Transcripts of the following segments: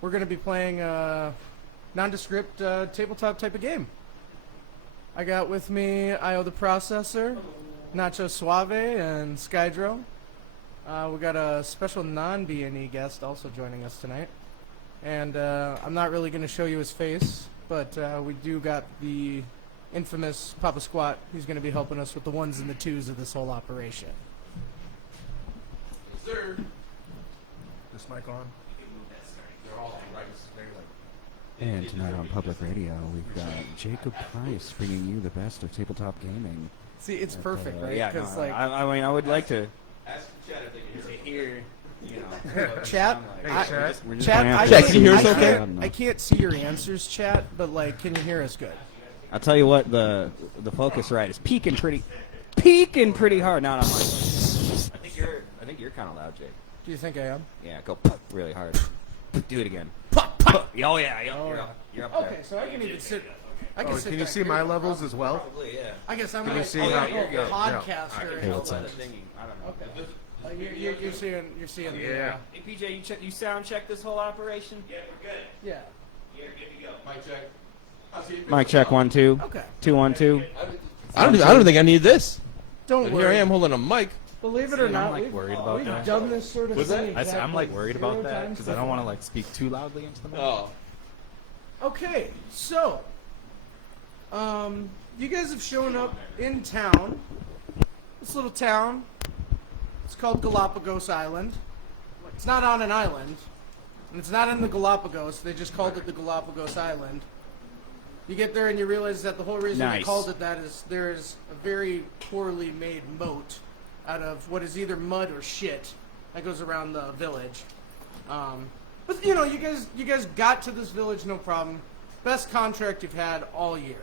we're going to be playing a nondescript tabletop type of game. I got with me I.O. the Processor, Nacho, Suave, and Skydro. We got a special non-B&E guest also joining us tonight. And I'm not really going to show you his face, but we do got the infamous Papa Squat. He's going to be helping us with the ones and the twos of this whole operation. Yes, sir. This mic on? They're all right. And tonight on public radio, we've got Jacob Price bringing you the best of tabletop gaming. See, it's perfect, right? Yeah, no, like, I mean, I would like to Ask the chat if they can hear. hear, you know. Chat? Hey, Chat. Chat, Chat, can you hear us okay? I can't see your answers, chat, but like, can you hear us good? I'll tell you what, the focus right is peaking pretty hard. Now I'm like, I think you're kind of loud, Jake. Do you think I am? Yeah, go really hard. Do it again. Oh yeah, you're up there. Okay, so I can even sit. I can Oh, sit can you back see here. my levels as well? Probably, yeah. I guess I'm Can a you see how- podcaster. yeah. and What's all up? that. I don't know. Okay. You're seeing the, Yeah. Hey PJ, you sound check this whole operation? Yeah, we're good. yeah. You're good to go. Mic check. I'll see you. Mic check 1 2. Okay. 2 1 2. I don't think I need this. Don't But worry. here I am holding a mic. Believe it or I'm, not, like, we've, worried about we've that. done this sort of What's thing. that? I'm like worried about 0 that times because I don't want to before. like speak too loudly into the mic. Oh. Okay, so, you guys have shown up in town. This little town. It's called Galapagos Island. It's not on an island, and it's not in the Galapagos. They just called it the Galapagos Island. You get there and you realize that the whole reason they Nice. called it that is there is a very poorly made moat out of what is either mud or shit that goes around the village. But you know, you guys got to this village no problem. Best contract you've had all year.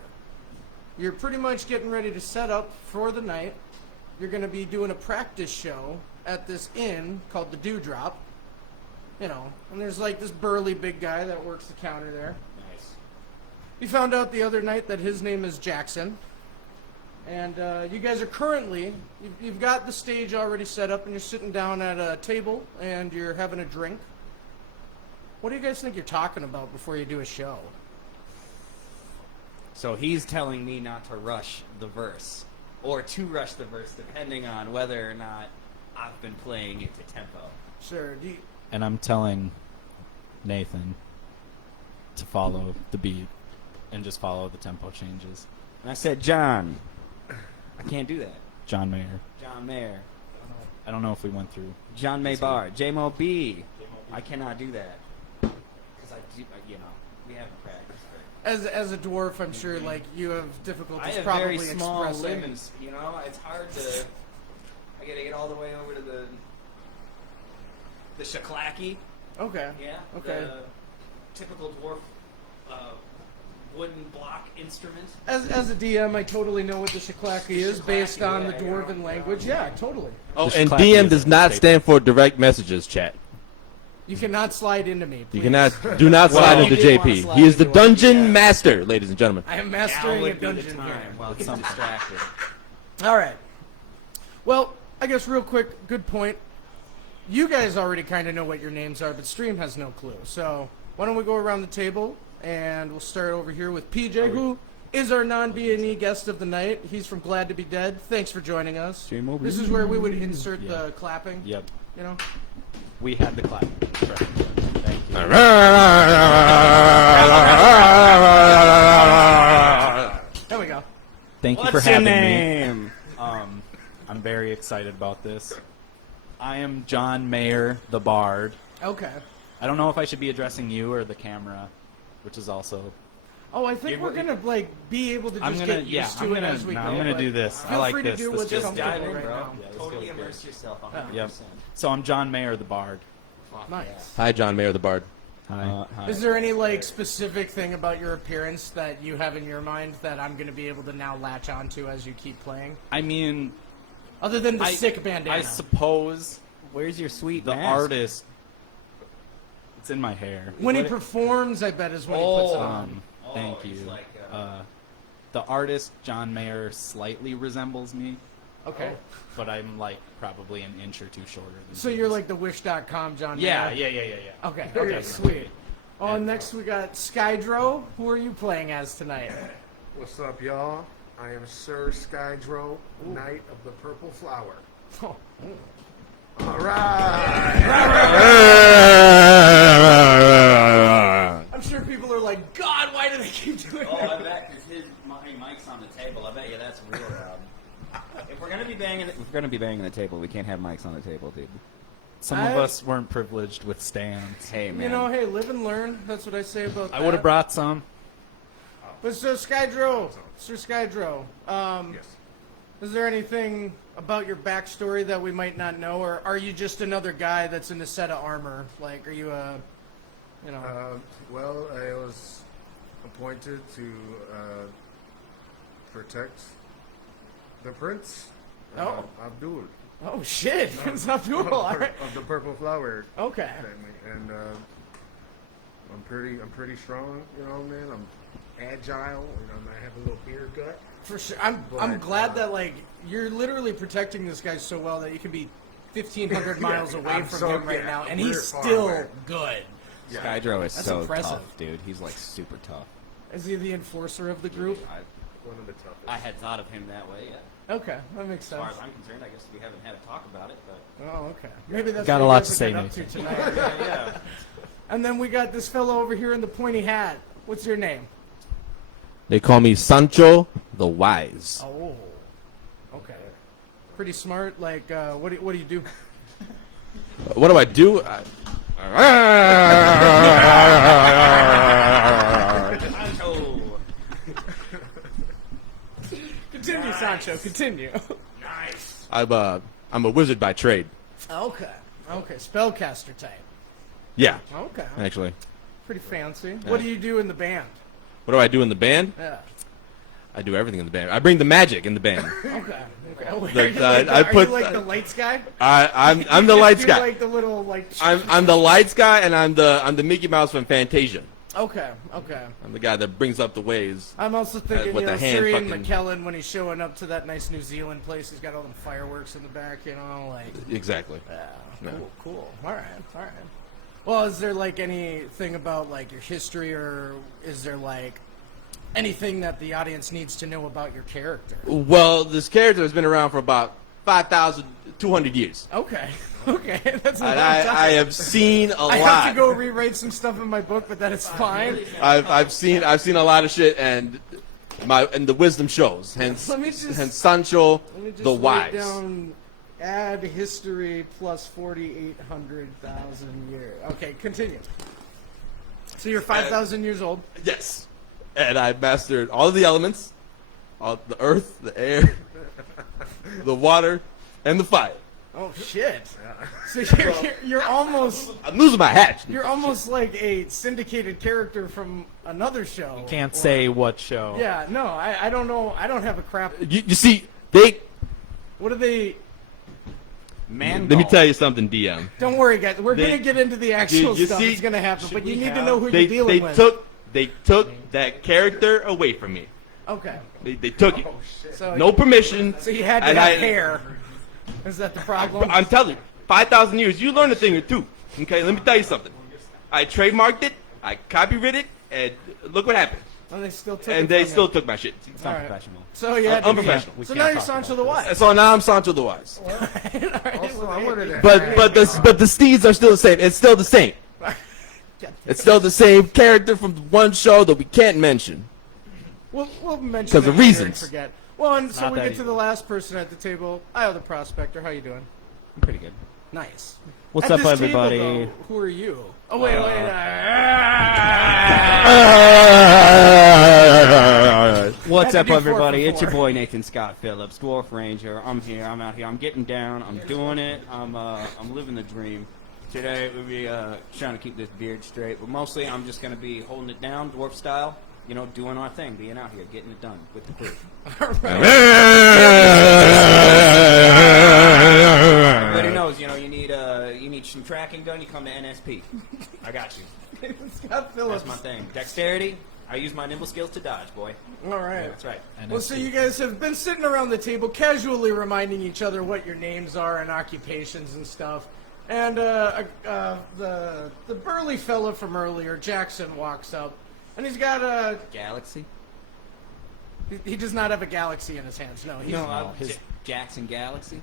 You're pretty much getting ready to set up for the night. You're going to be doing a practice show at this inn called the Dewdrop. You know, and there's like this burly big guy that works the counter there. Nice. We found out the other night that his name is Jackson. And you guys are currently, you've got the stage already set up and you're sitting down at a table and you're having a drink. What do you guys think you're talking about before you do a show? So he's telling me not to rush the verse, or to rush the verse, depending on whether or not I've been playing it to tempo. Sure. Do you, And I'm telling Nathan to follow the beat and just follow the tempo changes. And I said, John, I can't do that. John Mayer. John Mayer, I don't know if we went through. John Maybar, J-Mo B. I cannot do that. Because I do, you know, we haven't practiced. as a dwarf, I'm sure like you have difficulties I have probably very small expressing. limbs, you know. It's hard to. I gotta get all the way over to the shaklaki. Okay. Yeah. Okay. The typical dwarf wooden block instrument. As a DM, I totally know what the shaklaki is based on the yeah, dwarven language. Yeah, totally. Oh, The and Shaklaki DM is does a not staple. stand for direct messages, chat. You cannot slide into me. You Please. cannot, do not Well, slide you into did wanna JP. slide He is the into us, dungeon yeah. master, ladies and gentlemen. I am Now mastering a would be the dungeon time here. while it's Some- distracted. All right. Well, I guess real quick, good point. You guys already kind of know what your names are, but Stream has no clue. So why don't we go around the table and we'll start over here with Peejay, who is our non-B&E guest of the night. He's from Glad to Be Dead. Thanks for joining us. J-Mo B. This is where we would insert Yeah. the clapping. Yep. You know. We had the clap. Thank you. There we go. Thank you What's for your having me. name? I'm very excited about this. I am John Mayer, the Bard. Okay. I don't know if I should be addressing you or the camera, which is also. Oh, I think It- we're gonna like be able to just I'm gonna, get yeah. used I'm to gonna, it as we no, go. I'm gonna but do this. Feel I like free this. to do This what's feels Just good. dive comfortable in, right bro. now. Yeah, this Totally feels good. immerse yourself 100%. Yep. So I'm John Mayer, the Bard. Nice. Hi, John Mayer, the Bard. Hi. Is there any like specific thing about your appearance that you have in your mind that I'm gonna be able to now latch onto as you keep playing? I mean, Other than the I- sick bandana. I suppose Where's your sweet the mask? artist. It's in my hair. when he What- performs, I bet is when he puts it on. Thank he's you. like, The artist John Mayer slightly resembles me, Okay. but I'm like probably an inch or two shorter than So he you're is. like the Wish.com John Yeah, Mayer? yeah. Okay. Okay. Okay. Sweet. Oh, and next we got Skydro. Who are you playing as tonight? What's up, y'all? I am Sir Skydro, Knight of the Purple Flower. Oh, All right. I'm sure people are like, God, why do they keep doing Oh, that? I bet because my mic's on the table. I bet you that's real loud. If we're gonna be banging the table, we can't have mics on the table, dude. Some of us weren't privileged with stands. Hey, man. You know, hey, live and learn. That's what I say about that. I would have brought some. But so Skydro, Sir Skydro, Yes. is there anything about your backstory that we might not know, or are you just another guy that's in a set of armor? Like, are you a, you know? Well, I was appointed to protect the prince, Oh. Abdul, Oh shit! It's not cool. All right. of the Purple Flower Okay. family, and I'm pretty strong. You know, man. I'm agile. You know, I have a little beard gut. For sure. I'm But, glad that like you're literally protecting this guy so well that you can be 1,500 miles away I'm from so- him right yeah, now, and we're he's far still away. good. Yeah. Skydro is That's so impressive. tough, dude. He's like super tough. Is he the enforcer of the group? One of the toughest. I had thought of him that way, yeah. Okay, that makes As sense. far as I'm concerned, I guess we haven't had a talk about it, but Oh, okay. Maybe that's Got what a you lot guys to are say, getting up to Nathan. tonight. yeah. And then we got this fellow over here in the pointy hat. What's your name? They call me Sancho the Wise. Oh, okay. Pretty smart. Like, what do you do? What do I do? Nacho. Continue, Sancho. Continue. I'm a wizard by trade. Okay. Okay. Spellcaster type. Yeah, Okay. actually. Pretty fancy. What do you do in the band? What do I do in the band? Yeah. I do everything in the band. I bring the magic in the band. Okay. Okay. The- Are you like, I are put- you like the lights guy? I'm the You lights do guy. Like the little like. I'm the lights guy, and I'm the Mickey Mouse from Fantasia. Okay. Okay. I'm the guy that brings up the waves. I'm also thinking, with you know, the hand Sirian fucking- McKellen when he's showing up to that nice New Zealand place. He's got all them fireworks in the back, you know, like. Exactly. Yeah. Yeah. Cool. Cool. All right. All right. Well, is there like anything about like your history, or is there like anything that the audience needs to know about your character? Well, this character has been around for about 5,200 years. Okay. Okay. That's a long And time. I have seen a I lot. have to go rewrite some stuff in my book, but that is fine. I've seen a lot of shit, and the wisdom shows. Hence, Let me just- hence Sancho Let me just the write Wise. down add history plus 48,000 years. Okay, continue. So you're 5,000 years old. Yes, and I mastered all of the elements, all the earth, the air, the water, and the fire. Oh shit! So you're almost I'm losing my hat. you're almost like a syndicated character from another show. Can't Or- say what show. Yeah, no, I don't know. I don't have a crap. You see, they. What are they? Man, Let me tell you something, DM. Don't worry, guys. We're They- gonna get into the actual you stuff see- that's gonna happen, but you we need to have- know who They you're dealing with. took that character away from me. Okay, They took it. so No permission. So you had to and have hair. Is that the problem? I'm telling you, 5,000 years, you learn a thing or two. Okay, let me tell you something. I trademarked it, I copyrighted it, and look what happened. And they still took And it they from still you. took my shit. It's not All right. professional. So you had to be- Unprofessional. We So can't now you're talk Sancho about the Wise. So now I'm Sancho the Wise. Also, I wanted to. But the steeds are still the same. It's still the same. It's still the same character from one show that we can't mention. We'll mention 'Cause it of later reasons. and forget. Well, and so Not we that get to easy. the last person at the table. Io the Prospector. How you doing? I'm pretty good. Nice. What's At up, this everybody? Table, though, who are you? Oh wait. What's Had up, to do 4 everybody? for It's your 4. boy Nathan Scott Phillips, Dwarf Ranger. I'm here. I'm out here. I'm getting down. I'm doing it. I'm living the dream. Today we'll be trying to keep this beard straight, but mostly I'm just gonna be holding it down, dwarf style. You know, doing our thing, being out here, getting it done with the crew. Everybody knows, you know, you need some tracking done. You come to NSP. I got you. Scott Phillips. That's my thing. Dexterity. I use my nimble skills to dodge, boy. All right. That's right. Well, so you guys have been sitting around the table casually reminding each other what your names are and occupations and stuff. And the burly fella from earlier, Jackson, walks up, and he's got a. Galaxy? He does not have a galaxy in his hands. No, he's. his- Jackson Galaxy?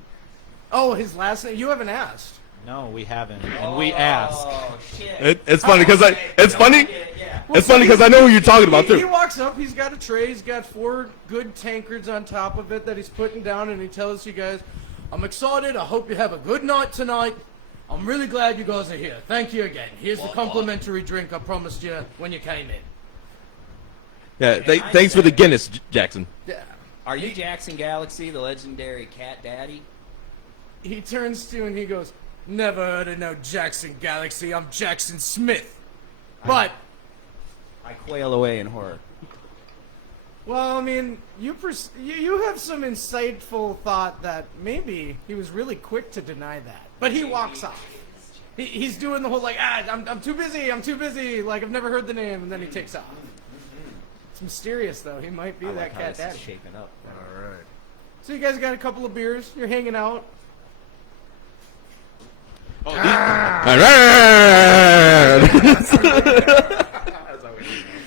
Oh, his last name. You haven't asked. No, we haven't, and we asked. Oh, shit. It's funny because it's funny. Yeah. It's funny because I know who you're talking about He too. walks up. He's got a tray. He's got 4 good tankards on top of it that he's putting down, and he tells you guys, "I'm excited. I hope you have a good night tonight. I'm really glad you guys are here. Thank you again. Here's the complimentary drink I promised you when you came in." Yeah, thanks for the Guinness, Jackson. Yeah. Are you Jackson Galaxy, the legendary cat daddy? He turns to you and he goes, "Never heard of no Jackson Galaxy. I'm Jackson Smith." But, I quail away in horror. well, I mean, you have some insightful thought that maybe he was really quick to deny that. But he walks off. He's doing the whole like, I'm too busy, like I've never heard the name, and then he takes off. It's mysterious though. He might be I that like how cat this is daddy. shaping up. All right. So you guys got a couple of beers. You're hanging out.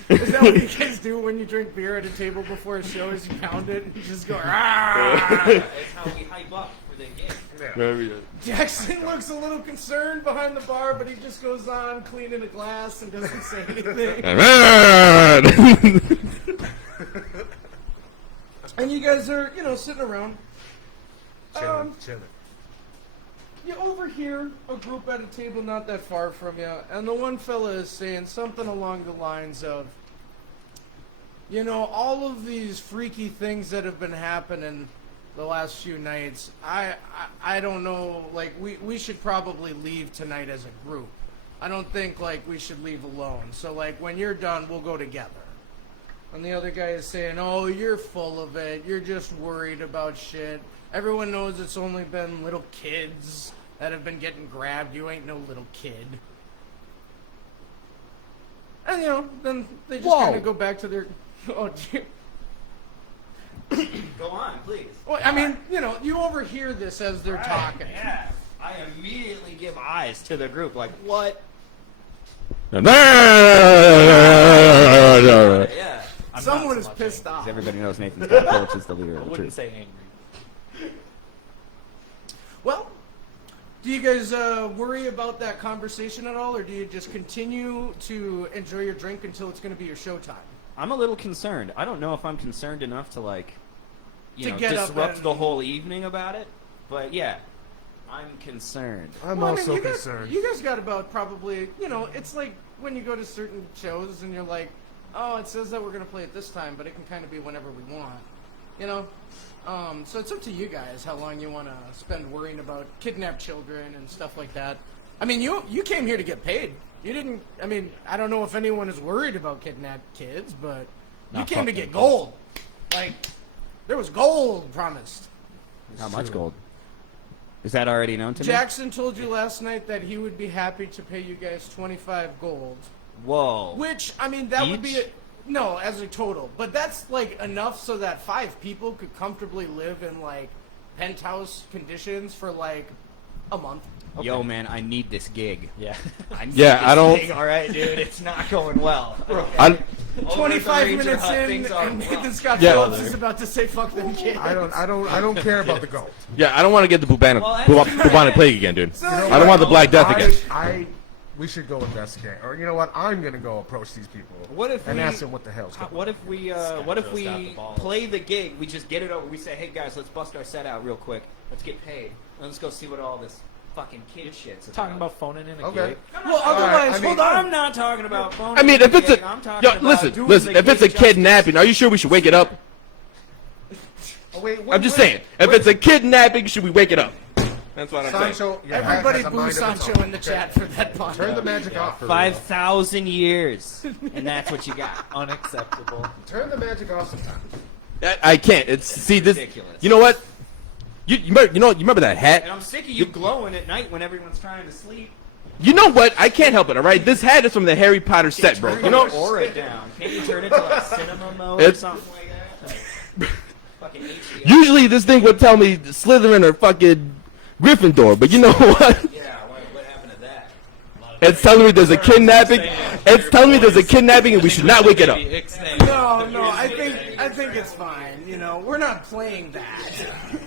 Is that what you guys do when you drink beer at a table before a show? Is you pound it and you just go, "Ah!" That's how we hype up for the game. Jackson looks a little concerned behind the bar, but he just goes on cleaning a glass and doesn't say anything. And you guys are, sitting around. Chilling. You overhear a group at a table not that far from you, and the one fella is saying something along the lines of, all of these freaky things that have been happening the last few nights, I don't know, like, we should probably leave tonight as a group. I don't think, like, we should leave alone. So, like, when you're done, we'll go together. And the other guy is saying, "Oh, you're full of it. You're just worried about shit. Everyone knows it's only been little kids that have been getting grabbed. You ain't no little kid." And, then they just kind of go back to their... Oh, dear. Go on, please. Well, I mean, you overhear this as they're talking. Yeah. I immediately give eyes to the group, like, what? All Yeah. I'm Someone not is so much pissed angry. off. Everybody knows Nathan Scott Phillips is the leader I of the wouldn't truth. say angry. Well, do you guys worry about that conversation at all, or do you just continue to enjoy your drink until it's going to be your showtime? I'm a little concerned. I don't know if I'm concerned enough to, like, To get up disrupt and- the whole evening about it. But, yeah, I'm concerned. I'm Well, I mean, also you guys- concerned. You guys got about probably, it's like when you go to certain shows and you're like, "Oh, it says that we're going to play it this time, but it can kind of be whenever we want." So it's up to you guys how long you want to spend worrying about kidnapped children and stuff like that. I mean, you came here to get paid. You didn't, I don't know if anyone is worried about kidnapped kids, but you Not came to fucking get gold. Like, there was gold promised. How much gold? Is that already known to me? Jackson told you last night that he would be happy to pay you guys 25 gold. Whoa. Which, that would be Each? no, as a total. But that's like enough so that 5 people could comfortably live in like penthouse conditions for like a month. Yo, man, I need this gig. Yeah. I need Yeah, this I don't- gig, all right, dude. It's not going well. I, 25 Ranger minutes Hut, in, things are and rough. Nathan Scott Yeah. Phillips is about to say "fuck them kids." I don't care about the gold. yeah, I don't want to get the bubonic, Well, that's- bubonic plague again, dude. So, I don't want the Black Death again. We should go investigate. Or you know what? I'm gonna go approach these people. What if and we- ask them what the hell's going on. What if we got the balls. play the gig? We just get it over. We say, "Hey guys, let's bust our set out real quick. Let's get paid. And let's go see what all this fucking kid shit's Talking about phoning in a Okay. gig. well, otherwise, I mean- hold on. I'm not talking about phone. I mean, if it's gig. a I'm talking about listen, doing listen. the If it's a gig justice. kidnapping, are you sure we should wake it up? Oh, wait, I'm just saying. If it's a kidnapping, should we wake it up? That's what I'm saying. Sancho, yeah, Everybody has a boo mind of its Sancho own. in the chat for that pun. Turn the magic off. 5,000 years, and that's what you got. Unacceptable. Turn the magic off sometime. I can't. It's see this. ridiculous. You know what? You remember that hat? And I'm sick of you glowing at night when everyone's trying to sleep. You know what? I can't help it. All right, this hat is from the Harry Potter set, bro. You know. Aura down. Can't you turn it to like cinema mode or It's- something like that? Fucking HBO. Usually this thing would tell me Slytherin or fucking Gryffindor, but you know what? Yeah, It's telling me there's a kidnapping. It's telling me there's a kidnapping and we should not wake it up. No, I think it's fine. You know, we're not playing that.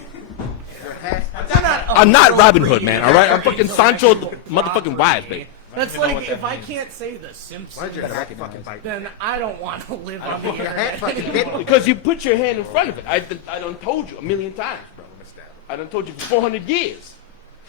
I'm not Robin Hood, man. All right, I'm fucking Sancho, the motherfucking wise, baby. That's like if I can't say The Simpsons, Why'd your hat fucking bite? then I don't want to live on the Your hat internet. fucking bit me. Because you put your hand in front of it. I done told you a million times, bro. I done told you for 400 years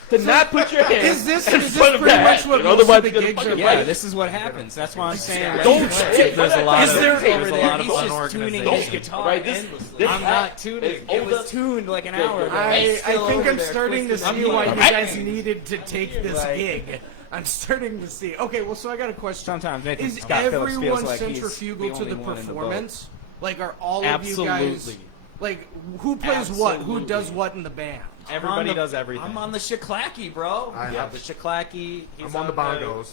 to not put your hand Is this in front of pretty that much hat. what And most otherwise of the you're gonna gigs fucking are Yeah, bite like? it. this is what happens. That's why I'm saying. Don't There's a lot Is of there- there's a lot of He's just tuning his unorganization. guitar Right, this- endlessly. this I'm hat not tuning. is It was older. tuned like an hour ago. I It's still think over I'm there starting to twisted see up. why you Right. guys needed to take this Like- gig. I'm starting to see. Okay, well, so I got a question. Sometimes Nathan Is Scott Phillips feels everyone like he's centrifugal the to the only one in the boat. performance? Like, are all of you guys Absolutely. like who plays what? Who Absolutely. does what in the band? Everybody does everything. I'm on the Shiklaki, bro. I You have have the Shiklaki. I'm on the bongos.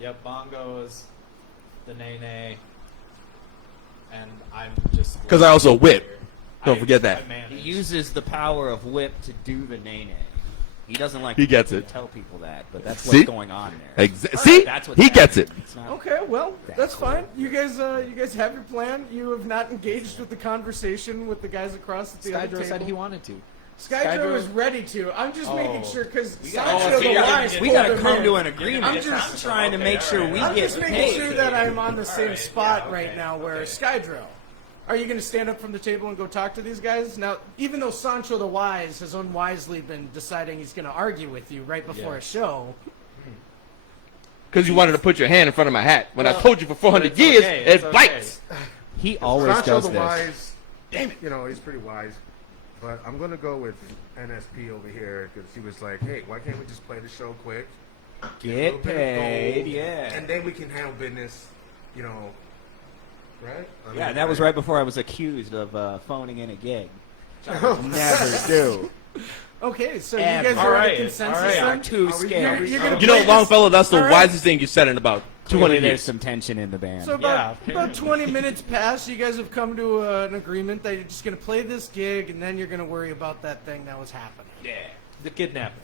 Yep, bongos. The nene. And I'm just. 'Cause I also whip. Don't forget that. I manage. He uses the power of whip to do the nene. He doesn't like He gets to it. tell people that, but that's See? what's going on there. See, That's what's he gets it. happening. It's not- Okay, well, that's cool. fine. You guys have your plan. You have not engaged with the conversation with the guys across at the other Skydro table. said he wanted to. Skydro is ready to. I'm just making sure because We Sancho the Wise we pulled gotta him come in. to an agreement. I'm just trying to make sure we I'm get just making paid. sure that I'm on the same spot right now where Skydro. Are you going to stand up from the table and go talk to these guys? Now, even though Sancho the Wise has unwisely been deciding he's going to argue with you right before a show. Because you wanted to put your hand in front of my hat. When I Well, told you for 400 it's years, okay, it it's okay. bites. He always Sancho does the this. Wise. Damn it. You know, he's pretty wise. But I'm going to go with NSP over here because he was like, hey, why can't we just play the show quick? Get a little bit of paid, gold, yeah. And then we can handle business, you know, right? I Yeah, mean, that was right before I was accused of phoning in a gig. Never do. Okay, so you Ever. guys All are at a right, consensus all right. then? I'm too Are we- scared. you're gonna You know, play this- Longfellow, that's the All right. wisest thing you said in about 200 Clearly there's years. some tension in the band. So Yeah, about 20 minutes pass. You guys have come to an agreement that you're just going to play this gig, and then you're going to worry about that thing that was happening. Yeah. The kidnapping.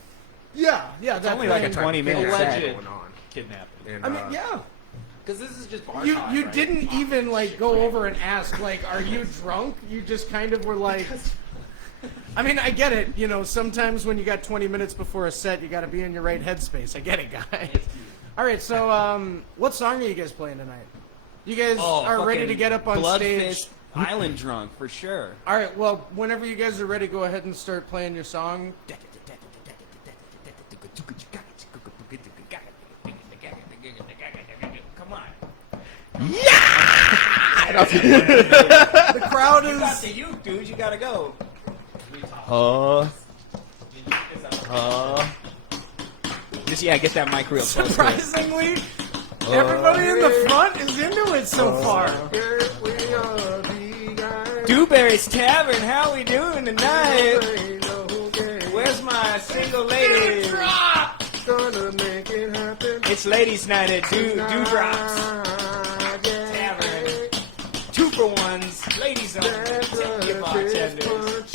Yeah, that's only like a plan. 20-minute Alleged set. going on. Kidnapping. And, I mean, yeah. Because this is just bar You talk, you right? didn't even like go over and ask like, are you drunk? You just kind of were like. I mean, I get it. You know, sometimes when you got 20 minutes before a set, you got to be in your right headspace. I get it, guys. All right, so what song are you guys playing tonight? You guys are ready to get up on stage. Bloodfist Island drunk for sure. All right, well, whenever you guys are ready, go ahead and start playing your song. Come on. The crowd is. That's to you, dude. You gotta go. Just get that mic real close. to it. Surprisingly, everybody in the front is into it so far. here we are, the guys. Dewberry's Tavern. How we doing tonight? Ain't no game. Where's my single lady? Gonna make it happen. It's ladies' night at Dewdrops Tavern. 2-for-1s. Ladies only. Tip your bartenders.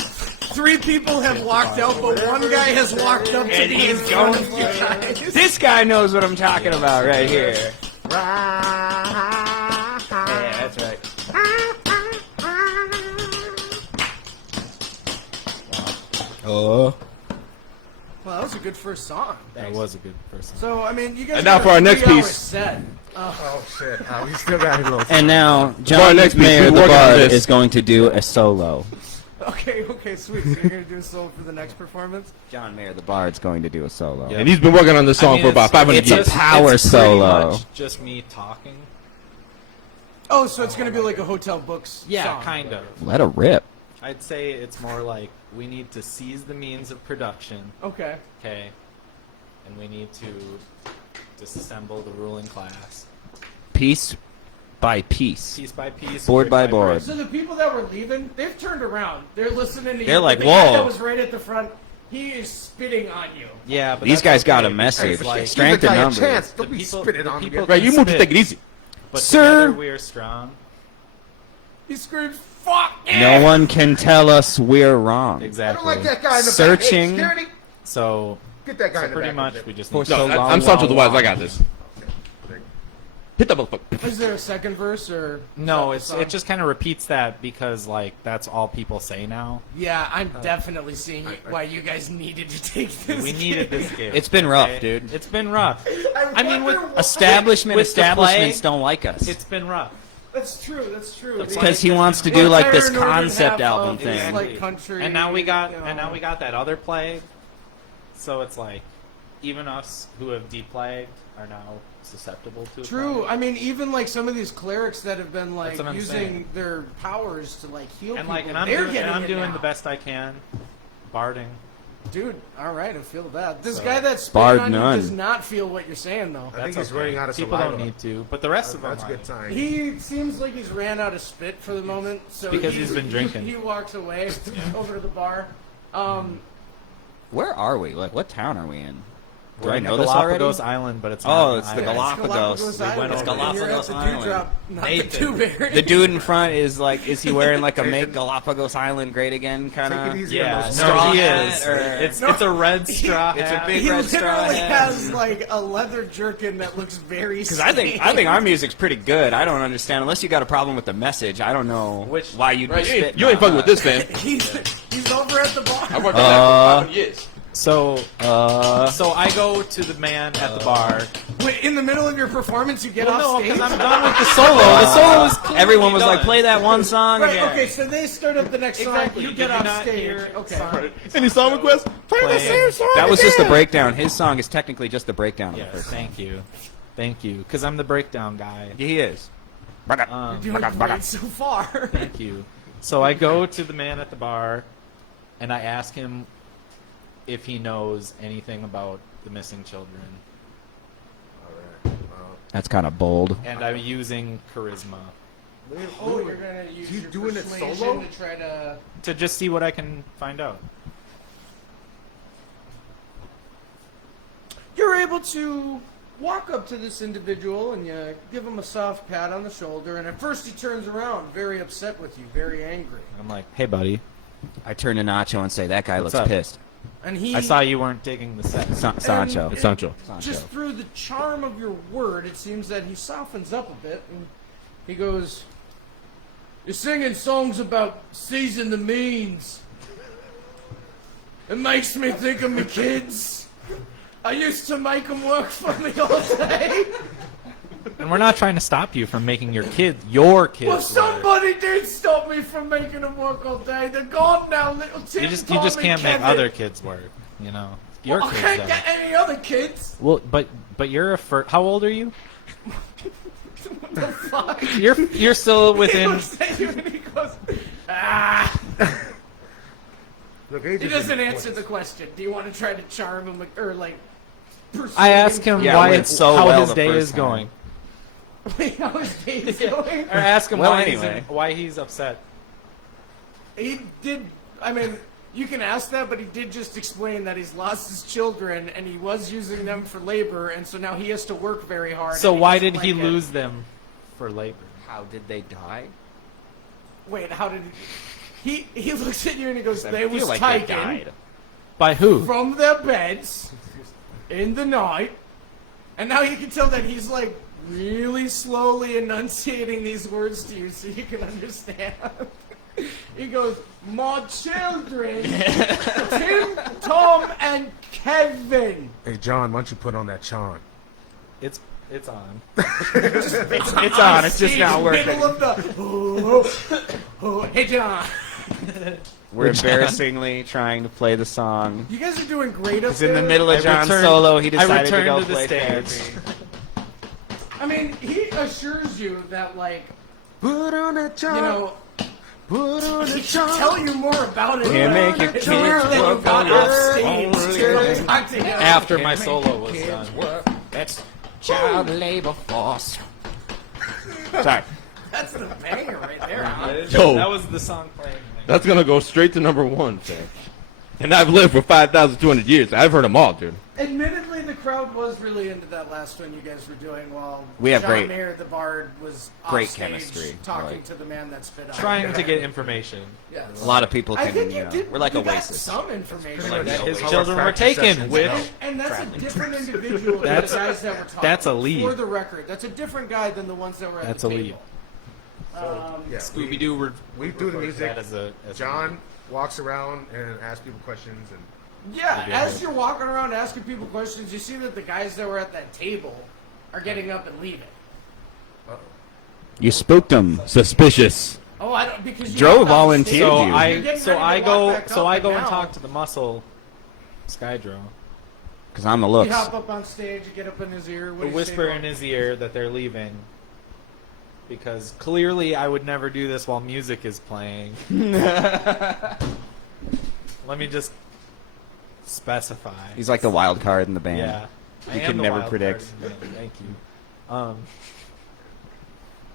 3 people have walked out, but one guy has walked up to And me he's in front going of you guys. This guy knows what I'm talking about right here. Yeah, Yeah, that's right. Oh. Well, that was a good first song. That was a good person. So, I mean, you guys And now got for a our next 3-hour piece. set. Oh shit! We still got a little. And now, our John next piece, Mayer, we're the working on bard, this. is going to do a solo. Okay, sweet. So you're going to do a solo for the next performance? John Mayer, the bard's going to do a solo. Yeah. And he's been working on this song I mean, for about 500 it's a years. power it's pretty solo. much just me talking. Oh, so it's going to be like a Hotel Books song. Kind of. Let her rip. I'd say it's more like we need to seize the means of production, Okay. okay, and we need to disassemble the ruling class, Piece by piece. piece by piece, Board brick by board. brick. So the people that were leaving, they've turned around. They're listening to you. They're like, the guy whoa. that was right at the front, he is spitting on you. Yeah, but These that's guys got okay a message. because, like, Strength Give in the guy a numbers. chance. the Don't be people, spitting the on me. people Right, you can move to spit, take it easy. but Sir. together we are strong. He screams, "Fuck yeah!" No one can tell us we're wrong. I Exactly. don't like that guy in the Searching. back. Hey, security, So, get that guy so in the pretty back. much we just For need to so No, long, I'm Sancho long, the Wise. long. I got this. Hit that motherfucker. Is there a second verse or? No, is that the it song? just kind of repeats that because like that's all people say now. Yeah, I'm definitely seeing why you guys needed to take this. We needed this game. It's been rough, okay? dude. It's been rough. I mean, with Establishments the plague, don't like us. it's been rough. That's true. That's true. It's because he wants to do like this concept album It's thing. like country. And now we got you know. and now we got that other plague. So it's like even us who have deplagued are now susceptible to True. plague. I mean, even like some of these clerics that have been like That's what I'm using saying. their powers to like heal And people, like and I'm they're doing, getting and I'm it doing now. the best I can, barding. Dude, all right, I feel that. This So- guy that's Barred spitting on none. you does not feel what you're saying though. I think he's okay. running out of People saliva. don't need to, but the rest of them That's a like, good sign. He seems like he's ran out of spit for the moment, so Because he's been drinking. He walks away over to the bar. Where are we? Like, what town are we in? Do we're I in know the this already? Galapagos Island, but it's Oh, not an it's the island. Galapagos. Island. It's And you're at Galapagos the Island. dewdrop, not Nathan. the dewberry. The dude in front is like, is he wearing like a "Make Galapagos Island Great Again" kind Take it of? easy on Yeah, those straw no, he hat, is. or- It's a red straw It's a hat. big He red straw literally hat. has like a leather jerkin that looks very. Because I think our music's pretty good. I don't understand unless you got a problem with the message. I don't know Which- why you'd Right, be you ain't, spitting you ain't on fucking with us. this, man. He's over at the bar. I worked on that for 5 years. So I go to the man at the bar. Wait, in the middle of your performance, you get Well, off no, stage. because I'm done with the solo. The solo is clearly Everyone was done. like, "Play that one song Right. again." Okay. So they start up the next Exactly. song. You get Did you off not stage. hear Okay. song- Any song requests? Play the Playing. same song. That was just the again. breakdown. His song is technically just the breakdown of Yes, the first song. thank you, because I'm the breakdown guy. He is. Um, You're doing great so far. Thank you. So I go to the man at the bar, and I ask him if he knows anything about the missing children, All right. Well, That's kind of bold. and I'm using charisma Oh, you're gonna use He's your doing it persuasion solo? to try to. to just see what I can find out. You're able to walk up to this individual and you give him a soft pat on the shoulder, and at first he turns around, very upset with you, very angry, I'm like, hey, buddy, I turn to Nacho and say, "That guy What's looks up? pissed." and he. I saw you weren't digging the set. Sancho. and Sancho. Just through the charm of your word, it seems that he softens up a bit, and he goes, "You're singing songs about seizing the means. It makes me think of my kids. I used to make them work for me all day. And we're not trying to stop you from making your kids work. Well, somebody did stop me from making them work all day. They're gone now, little Tim, You just Tom, and can't make Kevin. other kids work. You know, your Well, I kids. can't don't. get any other kids. Well, but you're a how old are you? What the fuck? You're still He within. looks at you and he goes, ah. look, He doesn't answer the question. Do you want to try to charm him or like? Persuade I ask him Yeah, it why went so how well his the day first is time. going, Wait, how his day is going? or ask him Well, why anyway. why he's upset. He did. I mean, you can ask that, but he did just explain that he's lost his children and he was using them for labor, and so now he has to work very hard. So and he why doesn't did he like it. lose them for labor? How did they die? Wait, how did he looks at you and he goes, I "They feel was like they taken died. By who? from their beds in the night," and now you can tell that he's like really slowly enunciating these words to you so you can understand. He goes, "My children, Tim, Tom, and Kevin." Hey, John, why don't you put on that Sean? It's on. It's on. It's just not working. Middle of the, hey John. We're embarrassingly trying to play the song. You guys are doing great up It's in the there. middle of I John's returned- solo. He I decided to returned go to the play stage. therapy. I mean, he assures you that, like, Put on that John. you know, Put on he that can John. tell you more about it. Can't make your It's kids only that you work got on off your stage own to living. talk to him. After my solo was done. That's child labor force. Sorry. That's the banger right there, huh? Yo. That was the song playing. That's gonna go straight to #1, fam. And I've lived for 5,200 years. I've heard them all, dude. Admittedly, the crowd was really into that last one you guys were doing while We have John great- Mayer, the bard, was great off stage chemistry, talking like- to the man that spit out. Trying to get information. Yes. A lot of people I can, think you you know, did. we're like you got Oasis. some information. Like That his our children were practice taken, sessions, which you know? And that's a different individual than That's- the guys that were talking. that's a lead. For the record, that's a different guy than the ones that were at That's the a table. lead. Yeah, Scooby Doo. we do the music. As John walks around and asks people questions, and Yeah, Okay. as you're walking around asking people questions, you see that the guys that were at that table are getting up and leaving. You spooked him. Suspicious. Oh, I don't because you Joe hopped on volunteered stage. So you. You're I getting so ready I to go walk back so up, I and go and now talk to the muscle, Skydro. Because I'm the You looks. hop up on stage, you get up in his ear, what A do you whisper say, in his ear that they're leaving. Because clearly I would never do this while music is playing. Let me just specify. He's like the wild card in the band. Yeah. I You am can the never wild card predict. in the band. Thank you.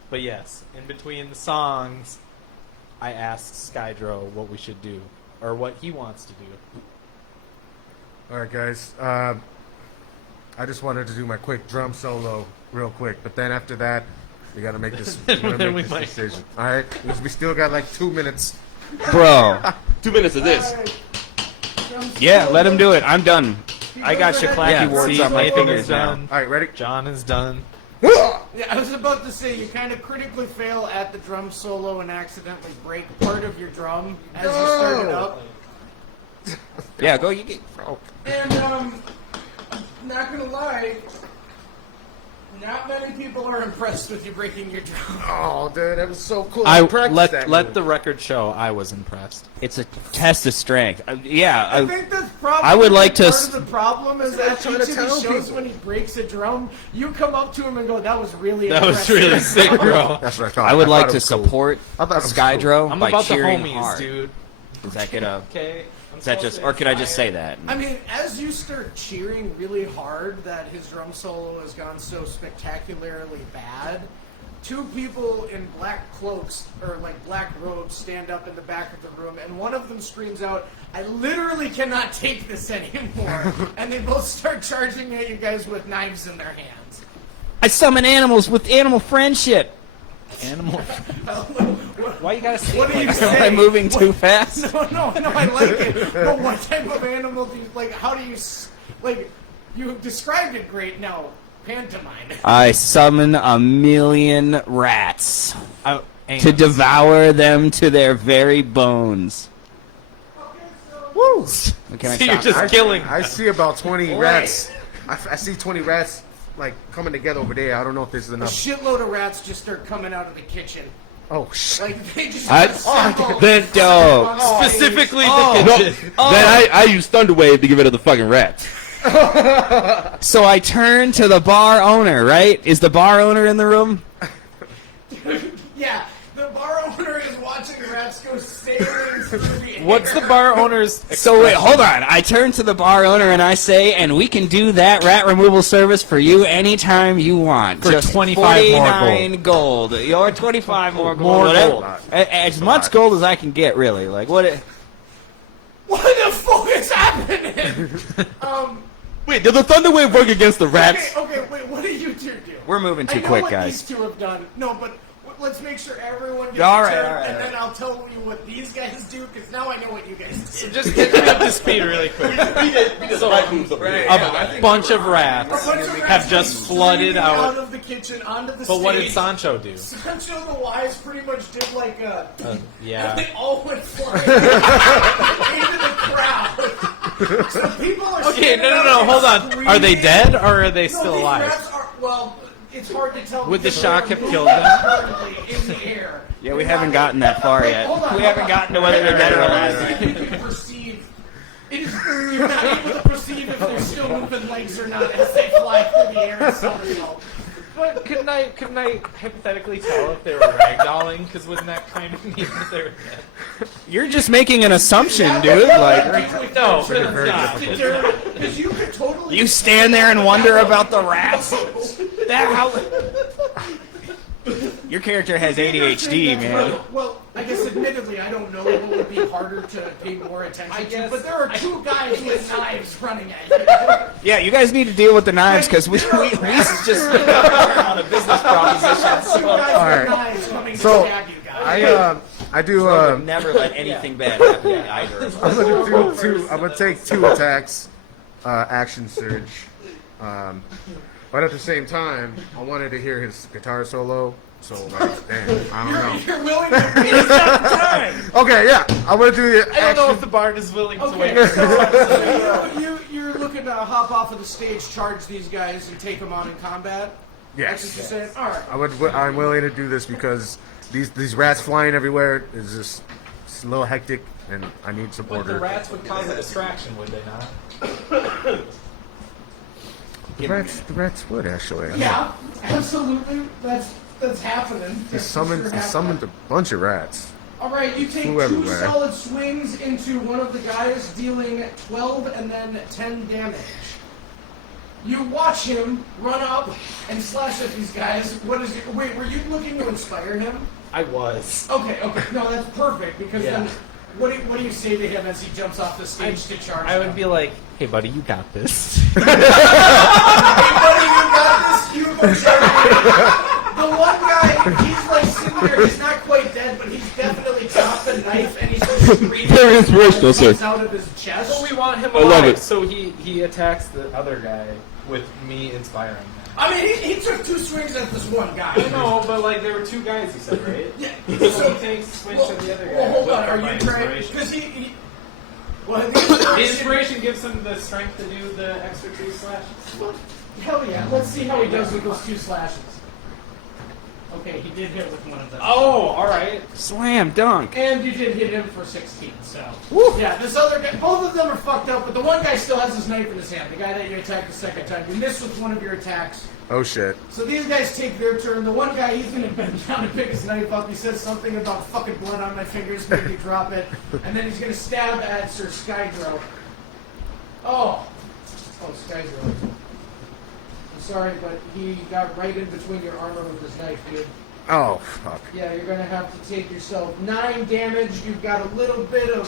But yes, in between the songs, I asked Skydro what we should do, or what he wants to do. all right, guys. I just wanted to do my quick drum solo real quick, but then after that, we gotta make this, we gotta Then make we this might- decision. All right, because we still got like 2 minutes. Bro. 2 minutes of this. Yeah, let him do it. I'm done. I got Shaklacky Yeah, warts See, on my Nathan fingers is now. done. All right, ready? John is done. Yeah, I was about to say you kind of critically fail at the drum solo and accidentally break part of your drum as you start it up. Yeah, go. You get. And not gonna lie, not many people are impressed with you breaking your drum. Oh, dude, that was so cool. I practiced that let move. the record show I was impressed. It's a test of strength. Yeah. I think that's probably I would like to part s- of the problem is that trying each to of tell these shows people. when he breaks a drum, you come up to him and go, "That was really That was impressive." really sick, bro. That's what I thought. I would thought like it to was cool. support I thought it was Skydro I'm by about the cheering homies, hard. dude. Is that gonna? Okay. Is that just, or could I just say that? I mean, as you start cheering really hard that his drum solo has gone so spectacularly bad, two people in black cloaks or like black robes stand up in the back of the room, and one of them screams out, "I literally cannot take this anymore!" And they both start charging at you guys with knives in their hands. I summon animals with animal friendship. Animal. Why you gotta say What do you like say? Am I moving too fast? No, I like it. But what type of animal do you like? How do you like? You described it great. Now pantomime. I summon 1,000,000 rats I, to devour them to their very bones. Woo! Can I See, you're stop? just killing. I see about 20 rats. I see 20 rats like coming together over there. I don't know if this is A enough. shitload of rats just start coming out of the kitchen. Oh shit! Like they just I- assemble then dope. on stage. Specifically No, the kitchen. then I use Thunderwave to get rid of the fucking rats. So I turn to the bar owner, right? Is the bar owner in the room? Yeah, the bar owner is watching rats go sailing through the air. What's the bar owner's? So wait, hold on. I turn to the bar owner and I say, and we can do that rat removal service for you anytime you want. For Just 25 more 49 gold. Your 25 more gold. More Whatever. gold. As much gold as I can get, really. Like, what? What the fuck is happening? Wait, does the Thunderwave work against the rats? Okay, wait. What do you two do? We're moving too I know quick, what guys. these two have done. No, but let's make sure everyone gets All a right, turn, all right, and all then I'll tell you what these guys do, because now I know what you guys do. Just get me up to speed really quick. We did the right moves over here. A bunch of rats A bunch of rats have just came flooded streaming out. of the kitchen onto the But stage. what did Sancho do? Sancho the Wise pretty much did like a... And Yeah. they all went flying into the crowd. So people are Okay, standing no, up hold on. screaming. Are they dead or are they No, still these alive? rats are, well, it's hard to tell. Would the because shock they're have killed them? currently in the air. Yeah, we haven't gotten that far Wait, yet. hold on, We hold haven't on. gotten to whether they're dead or alive. See if you can perceive. It is, you're not able to perceive if they're still moving legs or not as they fly through the air and somersault. But couldn't I hypothetically tell if they were ragdolling? Because wouldn't that kind of mean that they were dead? You're just making an assumption, dude. Like, No, Very it's not. Because you could totally. you stand there and wonder about the rats. That how? Your character has ADHD, man. Well, I guess it admittedly, I don't know what would be harder to pay more attention to, but there are two guys with knives running at you. Yeah, you guys need to deal with the knives because we just on a business proposition. Two guys Alright. with knives coming to So, stab you guys. I do. Never let anything bad happen to either. I'm gonna do two. I'm gonna take 2 attacks, action surge. But at the same time, I wanted to hear his guitar solo. So like, damn, I don't know. You're willing to waste that time. Okay, yeah, I'm gonna do the I don't know action. if the bard is willing to Okay, wait. so you're looking to hop off of the stage, charge these guys, and take them on in combat? That's what Yes, you're saying? All right. I'm willing to do this because these rats flying everywhere is just it's a little hectic, and I need some But the order. rats would cause a distraction, would they not? The rats would actually. Yeah, absolutely. That's happening. I summoned a bunch of rats. All right, you take Flew 2 everywhere. solid swings into one of the guys, dealing 12 and then 10 damage. You watch him run up and slash at these guys. What is it? Wait, were you looking to inspire him? I was. Okay, no, that's perfect because Yeah. then what do you say to him as he jumps off the stage to charge? I would them? be like, "Hey, buddy, you got this." Hey, buddy, you got this. You go charge. The one guy, he's like sitting there. He's not quite dead, but he's definitely dropped the knife and he's just screaming. Very inspirational, as it comes sir. out of his chest. So we want him I love alive. it. So he attacks the other guy with me inspiring him. I mean, he took 2 swings at this one guy. I know, but like there were 2 guys. You said, right? Yeah. So he takes swings to the other guy. Well, hold with on. Are my you trying? inspiration. Because he well, the The inspiration gives him the strength to do the extra 2 slashes. Hell yeah. Let's see how he does with those 2 slashes. Okay, he did hit with one of them. Oh, all right. Slam dunk. And you did hit him for 16, so. Yeah, this other guy, both of them are fucked up, but the one guy still has his knife in his hand. The guy that you attacked the second time. You missed with one of your attacks. Oh shit. So these guys take their turn. The one guy, he's gonna bend down and pick his knife up. He says something about fucking blood on my fingers, make me drop it. And then he's gonna stab at Sir Skydro. Oh, Skydro. I'm sorry, but he got right in between your armor with his knife, dude. Oh fuck. Yeah, you're gonna have to take yourself 9 damage. You've got a little bit of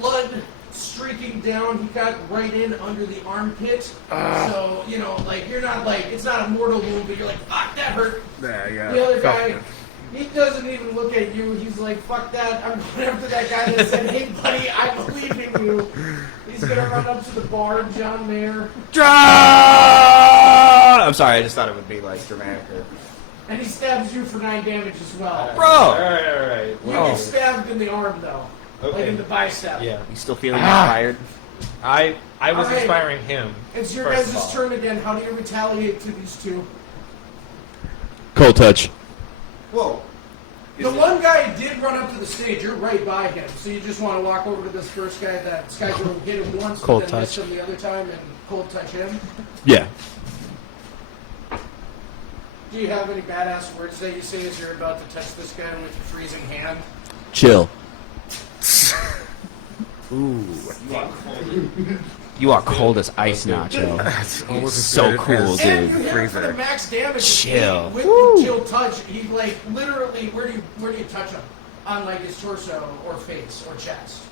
blood streaking down. He got right in under the armpit. So, you know, like, you're not like, it's not a mortal wound, but you're like, fuck, that hurt. Yeah. The other Fuck guy, yeah. he doesn't even look at you. He's like, fuck that. I'm going after that guy that said, hey, buddy, I believe in you. He's gonna run up to the bar, John Mayer, I'm sorry, I just thought it would be like dramatic. and he stabs you for 9 damage as well. Bro! All right. You get stabbed in the arm, though. Like Okay. in the bicep. Yeah. You still feeling inspired? I was All right. inspiring him. It's your first guys' of all. turn again. How do you retaliate to these 2? Cold touch. Whoa. The one guy did run up to the stage. You're right by him. So you just want to walk over to this first guy that Skydro hit him once, Cold but then missed touch. him the other time, and cold touch him. Yeah. Do you have any badass words that you say as you're about to touch this guy with your freezing hand? Chill. You are cold as ice, Nacho. That's almost as So good cool, as dude. And you hit him for freezer. the max damage. Chill. With the chill touch, he like literally. Where do you touch him? On like his torso or face or chest?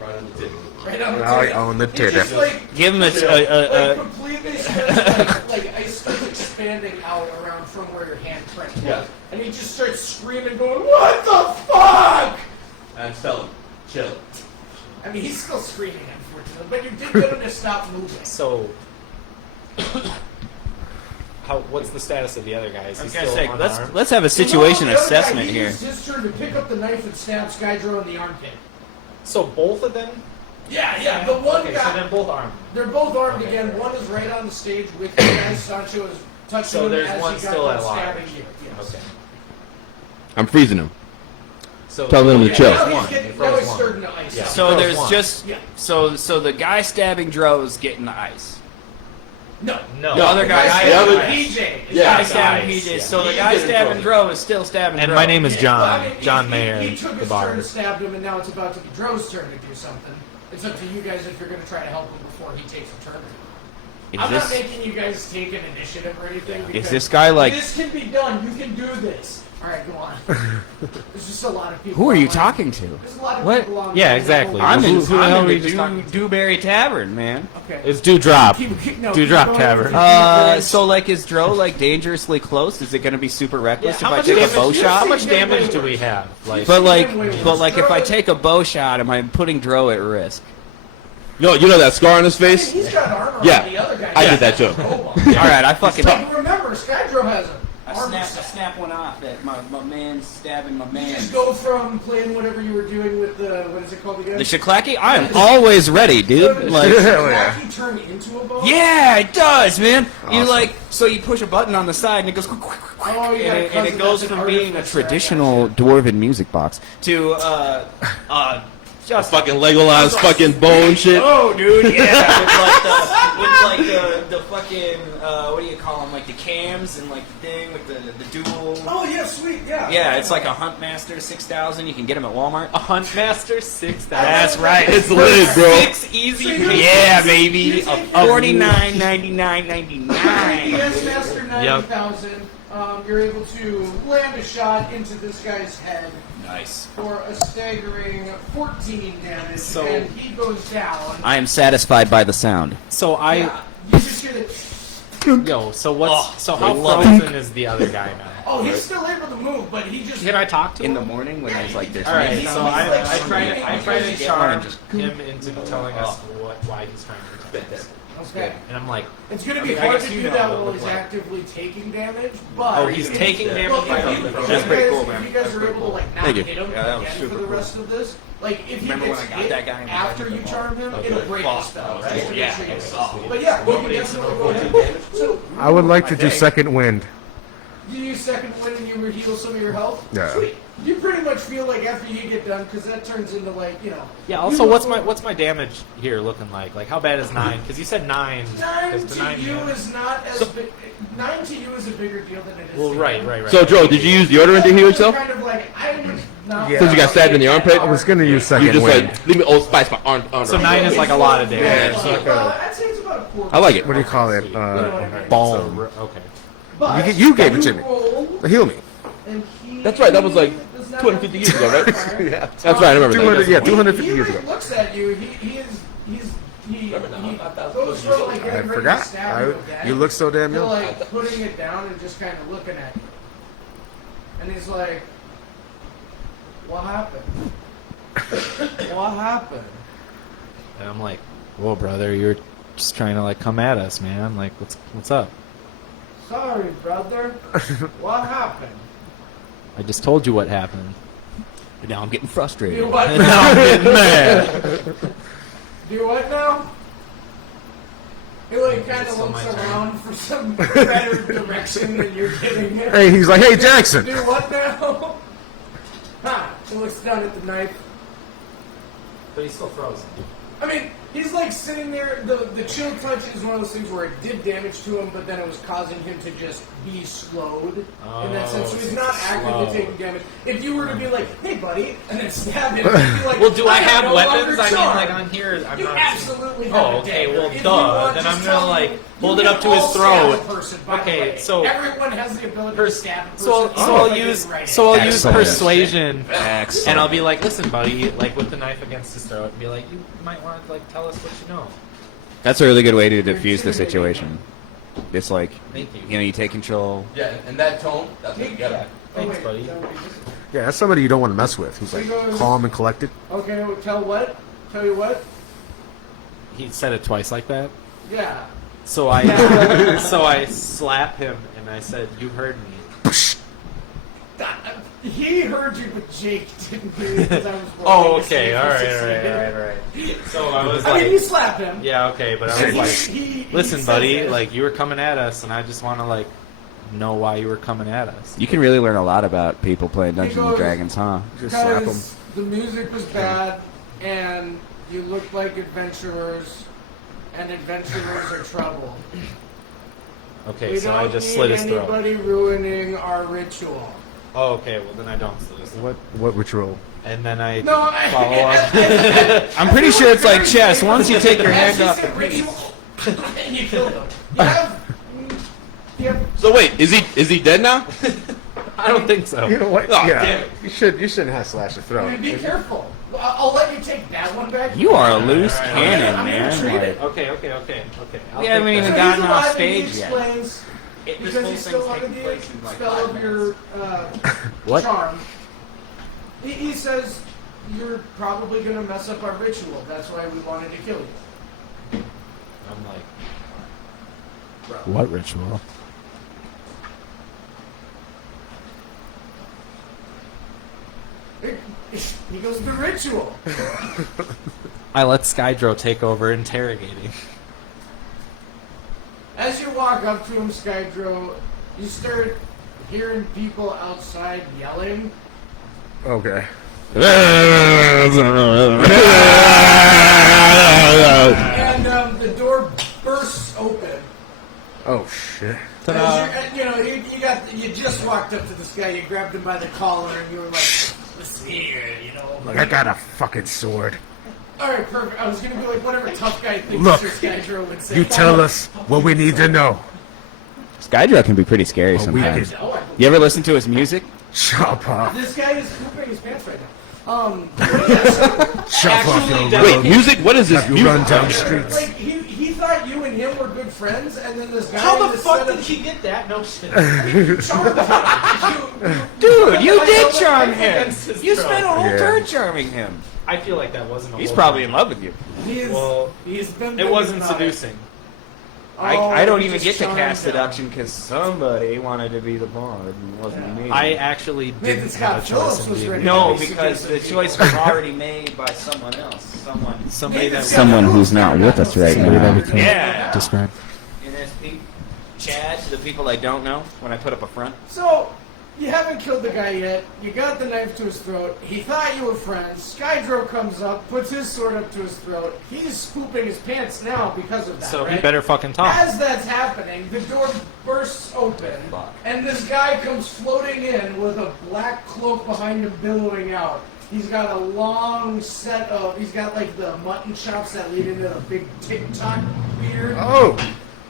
Right on the tip. Right on the Right tip. on the He tip. just like Give him like a completely starts like ice starts expanding out around from where your hand pricked. Yeah. And he just starts screaming, going, "What the fuck!" And tell him, chill. I mean, he's still screaming, unfortunately, but you did get him to stop moving. So, what's the status of the other guys? I was He's gonna still say, unarmed? let's have a situation The other guy, assessment he here. used his turn to pick up the knife and stab Skydro in the armpit. So both of them? Yeah. The one Okay, guy, so they're both armed. they're both armed Okay, again. right. One is right on the stage with you guys. Sancho is touching So him there's as one he got still done at large. stabbing you. Yes. Okay. I'm freezing him. So Tell them to Yeah, chill. now he's One. getting, He now froze he's one. starting to ice Yeah. out. So Froze there's one. just Yeah. so the guy stabbing Dro's getting the ice. No. No. The other guy stabbing the other- Peejay. The Yeah. guy stabbing Ice, Peejay. yeah. So the He's guy getting stabbing frozen. Dro is still stabbing And Dro. my name is John. Well, I mean, John he Mayer, took the his turn bard. to stab him, and now it's about to be Dro's turn to do something. It's up to you guys if you're going to try to help him before he takes a turn. I'm not making you guys take an initiative or anything. because this guy like? This can be done. You can do this. All right, go on. There's just a lot of people. Who are you online. talking to? There's a lot of What? people online. Yeah, exactly. I'm Who the hell are we just the talking to? Dewberry Tavern, man. okay. It's Dewdrop. No, Dewdrop keep Tavern. going. So like, is Dro like dangerously close? Is it gonna be super reckless How if I much take a damage? bow shot? How much damage do we have? Like, But like, if I take a bow shot, am I putting Dro at risk? You know that scar on his I mean, face? he's got armor Yeah, on the other guy. I did that too. All right, I fucking. Like, remember, Skydro has an armor I set. snap one off at my man's stabbing my You man. just go from playing whatever you were doing with the, what is it called again? The Shiklaki? I'm always ready, dude. Like, Hell yeah. Shiklaki turn into a bow? yeah, it does, man. You like, so you push a button on the side and it goes, Oh, yeah, and it goes from being a traditional dwarven music box to just Fucking Legolas, fucking bone shit. oh, dude, yeah, with the fucking what do you call them? Like the cams and like the thing with the dual. Oh, yeah, sweet, yeah. Yeah, it's like a Huntmaster 6000. You can get them at Walmart. a Huntmaster 6000. That's right. It's lit, bro. 6 easy. Yeah, baby. You take $49.99.99. PS Master 90,000, you're able to land a shot into this guy's head Nice. for a staggering 14 damage, So- and he goes down. I am satisfied by the sound. So I, Yeah, you just hear the... yo, so what's, so how love frozen is the other guy now? Oh, he's still able to move, but he just... Can I talk to In him? the morning when there's like this. All right, He's so like I try to Get charm one, just- him into telling us why he's trying to protect us. Okay. And I'm like, It's going to I be mean, I hard guess to you do know, that but while he's like- actively taking damage, but... oh, he's taking damage. Well, by if you, the- That's pretty cool, if man. you guys are able to like not Thank you. hit him Yeah, that was again super for the cool. rest of this, like if he Remember gets when I got hit that guy and after you grabbed him charm him, Okay. it'll break the Fuck. spell. Right. Just to Yeah. make sure you get Oh. But yeah, we can definitely go ahead. So I would like to do second wind. you use second wind and you heal some of your health. Yeah. Sweet. You pretty much feel like after you get done, because that turns into like Yeah. Also, what's my damage here looking like? Like, how bad is 9? Because you said 9. 9 'cause the to 9 you damage- is not as big. 9 to you is a bigger deal than it is. Well, to right, him. right, right. So, Joe, did you use deodorant to heal yourself? Kind of like I'm not. Yeah. Since you got stabbed in the armpit? I was gonna use You second just wind. like, leave me Old Spice my arm. So 9 is like a lot of Yeah, damage. it's like a- I'd say it's about a quarter. I like it. What do you call it? So, Balm. okay. But You gave it to me. roll, Heal me. and he That's right, that was like does not 250 years ago, right? have- Yeah. That's right, I remember 200, that. yeah, He- 250 he years like ago. looks at you. He goes from like I getting ready to forgot. stab you again. You look so damn to young. like putting it down and just kind of looking at you. And he's like, "What happened? What happened?" And I'm like, whoa, brother, you're just trying to like come at us, man. Like, what's up? Sorry, brother. What happened? I just told you what happened. But now I'm getting frustrated. Do what Now now? I'm getting mad. Do what now? He like kind of It's on looks my turn. around for some better direction than you're giving him. Hey, he's like, hey, Jackson. Do what now? Ha! He looks down at the knife. But he's still frozen. I mean, he's like sitting there. The chill touch is one of those things where it did damage to him, but then it was causing him to just be slowed in that sense. So he's not actively slowed. taking damage. If you were to be like, "Hey, buddy," and then stab him, he'd be like, Well, do I am have no weapons? longer I mean, charmed." like on here, I'm You not. absolutely have Oh, a okay, dagger. well, If you duh. want, Then just I'm tell gonna, me. like, You hold it can up to his all stab throat. a person, by the Okay, way. so- everyone has the ability to stab a person. So even I'll if they use didn't write it. use Excellent. persuasion, Excellent. and I'll be like, listen, buddy, like with the knife against his throat, and be like, you might want to like tell us what you know. That's a really good way to diffuse the situation. It's like, Thank you. you know, you take control. Yeah, and that tone, that's what you got. Oh, Thanks, wait, buddy. no, wait, Yeah, that's somebody you don't want to mess with. Who's like calm and collected. Okay, well, tell what? Tell you what? He said it twice like that. Yeah. So I I slap him and I said, "You heard me." He heard you, but Jake didn't hear you because I was. Oh, rolling to see okay, if all he right. succeeded. So I was I mean, you like, slap him. "Yeah, okay," but I was like, He "Listen, says buddy, it. like you were coming at us, and I just want to like know why you were coming at us." You can really learn a lot about people playing Dungeons and goes- Dragons, huh? Just slap him. Because the music was bad, and you look like adventurers, and adventurers are trouble. Okay, We so don't I just need slit his throat. anybody ruining our ritual. Oh, okay, well then I don't slit his throat. What ritual? And then I No, follow up. I'm pretty sure it's like chess. Once you take your hand As he off said the ritual, and you killed him. You have So wait, is he dead now? I don't think so. You know what? Oh, yeah, damn it. you shouldn't have slashed the I throat. mean, be careful. I'll let you take that one back. You are a loose cannon, I'm man. gonna treat it. Okay. We haven't even So gotten he's off alive and stage he yet. explains, This because whole he's still thing's under taking the place in like spell 5 of minutes. your What? charm. He says you're probably going to mess up our ritual. That's why we wanted to kill you. I'm like, Bro. what ritual? He goes, the ritual. I let Skydro take over interrogating. As you walk up to him, Skydro, you start hearing people outside yelling. Okay. And the door bursts open. Oh shit. As you just walked up to this guy, you grabbed him by the collar, and you were like, listen here, Look, I got a fucking sword. Alright, perfect. I was gonna be like, whatever tough guy thinks Look, Skydro would say. You tell us what we need to know. Skydro can be pretty scary Oh, we sometimes. can- You ever listen to his music? Chop off. This guy is pooping his pants right now. Chop off your Wait, robe. music? What is this? Have you Music? run down the streets? Like, he thought you and him were good friends, and then this guy. How the just fuck said did it- he get that? No shit. Charmed him. Dude, you I did know charm that him. against his You throat. spent a whole Yeah. turn charming him. I feel like that wasn't a He's whole probably thing. in love with you. He is, Well, he's been It wasn't thinking about it. seducing. I don't he even just get to charmed cast him. seduction because somebody wanted to be the pawn. It wasn't me. I actually Nathan didn't Scott have a Phillips choice in was being ready. No, Yeah, because the basically. choice was already made by someone else. somebody that Someone who's not with us right now. Yeah. Describe. NSP, Chad, to the people I don't know when I put up a front. So, you haven't killed the guy yet. You got the knife to his throat. He thought you were friends. Skydro comes up, puts his sword up to his throat. He's pooping his pants now because of that, So right? he better fucking talk. As that's happening, the door bursts open, and this guy comes floating in with a black cloak behind him billowing out. He's got a long set of, he's got like the mutton chops that lead into a big TikTok beard. Oh.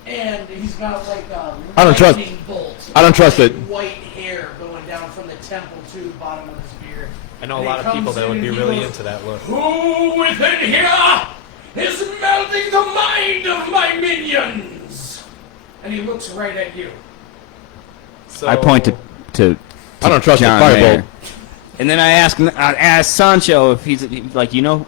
And he's got like a I don't trust- lightning bolt. I don't trust like it. White hair going down from the temple to the bottom of his beard. I know a And lot he of people comes that in would be and he really goes, into that look. Who within here is melting the mind of my minions? And he looks right at you. So, I point to I don't trust the John fireball. Mayer. And then I asked Sancho if he's like, you know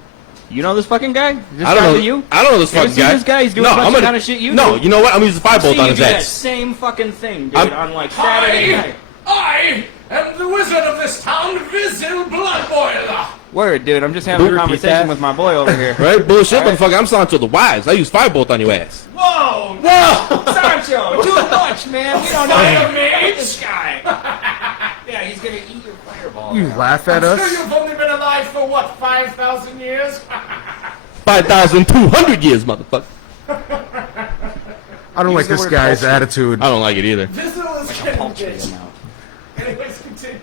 this fucking guy? Is this I don't guy know. to you? I don't know this You ever fucking seen guy. this guy? He's doing no, a bunch I'm of gonna, kind of shit you No, do. you know what? I'm gonna use the firebolt See on you his do that ass. same fucking thing, dude, I'm- on like Saturday night. I am the wizard of this town, Vizil Bloodboiler. Word, dude. I'm just having a Repeat conversation that. with my boy over here. Right? Bullshit, motherfucker. I'm Sancho the Wise. I use firebolt on your ass. Whoa! Whoa! Sancho, too much, man. We don't know about this guy. Yeah, he's gonna eat your fireball. You laugh at I'm sure us? you've only been alive for what, 5,000 years? 5,200 years, motherfucker. I don't like the this word guy's bullshit. attitude. I don't like it either. Vizil is Like a getting paltry bitch. amount. Anyways, continue.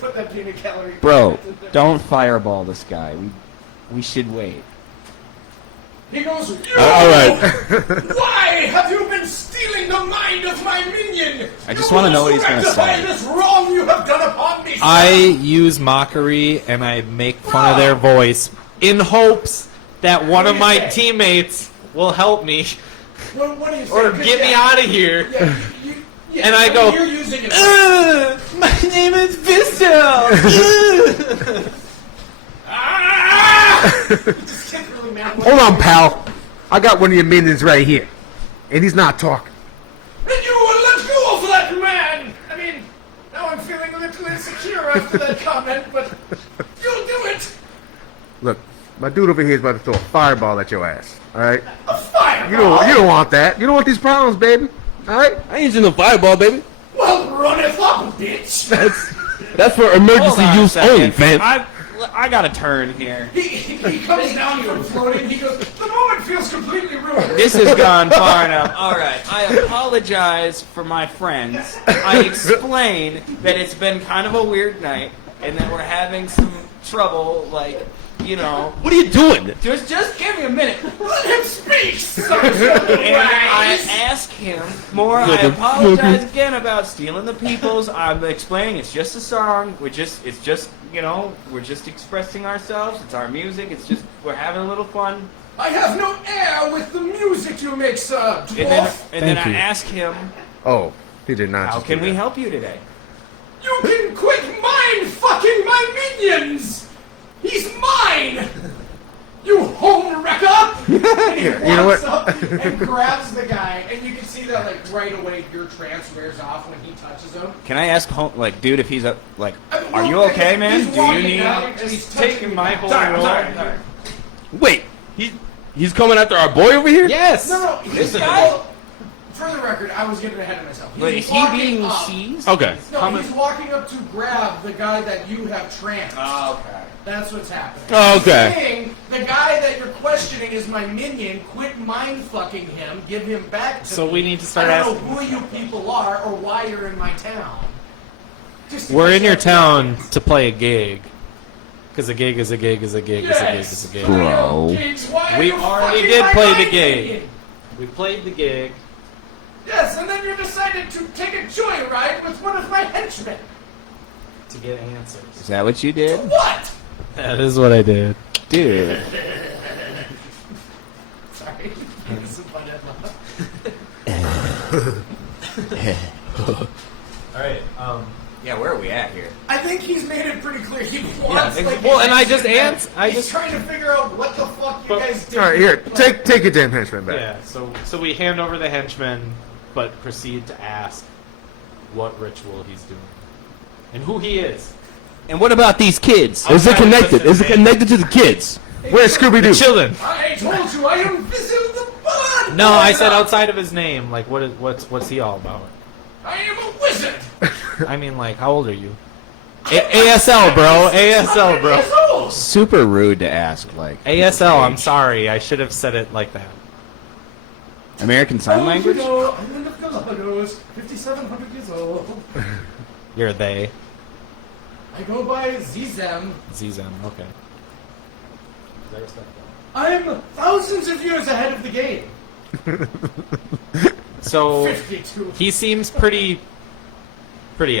Put that peanut calorie. Bro, don't fireball this guy. We should wait. He goes, you! All right. Why have you been stealing the mind of my minion? I just wanna know what he's gonna rectify say. this wrong you have done upon me, sir. I use mockery and I make fun of their voice in hopes that one What of do you my say? teammates will help me What do you say? or Good get me guy. out of here. Yeah, And I go, You're using it. My name is Pistol. Just get really mad. Hold on, pal. I got one of your minions right here. And he's not talking. And you will let go of that man! I mean, now I'm feeling a little insecure after that comment, but you'll do it! Look, my dude over here is about to throw a fireball at your ass. Alright? A fireball! You don't want that. You don't want these problems, baby. Alright? I ain't using no fireball, baby. Well, run it up, bitch! That's for Hold emergency on a use second. only, man. I got a turn here. He comes down from floating, he goes, the moment feels completely ruined. This has gone far enough. All right, I apologize for my friends. I explain that it's been kind of a weird night and that we're having some trouble, like you know. What are you doing? Just give me a minute. Let him speak, And I ask him more. I apologize again about stealing the peoples. I'm explaining it's just a song. We're just expressing ourselves. It's our music. We're having a little fun. I have no air with the music you make, sir, dwarf. And then Thank I you. ask him, Oh, he did not. how just can do we that. help you today? You can quit mind fucking my minions! He's mine! You home wrecker! And he You know walks what? up and grabs the guy, and you can see that like right away your trance wears off when he touches him. Can I ask, dude, if he's are Well, you okay, man? he's Do you walking need? out and he's taking my me whole back. role. Sorry. Wait, he's coming after our boy over here? Yes. No, this guy. For the record, I was getting ahead of myself. But He's is he walking being up. seized? Okay. No, he's walking up to grab the guy that you have tranced. Oh, okay. That's what's happening. Oh, okay. He's saying, the guy that you're questioning is my minion. Quit mind fucking him. Give him back to So me. we need to start I don't asking. know who you people are or why you're in my town. Just We're in your check town to play a gig. Because a gig is a gig is a gig is a gig Yes. is a gig. Bro. Kids, why are We you already fucking did my play the mind gig. minion? We played the gig. Yes, and then you decided to take a joyride with one of my henchmen. To get answers. Is that what you did, What? That is what I did. dude? Sorry. This is a fun headline. Alright, Yeah, where are we at here? I think he's made it pretty clear he wants. Yeah, like, well, an and I just answer. He's ans- trying to figure out what the fuck you But- guys did. All right, here, take your damn henchman back. yeah, so we hand over the henchman, but proceed to ask what ritual he's doing. And who he is. And what about these kids? Is it connected? Is it connected to the kids? Where's Scooby Doo? Children! I told you I am visiting the blood. No, I said outside of his name. Like, what's he all about? I am a wizard. I mean, like, how old are you? ASL, bro. ASL, bro. Years old. Super rude to ask, like ASL, I'm sorry. I should have said it like that. American Sign Language. Island of Galapagos, 5,700 years old. You're they. I go by Zizem. Zizem, okay. I'm thousands of years ahead of the game. So, 52. he seems pretty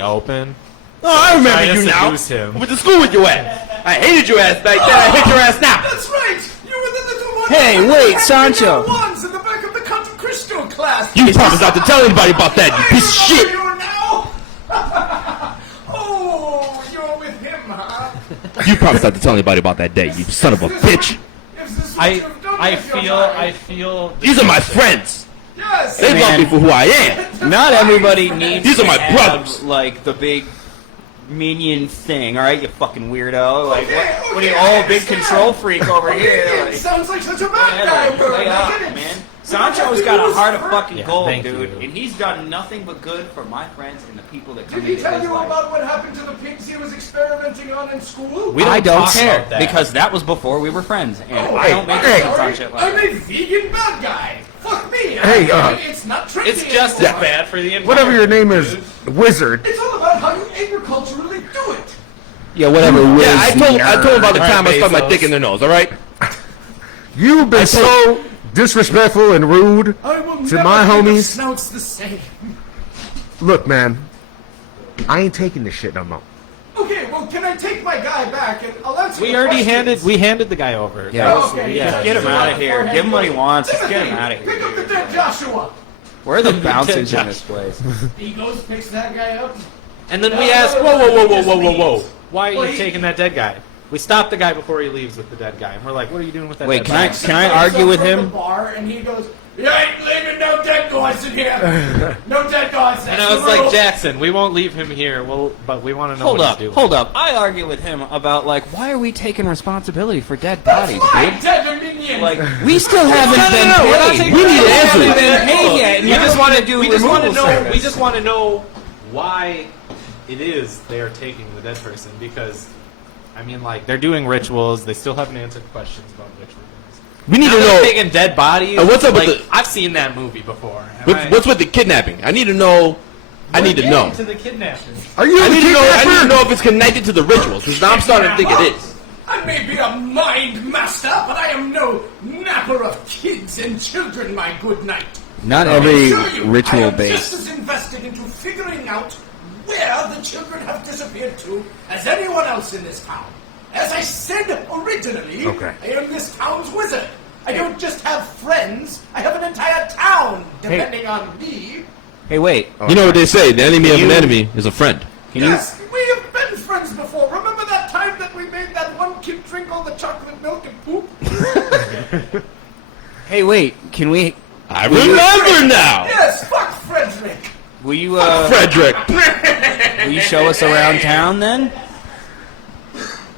open. Oh, I remember Try to you now. seduce him. I went to school with your ass. I hated your ass back then. I hate your ass now. That's right. You were the little one. Hey, that wait, had Sancho. the ones in the back of the Conte Cristo class. You promised not to tell anybody about that, I you piece of remember shit. you now. Oh, you're with him, huh? You promised not to tell anybody about that day, you son of a bitch. Is this what you've done I with your feel time? These are my friends. Yes. They love Man. me for who I am. Not everybody needs These to are my have, brothers. like, the big minion thing, alright, you fucking weirdo. Like, Okay, what are you, okay, all I big understand. control freak over Okay, here? it Like, sounds like such a bad yeah, guy like, word. lay I off, get it. man. You don't have Sancho's to got a use heart of hurt. fucking Yeah, gold, thank dude, you. and he's done nothing but good for my friends and the people that come Did he into tell his you life. about what happened to the pigs he was experimenting on in school? We I don't talk care about that. because that was before we were friends, and Oh, I don't make hey, sense on sorry. shit like I'm that. a vegan bad guy. Fuck me. Hey, it's not trendy It's just anymore. as bad for the environment. Whatever your name is, wizard. It's all about how you agriculturally do it. Yeah, whatever. Yeah, I told him about the All right, time I stuck my Bezos. dick in their nose, alright? You've been so disrespectful and rude I will to never my hear the homies. snouts the same. Look, man, I ain't taking this shit no more. Okay, well, can I take my guy back and I'll answer We the already questions. handed the guy over. Yeah, Oh, okay. yeah. Get him out of here. Give him what he wants. Just get him out of Pick up the here. dead Joshua. Where are the bouncers in this place? He goes, picks that guy up. And then we No, ask, no, whoa, no, whoa, whoa, he whoa, just whoa, whoa, whoa. leaves. Why are Well, you he- taking that dead guy? We stop the guy before he leaves with the dead guy. And we're like, what are you doing with that Wait, dead can I- guy? Can argue with From him? The bar, and he goes, "You ain't leaving no dead guys in here. No dead guys." And I was like, Jackson, we won't leave him here, but we want to know Hold what up, he's doing. hold up. I argue with him about, like, why are we taking responsibility for dead bodies, My dude? dead Dominion. Like, we still haven't been no, we're not paid. taking We need responsibility. haven't been paid yet. We and just you want to do We just want to removal know. service. We just want to know why it is they are taking the dead person because, I mean, like they're doing rituals. They still haven't answered questions about rituals. We need Now to they're know taking dead bodies. what's up like, with the- I've seen that movie before. and what's with the kidnapping. I need to know. I need to know. To the kidnapping. Are you I the need to know. I need to kidnapper? know if it's connected to the rituals, because now I'm starting to think it is. I may be a mind master, but I am no napper of kids and children, my good knight. Not I every assure you, I ritual am just based. as invested into figuring out where the children have disappeared to as anyone else in this town. As I said originally, Okay. I am this town's wizard. I don't just have friends, I have an entire town depending on me. Hey, wait. You know what they say? The enemy of an enemy is a friend. Can you? Yes, we have been friends before. Remember that time that we made that one kid drink all the chocolate milk and poop? Hey, wait. Can we? I remember now. Yes, fuck Frederick. Will you? Frederick. Will you show us around town then?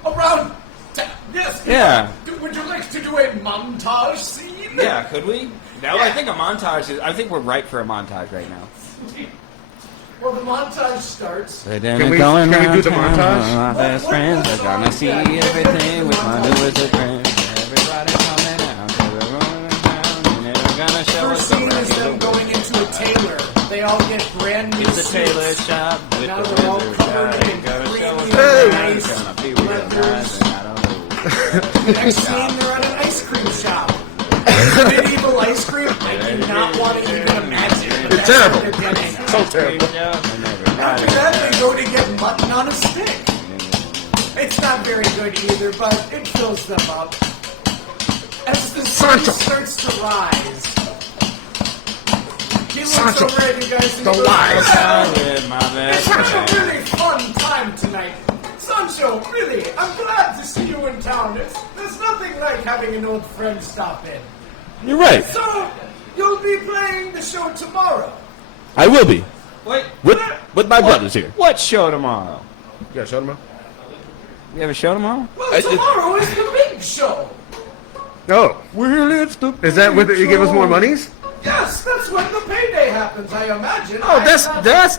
Around. Yes. Yeah. Would you like to do a montage scene? Yeah. Could we? No, I think a montage is. I think we're ripe for a montage right now. Well, the montage starts. Can we do the montage? My best friends are gonna see everything with my newest friends. Everybody coming out, we're rolling around, and they're gonna show First us scene is them around. going into a tailor. They all get brand new It's a tailor suits. shop with Now the they're all wizard covered guy. in Gonna show us premium around. nice It's gonna be real nice, and I don't know. The next scene, they're at an ice cream shop. Medieval ice cream. I do not want to even imagine. It's terrible. They're getting. So terrible. After that, they go to get mutton on a stick. It's not very good either, but it fills them up. As the sun Sancho. starts to rise, he looks Sancho. over at you guys and The he goes, lies. It's such a really fun time tonight. Sancho, really, I'm glad to see you in town. There's nothing like having an old friend stop in. You're right. So, you'll be playing the show tomorrow. I will be. Wait. With my brothers here. What show tomorrow? Yeah, show them. We have a show tomorrow? Well, tomorrow is the big show. Oh, Well, it's the is that when you give us more monies? Yes, that's when the payday happens, I imagine. Oh, that's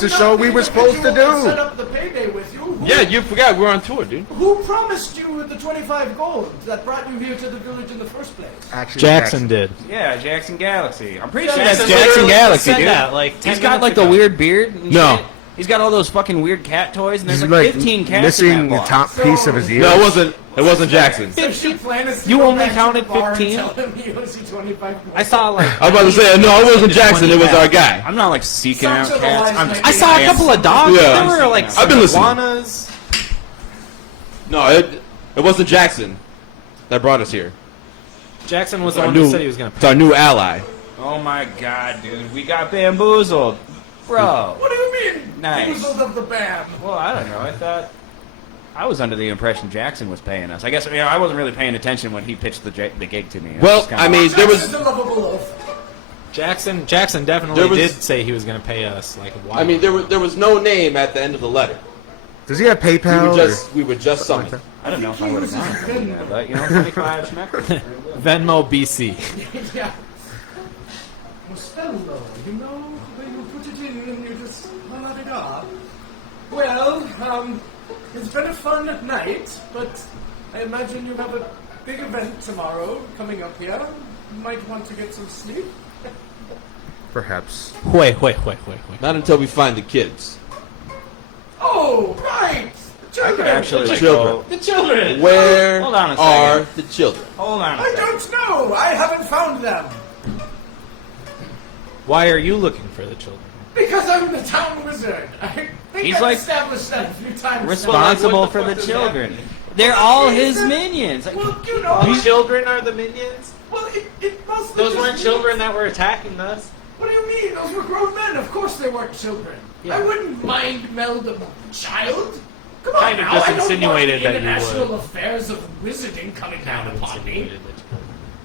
the show we were supposed to Set do. up the payday with you. Yeah, you forgot we're on tour, dude. Who promised you the 25 gold that brought you here to the village in the first place? Actually, Jackson did. Yeah, Jackson Galaxy. I'm pretty sure Jackson that's Jackson literally Galaxy, said dude. that, like, 10 He's got minutes like the ago. weird beard. And No. shit. He's got all those fucking weird cat toys, and there's He's like like 15 cats missing in the that top So- piece of his ear. No, it wasn't Jackson. So she planned to You go only back to the counted bar and 15? tell him he owes you 25 gold. I saw like I was about to say, no, it wasn't Jackson. It was our guy. I'm not like seeking out Sancho the cats. Wise I'm Man. just I saw a couple of dogs. Yeah. There were like I've some been listening. iguanas. No, it wasn't Jackson that brought us here. Jackson was the Our one who new- said he was gonna. It's our new ally. Oh my god, dude, we got bamboozled, bro. What do you mean? Nice. Boozled of the band. Well, I don't know. I thought I was under the impression Jackson was paying us. I guess I wasn't really paying attention when he pitched the gig to me. I was Well, just kinda I mean, there was. Jackson's a lovable oaf. Jackson definitely There was- did say he was gonna pay us like a while. I mean, there was no name at the end of the letter. Does he have PayPal? We were just something summoned. I don't know if I would have gone for that, but 25 schmeckers. Venmo BC. Yeah. Mostello, you know, when you put it in and you just la da da. Well, it's been a fun night, but I imagine you have a big event tomorrow coming up here. You might want to get some sleep. Perhaps. Wait. Not until we find the kids. Oh, right! The I could children! actually The like, children. go. The children! Where Hold on a are second. the children? Hold on a I second. don't know! I haven't found them! Why are you looking for the children? Because I'm the town wizard! I think He's I've like established that a few times now. Responsible What for the fuck does that children. mean? They're all his minions. Like, Well, you know, These children are the minions. well, it mostly Those just weren't means- children that were attacking us. What do you mean? Those were grown men. Of course they weren't children. Yeah. I wouldn't mind meld a child. Come on Kind of now, just I don't insinuated want that you international would. affairs of wizarding coming down upon me.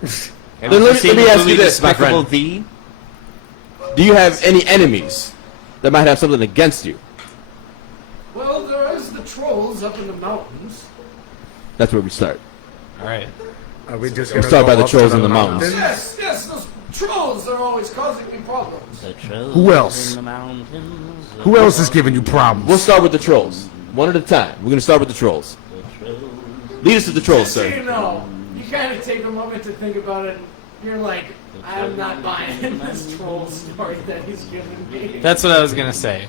have Then you let me seen the ask you movie this, my Despicable friend. V? Do you have any enemies that might have something against you? Well, there is the trolls up in the mountains. That's where we start. All right. Are we just We'll gonna start go by the up to trolls in the mountains. Yes, those trolls are always causing me problems. Who else? Who else is giving you problems? We'll start with the trolls. One at a time. We're going to start with the trolls. Lead us to the trolls, So sir. you know, you kind of take a moment to think about it. And you're like, I'm not buying this troll story that he's giving me. That's what I was gonna say.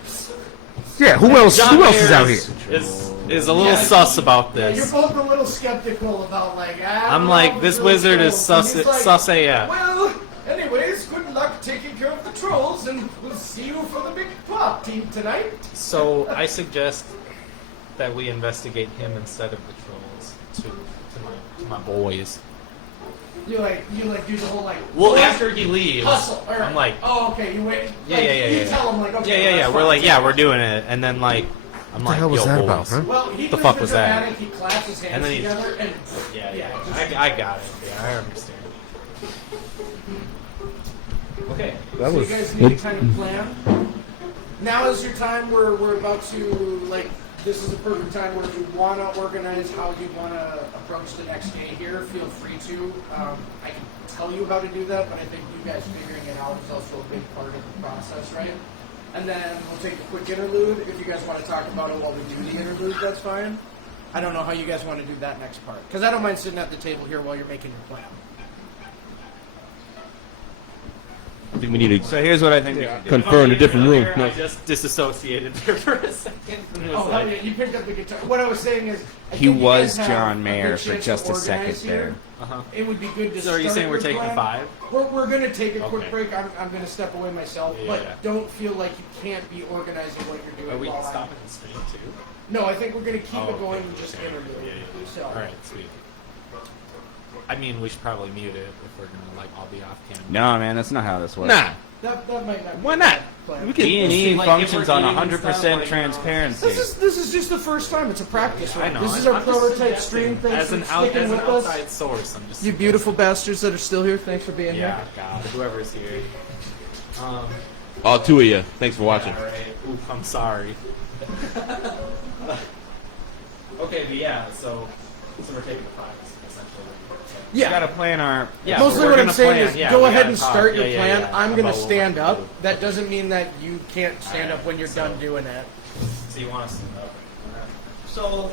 Yeah, who else? John Who else is out here? Mayer is is a little sus about Yeah, you're this. both a little skeptical about like. I'm like, this wizard is sus AF. Well, anyways, good luck taking care of the trolls, and we'll see you for the big plot team tonight. So I suggest that we investigate him instead of the trolls to my boys. You do the whole like. Well, boys, after he leaves, hustle. Or, I'm like, oh, okay, you wait. Yeah, like, yeah. You tell him like, okay. yeah. that's We're fine. like, yeah, we're doing it, and then like, I'm What like, the hell was yo, that boys. about, huh? Well, he The does fuck the was that? dramatic, he claps his hands And then he- together, and Yeah. I got it. Yeah, I understand. Okay. That so was. you guys need to kind of plan. Now is your time. We're about to like. This is a perfect time where if you want to organize how you want to approach the next day here, feel free to. I can tell you how to do that, but I think you guys figuring it out is also a big part of the process, right? And then we'll take a quick interlude. If you guys want to talk about it while we do the interlude, that's fine. I don't know how you guys want to do that next part. Because I don't mind sitting at the table here while you're making your plan. I think we need to So here's what I think we should do. confer in a different room. I No. just disassociated there for a second. And was Oh, like, hell yeah, you picked up the guitar. What I was saying is, I He think you was guys have John a Mayer good for chance just to a second organize here. there. uh-huh. It would be good to So are you start saying we're your taking plan. 5? We're going to take a quick Okay. break. I'm going to step away myself, Yeah, but yeah. don't feel like you can't be organizing what you're doing. Are we while stopping the stream too? No, I think we're going to keep Oh, it going okay. and just interview. Yeah. So, All right, sweet. I mean, we should probably mute it if we're gonna like all be off camera. No, man, that's not how this works. Nah. that might not. Why not? Plan. We can. D&E Like, if functions we're on eating and 100% stuff, like, transparency. This is just the first time. It's a practice I run. know. This is I'm our just prototype suggesting, stream. Thanks as for an sticking with us. outside source. I'm just You beautiful bastards that are still here. Thanks for being Yeah, here. God, whoever's here. All two of you. Thanks for watching. All right. Oof, I'm sorry. Okay, but yeah, so we're taking 5 essentially. We Yeah. gotta plan our. Yeah, Mostly we're what I'm gonna saying plan. is Yeah, go we ahead gotta and talk. start your Yeah, plan. yeah, I'm going to about what stand we're up. gonna do. That doesn't mean that you can't stand Alright, up when you're so- done doing it. So you want us to know? So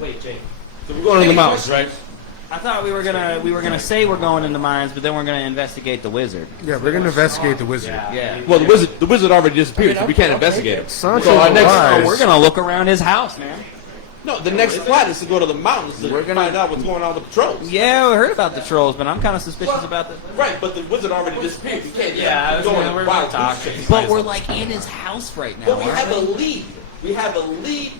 wait, Jake. So we're going to the mountains, right? I thought we were gonna say we're going in the mines, but then we're gonna investigate the wizard. Yeah, we're gonna investigate the wizard. Yeah. Well, the wizard already disappeared, so we can't investigate him. Sancho So our next, alive. We're gonna look around his house, man. no, the next plot is to go to the mountains to We're gonna- find out what's going on with the trolls. Yeah, we heard about the trolls, but I'm kind of suspicious about this. Right, but the wizard already disappeared. You can't Yeah, just go in we're wild talking. goose chase. But we're like in his house right now. But we aren't have a lead. We have a lead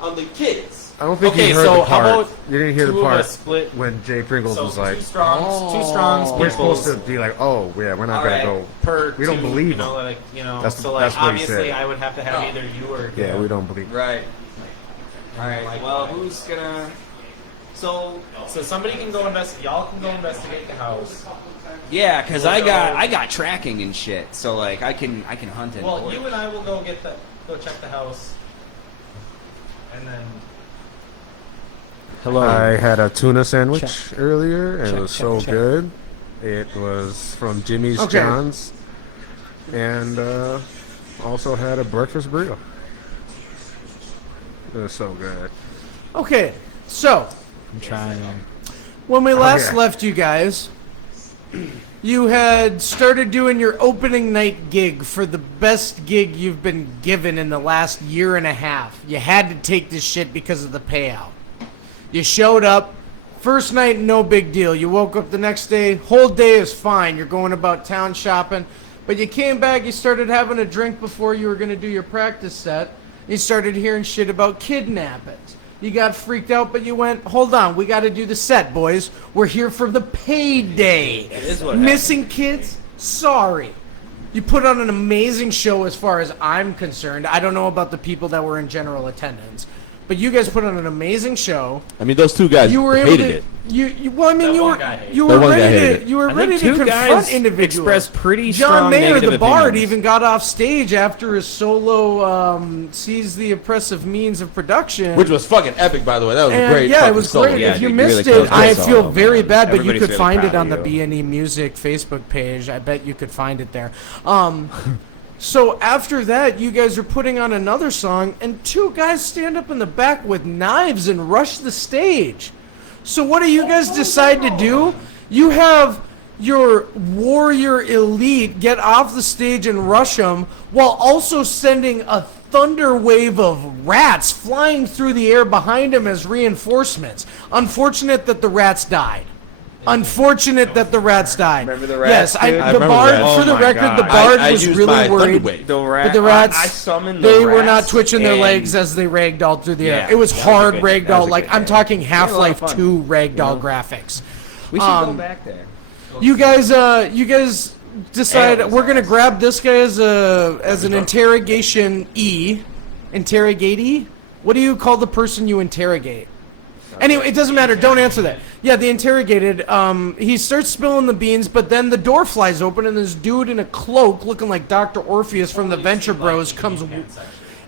on the kids. I don't think Okay, you heard so the how part. about You didn't hear the two of part us split? when J.PRYNGLZ So was like, two strongs. "We're peoples. supposed to be like, oh yeah, we're not gonna go." Per We don't two, believe you know, him. like, you know. That's- so like that's what he obviously said. I would have to have either you or Yeah, we don't believe. Right. All right. Like, Well, who's gonna? So somebody can go investigate. Y'all can go investigate the house. Yeah, cause I got tracking and shit, so like I can hunt it. Well, you and I will go check the house, and then. Hello. I had a tuna sandwich earlier, and Check, it was check, so check. good. It was from Jimmy's Okay. John's, and also had a breakfast burrito. It was so good. Okay, so I'm trying. when we last yeah. left you guys, you had started doing your opening night gig for the best gig you've been given in the last year and a half. You had to take this shit because of the payout. You showed up. First night, no big deal. You woke up the next day, whole day is fine. You're going about town shopping. But you came back, you started having a drink before you were going to do your practice set. You started hearing shit about kidnappings. You got freaked out, but you went, hold on, we got to do the set, boys. We're here for the payday. It is what Missing kids? Sorry. You put on an amazing show as far as I'm concerned. I don't know about the people that were in general attendance. But you guys put on an amazing show. I mean, those two guys You were able hated to. it. Well, I mean, That you one were guy hated you it. were That one guy ready hated to it. you were I ready think to two confront guys individuals. expressed pretty John strong Mayer, negative the bard, opinions. even got off stage after his solo "Seize the Oppressive Means of Production." Which was fucking epic, by the way. That was a And great. yeah, it fucking was solo. great. Yeah, If you dude, you really missed killed it, I that feel solo, very man. bad, but you Everybody's could really find it proud on the of you. B&E Music Facebook page. I bet you could find it there. So after that, you guys are putting on another song, and two guys stand up in the back with knives and rush the stage. So what do you guys decide to do? You have your warrior elite get off the stage and rush them, while also sending thunder wave of rats flying through the air behind him as reinforcements. Unfortunate that the rats died. Unfortunate that the rats died. Remember the rats, Yes, dude? the remember bard. rats. For the Oh my record, God. the bard I was used really my worried. Thunderwave. The rat, But the rats, I summoned the they were not rats twitching their and- legs as they ragdolled through the air. Yeah, It was that was a hard good- that was ragdoll, a like good I'm day. talking We had a lot of Half-Life fun, 2 ragdoll you know? graphics. We should go back there. You guys decide Ales, we're gonna grab this guy as an interrogation interrogate. What do you call the person you interrogate? Anyway, it doesn't matter. Don't answer that. Yeah, the interrogated. He starts spilling the beans, but then the door flies open, and this dude in a cloak, looking like Dr. Orpheus from the Venture Bros, comes.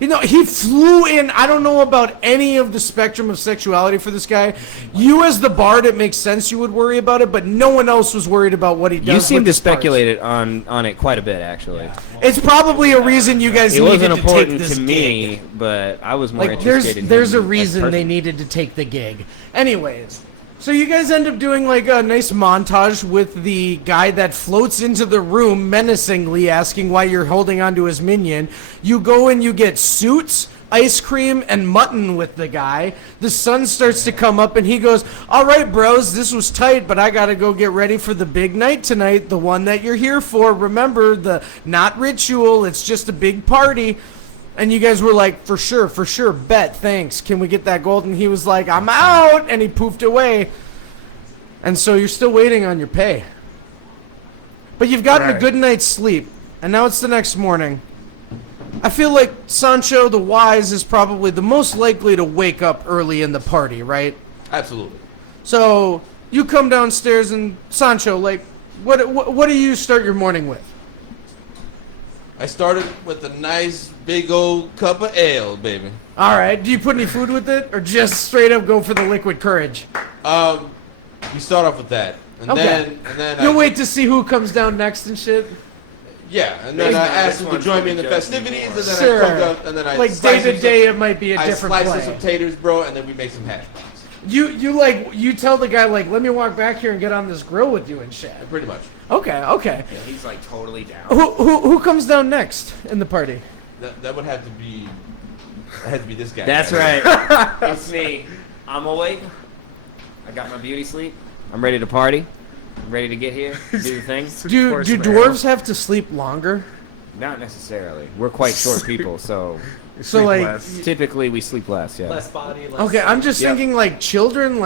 You know, he flew in. I don't know about any of the spectrum of sexuality for this guy. You, as the bard, it makes sense you would worry about it, but no one else was worried about what he does. You seem with to his parts. speculate on it quite a bit, actually. It's probably a reason you guys It needed wasn't to take important this to gig. me, but I was more Like interested in there's a him as reason they person. needed to take the gig. Anyways, so you guys end up doing like a nice montage with the guy that floats into the room menacingly asking why you're holding on to his minion. You go and you get suits, ice cream, and mutton with the guy. The sun starts to come up and he goes, "All right, bros, this was tight, but I gotta go get ready for the big night tonight, the one that you're here for. Remember, the not ritual, it's just a big party." And you guys were like, for sure, bet, thanks. Can we get that gold? And he was like, "I'm out," and he poofed away. And so you're still waiting on your pay. But you've gotten a Right. good night's sleep, and now it's the next morning. I feel like Sancho the Wise is probably the most likely to wake up early in the party, right? Absolutely. So you come downstairs and Sancho, like, what do you start your morning with? I started with a nice big old cup of ale, baby. All right. Do you put any food with it, or just straight up go for the liquid courage? We start off with that, and Okay. then You'll wait to see who comes down next and shit. Yeah, and then I This asked them to one's join me in the gonna judge me festivities, more. and then Sure. I cooked up, and then I Like day sliced to some- day, it might be a I different sliced play. some taters, bro, and then we make some hash browns. You tell the guy like, let me walk back here and get on this grill with you and shit. Pretty much. Okay. Yeah, he's like totally down. Who comes down next in the party? That would have to be. It had to be this guy. That's right. It's me. I'm awake. I got my beauty sleep. I'm ready to party. I'm ready to get here, do the thing. Do dwarves have to sleep longer? Not necessarily. We're quite short people, so So like, typically we sleep less. Yeah. Less body, less. okay, I'm just Yep. thinking like children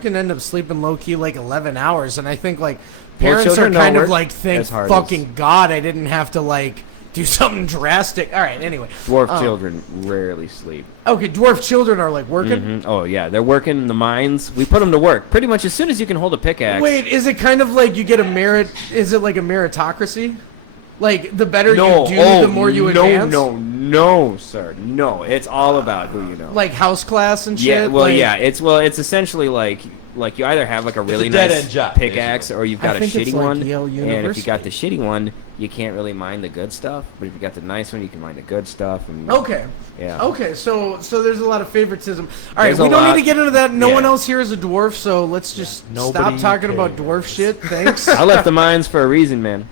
can end up sleeping low key like 11 hours, and I think like Well, parents are children kind don't of work like, thank as hard fucking God I didn't have to like do something drastic. All right, anyway. Dwarf children rarely sleep. Okay, dwarf children are like working. Mhm. Oh yeah, they're working in the mines. We put them to work pretty much as soon as you can hold a pickaxe. Wait, is it kind of like you get a merit? Is it like a meritocracy? Like the better No, you do, the more you advance. No, sir, no. It's all about who you know. Like house class and shit. yeah, well, like, yeah. It's essentially like you either have like a really a dead-end nice job, pickaxe basically. or you've I got a think it's shitty like one. Yale And if you University. got the shitty one, you can't really mine the good stuff. But if you got the nice one, you can mine the good stuff. And Okay. Yeah. Okay, so there's a lot of favoritism. All right, There's we a don't lot- need to get into that. No yeah. one else here is a dwarf, so let's just stop Nobody talking about cares. dwarf shit. Thanks. I left the mines for a reason, man.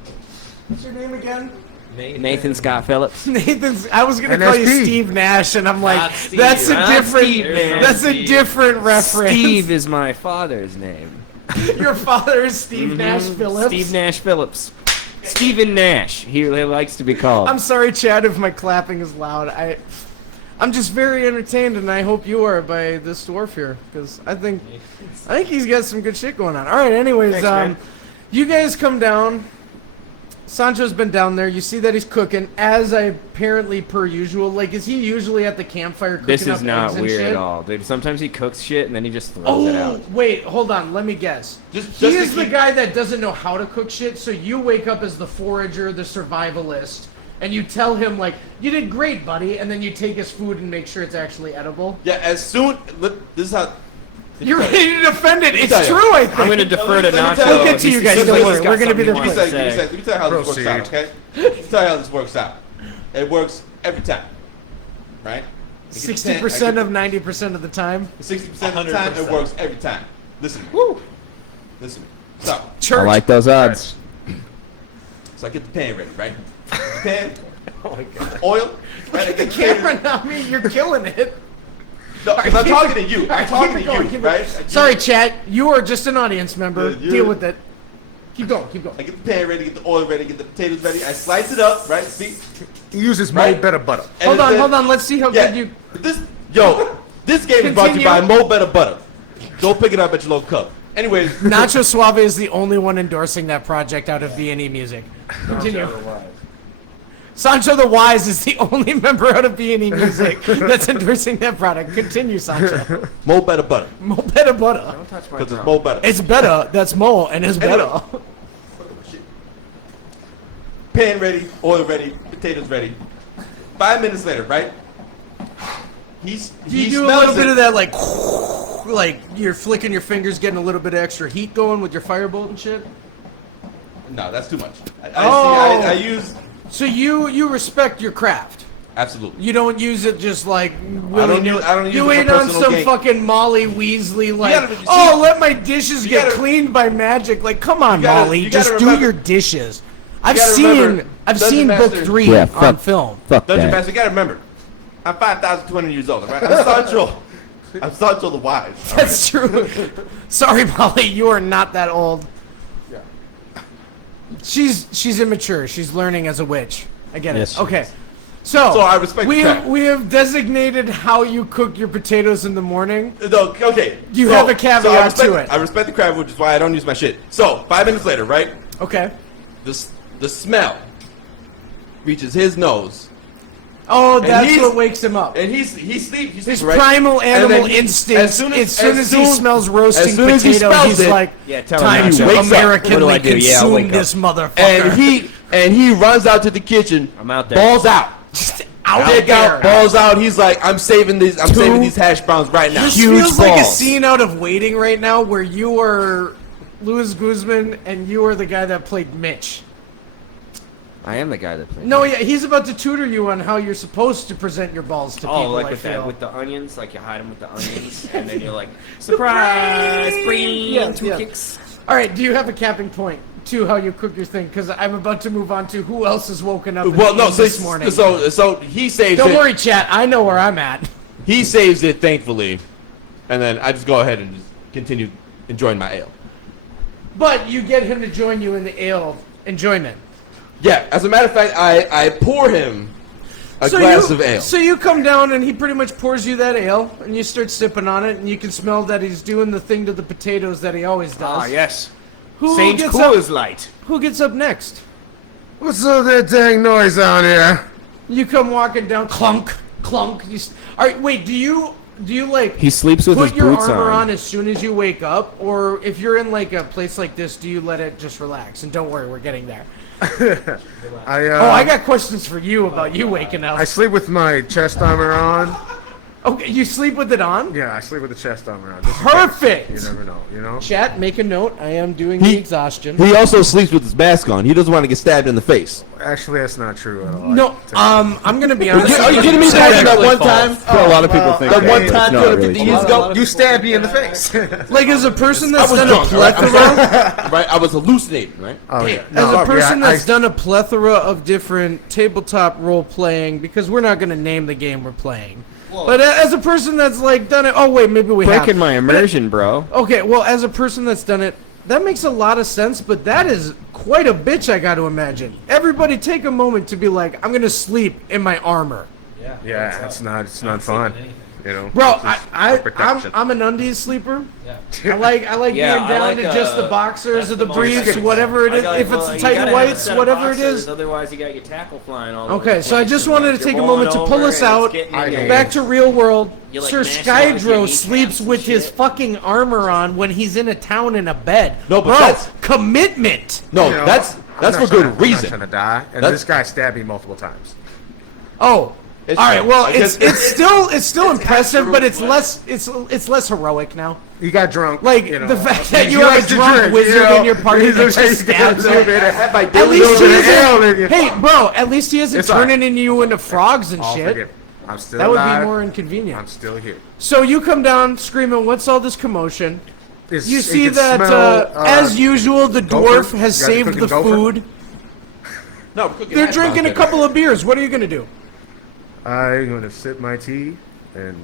What's your name again? Nathan Scott Phillips. Nathan's. I was gonna call you NSP. Steve Nash, and I'm like, Not Steve, that's a not different. Steve, man. That's a Steve. different reference. Steve is my father's name. Your father is Steve Nash Phillips. Steve Nash Phillips. Stephen Nash. He likes to be called. I'm sorry, Chad, if my clapping is loud. I'm just very entertained, and I hope you are by this dwarf here, because I think he's got some good shit going on. All right, anyways, Thanks, man. you guys come down. Sancho's been down there. You see that he's cooking, as apparently per usual. Like, is he usually at the campfire cooking This up is not eggs and weird shit? at all, dude. Sometimes he cooks shit and then he just throws it Oh, out. wait, hold on. Let me guess. He Just to is the keep- guy that doesn't know how to cook shit, so you wake up as the forager, the survivalist, and you tell him, like, you did great, buddy, and then you take his food and make sure it's actually edible. Yeah, as soon. This is how. You're ready to defend it. It's tell you. true, I think. I'm going to defer to Let me Nacho. tell you. We'll get to you guys, He's don't got worry. We're gonna be there something he quick. wants to say. Let me tell you how this works out, okay? Let me tell you how this works out. It works every time, right? 60% of 90% of the time. 60% of the time, it 100%. works every time. Listen. Woo. Listen. So Church. I like those odds. I get the pan ready, right? Get the pan, Oh my god. Oil. Look at the camera now. I mean, you're killing it. No, because I'm talking to you. I'm talking to you, right? Sorry, chat. You are just an audience member. Yeah, Deal with it. Keep going. Keep I going. get the pan ready, get the oil ready, get the potatoes ready. I slice it up, right? See? He uses Right? Mo Better Butter. And Hold on. Let's see how Yeah. good you. This game is brought to you by Continue. Mo Better Butter. Go pick it up at your local cup. Anyways, Nacho Suave is the only one endorsing that project out of B&E Music. Continue. Sancho the Wise is the only member out of B&E Music that's endorsing that product. Continue, Sancho. Mo Better Butter. Mo better butter. Don't touch my Because it's drum. Mo Better. It's better. That's Mo, and it's better. Anyway. Pan ready, oil ready, potatoes ready. 5 minutes later, right? Do you do a little bit of that, like you're flicking your fingers, getting a little bit of extra heat going with your firebolt and shit? No, that's too much. Oh. I use So you respect your craft. absolutely. You don't use it just like I don't use you it ain't for on personal some gain. fucking Molly Weasley like, gotta- you see- oh, let my dishes you get gotta- cleaned by magic. Like, come on, gotta- Molly, you gotta just remember- do your dishes. I've gotta seen remember, Dungeon seen book Master- 3 Yeah, on fuck. film. Fuck Dungeon that. Master, you gotta remember, I'm 5,200 years old, right? I'm Sancho. I'm Sancho the Wise. all right? That's true. Sorry, Molly, you are not that old. Yeah. She's immature. She's learning as a witch. I get Yes, it. she Okay. So So I respect we the have, fact. we have designated how you cook your potatoes in the morning. No, okay. You have a caveat I respect, to it. I respect the crab, which is why I don't use my shit. So 5 minutes later, right? Okay. The smell reaches his nose, Oh, that's he's- what wakes him up. and he sleeps. His right? primal And animal then instincts. As soon as he smells roasting as soon as he potato, smells he's it, like, Yeah, tell time him to he wakes up. Americanly What do I do? Yeah, I'll consume wake up. this motherfucker. and he runs out to the kitchen. I'm out there. Balls out. Just out Dick there. out, balls out. He's like, I'm saving these hash browns right now. This Huge feels like a balls. scene out of Waiting right now, where you are Luis Guzman and you are the guy that played Mitch. I am the guy that played. No, yeah, he's about to tutor you on how you're supposed to present your balls to people. Oh, like I with feel. that, with the onions, like you hide them with the onions, and then you're like, surprise, bring Yeah, two yeah. kicks. All right, do you have a capping point to how you cook your thing? Because I'm about to move on to who else has woken up Well, no, so, this morning. so he saves Don't it. worry, chat. I know where I'm at. He saves it, thankfully, and then I just go ahead and just continue enjoying my ale. But you get him to join you in the ale enjoyment. Yeah, as a matter of fact, I pour him a glass of ale. So you come down and he pretty much pours you that ale, and you start sipping on it, and you can smell that he's doing the thing to the potatoes that he always does. Ah, yes. Who Saint gets Coors up? Light. Who gets up next? What's all that dang noise on here? You come walking down, clunk, clunk. All right, wait. Do you like He sleeps with put his your boots armor on. on as soon as you wake up, or if you're in like a place like this, do you let it just relax? And don't worry, we're getting there. I got questions for you about you waking up. I sleep with my chest armor on. Okay, you sleep with it on? Yeah, I sleep with the chest armor on. just in case. Perfect. You never know, you know? Chat, make a note. I am doing the He- exhaustion. He also sleeps with his mask on. He doesn't want to get stabbed in the face. Actually, that's not true at all. No, I'm gonna be honest. Are you kidding me? That one time? a lot of people think That that, one but time it's not 250 really years true. ago? You stabbed me in the face. Like, as a person that's I was done drunk, a all right? plethora, Right? I was hallucinating, right? Oh, yeah. as a person yeah, that's done a plethora of different tabletop role playing, because we're not gonna name the game we're playing. But as a person that's like done it, oh wait, maybe we have. Breaking my immersion, bro. Okay, well, as a person that's done it, that makes a lot of sense, but that is quite a bitch, I gotta imagine. Everybody take a moment to be like, I'm gonna sleep in my armor. Yeah, it's not fun. You know? Bro, It's just for protection. I'm an undies sleeper. I like Yeah, being I down like, to just the boxers or the most briefs, skinny. whatever it is. I If got, it's well, the you tight gotta have a whites, set of whatever it boxers, is. Otherwise, you got your tackle flying all over Okay, the so I place, just and, wanted like, to take a you're moment to rolling pull over us and it's out. getting I in your- hate Back to real world. You, like, Sir mashing out with your Skydro kneecaps sleeps and with his shit. fucking armor on when he's in a town in a bed. No, but Bro, that's- commitment. No, You know, that's I'm for not good trying- I'm reason. not trying to die, and That's- this guy stabbed me multiple times. Oh. It's All right. true. Well, I it's guess- still impressive, but it's less heroic now. He got drunk. Like you know. the fact that He you have likes a to drunk drink, wizard you know? in your party He's that a- just stabs he's you. a- I had my At daily least he little bit of hell in isn't. you. Hey, bro. At least he isn't It's all right. turning you into frogs and I'll shit. forgive him. I'm still That would alive. be more inconvenient. I'm still here. So you come down screaming, "What's all this commotion?" You It see can that, smell, as usual, the gopher. dwarf has You guys saved cooking the gopher? food. No, we're cooking They're hash drinking a browns couple of beers. What are you gonna do? I'm gonna sip my tea and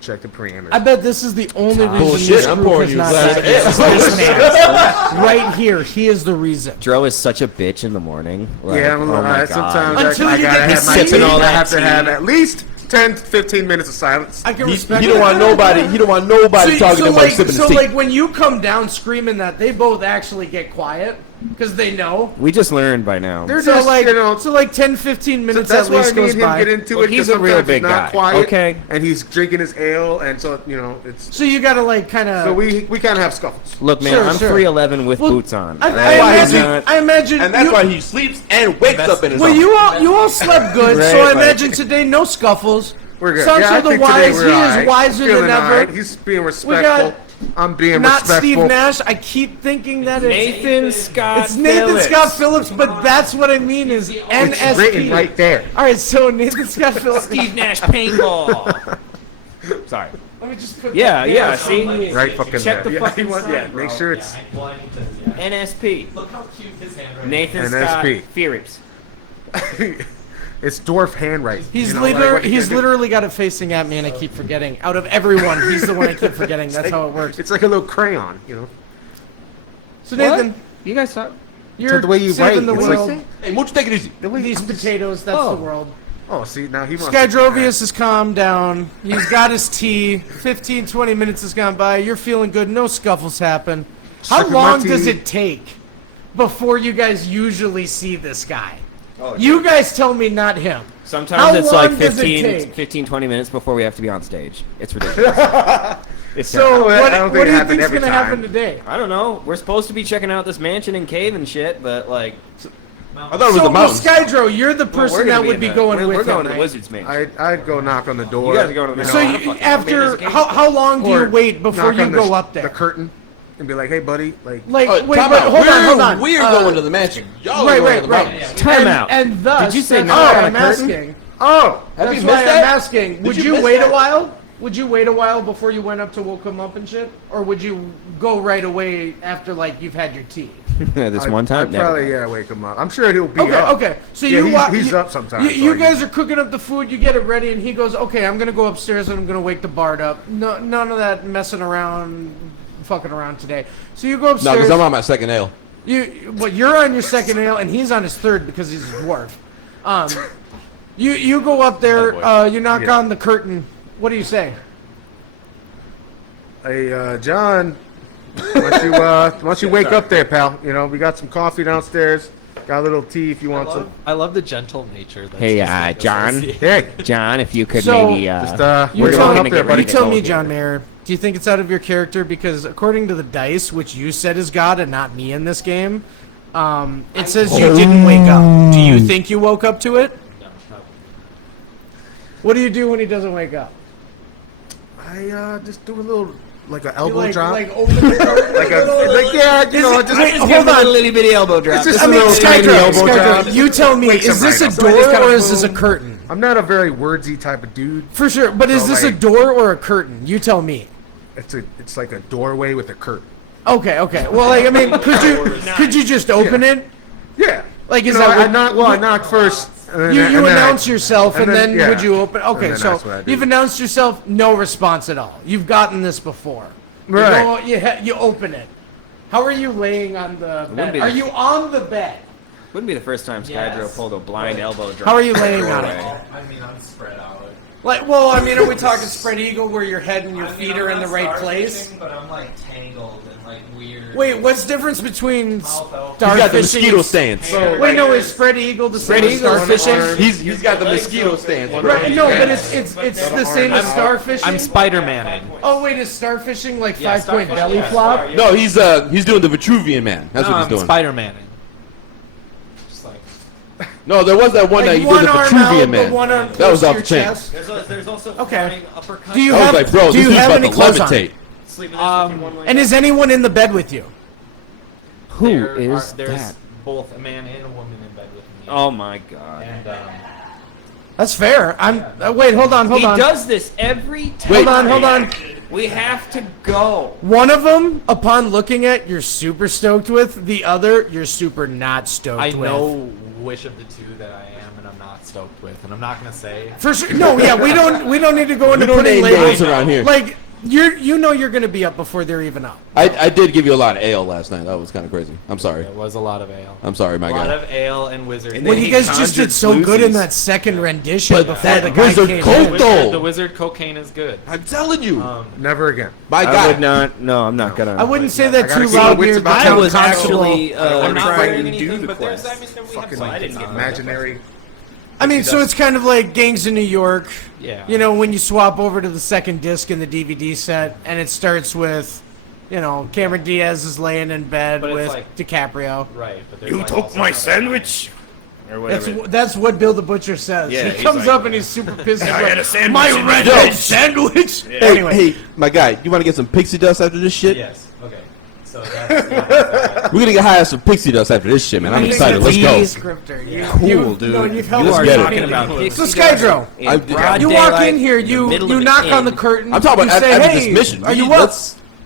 check the parameters. I bet this is the only reason Bullshit, this I'm group pouring has you a not glass said of yes. ale. This man. Right here, he is the reason. Dro is such a bitch in the morning. Like, Yeah, I'm a oh little. my God. Sometimes Until I you gotta get have the my sipping tea. all I that have to tea. have at least 10 to 15 minutes of silence. I can He respect don't that. want nobody. He don't want nobody talking about sipping so his tea. like when you come down screaming that, they both actually get quiet because they know. We just learned by now. They're So just, like, you know, so like 10, 15 minutes that's at why least me goes and him by. get into Well, it. he's 'Cause a real sometimes big he's not guy. quiet, Okay. and he's drinking his ale, and so you know it's. So you gotta like kind of. So we kind of have scuffles. Look, man, Sure, I'm sure. 3'11" with Well, boots on. I why he's imagine. I imagine. And that's you, why he sleeps and wakes up in his Well, own. you all slept good, Right, so I like- imagine today no scuffles. We're good. Sancho Yeah, I the think today wise, we're he all is right. wiser Feeling than all ever. right. He's being respectful. I'm being Not respectful. Steve Nash. I keep thinking that Nathan Scott it's Nathan Phillips. Scott Phillips, but that's what I mean is It's NSP. written right there. All right, so Nathan Scott Phillips. Steve Nash paintball. Sorry. Let me just put Yeah, that yeah. down. See, Right fucking check there. the Yeah, fucking yeah, sign, make bro. sure it's NSP. Look how cute his handwriting Nathan NSP. Scott Phillips. it's dwarf handwriting. He's you know, like, literally, what you he's can do. literally got it facing at me, and I keep forgetting. Out of everyone, he's the one I keep forgetting. That's how it works. It's like a little crayon, you know. So Nathan, You guys saw? you're the way you saving write, the it's like- world. Hey, Mooch, take it easy. These potatoes, that's the world. Oh, see now he wants. Skydrovius has calmed down. He's got his tea. 15, 20 minutes has gone by. You're feeling good. No scuffles happen. How Sipping my long does tea. it take before you guys usually see this guy? You guys tell me, not him. Sometimes How it's like long does it 15, take? 20 minutes before we have to be on stage. It's ridiculous. It's So I what, don't what think do it you happened think's every going to time. happen today? I don't know. We're supposed to be checking out this mansion and cave and shit, but like, I thought it was So, the well, mountains. Skydro, you're the we're person gonna that would in be the- going we're, with We're going him, to the right? Wizard's Mansion. I'd go knock on the door. You guys are going to the So mansion. you, I don't know. after, Maybe there's a how long do you Or wait before knock you on go up the there? curtain and be like, "Hey, buddy, like." Like, Oh, wait, time wait, out. hold on, hold on. We're going to the mansion. Y'all Right, are going right, to the right. mountains. Time and, out. And thus, Did you say that's no why on a I'm curtain? asking. Oh, Have That's you why missed I'm that? asking. Would you you miss wait a that? while? Would you wait a while before you went up to woke him up and shit, or would you go right away after like you've had your tea? This one time, I'd never. probably wake him up. I'm sure he'll be Okay, up. okay. So Yeah, you he's- wa- he's you- up sometimes, You so guys he- are cooking up the food. You get it ready, and he goes, "Okay, I'm gonna go upstairs and I'm gonna wake the bard up." No, none of that messing around, fucking around today. So you go No, upstairs. because I'm on my second ale. You're on your second ale, and he's on his third because he's a dwarf. You go up there. You knock Yeah. on the curtain. What do you say? Hey, John, why don't you wake up there, pal? You know, we got some coffee downstairs. Got a little tea if you want some. I love the gentle nature. That's Hey, just, like, John. associated. Hey, John, if you could So- maybe. just You we're tell going me- up there, you buddy. You tell me, here. John Mayer. Do you think it's out of your character? Because according to the dice, which you said is God and not me in this game, it says you didn't wake up. Do you think you woke up to it? What do you do when he doesn't wake up? I just do a little like an You elbow like, drop, like open the curtain. like yeah, you know, just Wait, hold on. little bitty elbow drop. It's just I a mean, little tiny Skydro, elbow drop. you tell me, Wake is some this a right up. door So I just kinda or is this a boom. curtain? I'm not a very wordsy type of dude. For sure, but is So, this a like- door or a curtain? You tell me. It's like a doorway with a curtain. Okay, okay. Well, like I mean, could you just open it? Yeah. Like, is You know, that I what- knock? Well, I knock first. And You then, and then announce yourself, and then yeah. would you open? And Okay, then so that's what I do. you've announced yourself, no response at all. You've gotten this before. Right. You open it. How are you laying on the wouldn't bed? be Are the- you on the bed? Wouldn't be the first time Skydro Yes. pulled a blind elbow drop. How are you laying on Doorway. it? I mean, I'm spread out. Like, well, I mean, are we talking spread eagle where your head and your feet are in the right place? But I'm like tangled and like weird. Wait, what's the difference between Mouth open. He's got the starfishing? mosquito stance. Wait, no, is spread eagle the same as starfishing? He's got the mosquito stance. Right, no, but it's the same as starfishing. I'm Spider-Maning. Oh wait, is starfishing like Yeah, 5-point starfish, belly yeah, flop? No, he's doing the Vitruvian man. That's what he's doing. Spider-Maning. Just like No, there was that one night Like you one did the arm Vitruvian out, man. but one arm That close was to off your the chain. chest. There's also Okay. uppercut. Do you I was have like, bro, do this you dude's have about any to clothes on? levitate. And is anyone in the bed with you? Who there is there's that? both a man and a woman in bed with me. Oh my god. And That's fair. I'm. Wait, hold on, hold He on. does this every time. Hold on, hold on. We have to go. One of them, upon looking at, you're super stoked with. The other, you're super not stoked I with. know which of the two that I am and I'm not stoked with, and I'm not gonna say. For sure. No, yeah, we don't need to go into don't putting name names labels around here. Like you know you're gonna be up before they're even up. I did give you a lot of ale last night. That was kind of crazy. I'm sorry. It was a lot of ale. I'm sorry, my A lot guy. of ale and wizard. And Well, then you he guys just did conjured so good in floozies. that second rendition But before that the guy wizard came coat in. though. The wizard cocaine is good. I'm telling you, Never again. my I guy. would not. No, I'm not gonna. I wouldn't say I that gotta too keep my loud wits near about the I town was console. actually I'm not trying wearing to do anything, the but there's, quest. I mean, we have Fucking some. I didn't get imaginary. I mean, so it's kind of like Gangs in New York. Yeah. You know, when you swap over to the second disc in the DVD set, and it starts with, you know, Cameron Diaz is laying in bed But it's with like- DiCaprio. Right, but there's like also another- Or whatever. That's what Bill the Butcher says. Yeah, he he's comes like, up and he's super pissed. I had a sandwich My in red my head nose." sandwich. Hey, Anyway, hey, my guy, you want to get some pixie dust after this shit? Yes. Okay. So that's. We're gonna get high on some pixie dust after this shit, man. I'm I think excited. that's Let's go. Scripter. Cool, dude. No, you've helped You us are get it. talking about So pixie Skydro, dust in I- broad you walk daylight in here, in the you middle of the knock on the inn. curtain. I'm talking you about say, after hey, this mission. Are you We- up?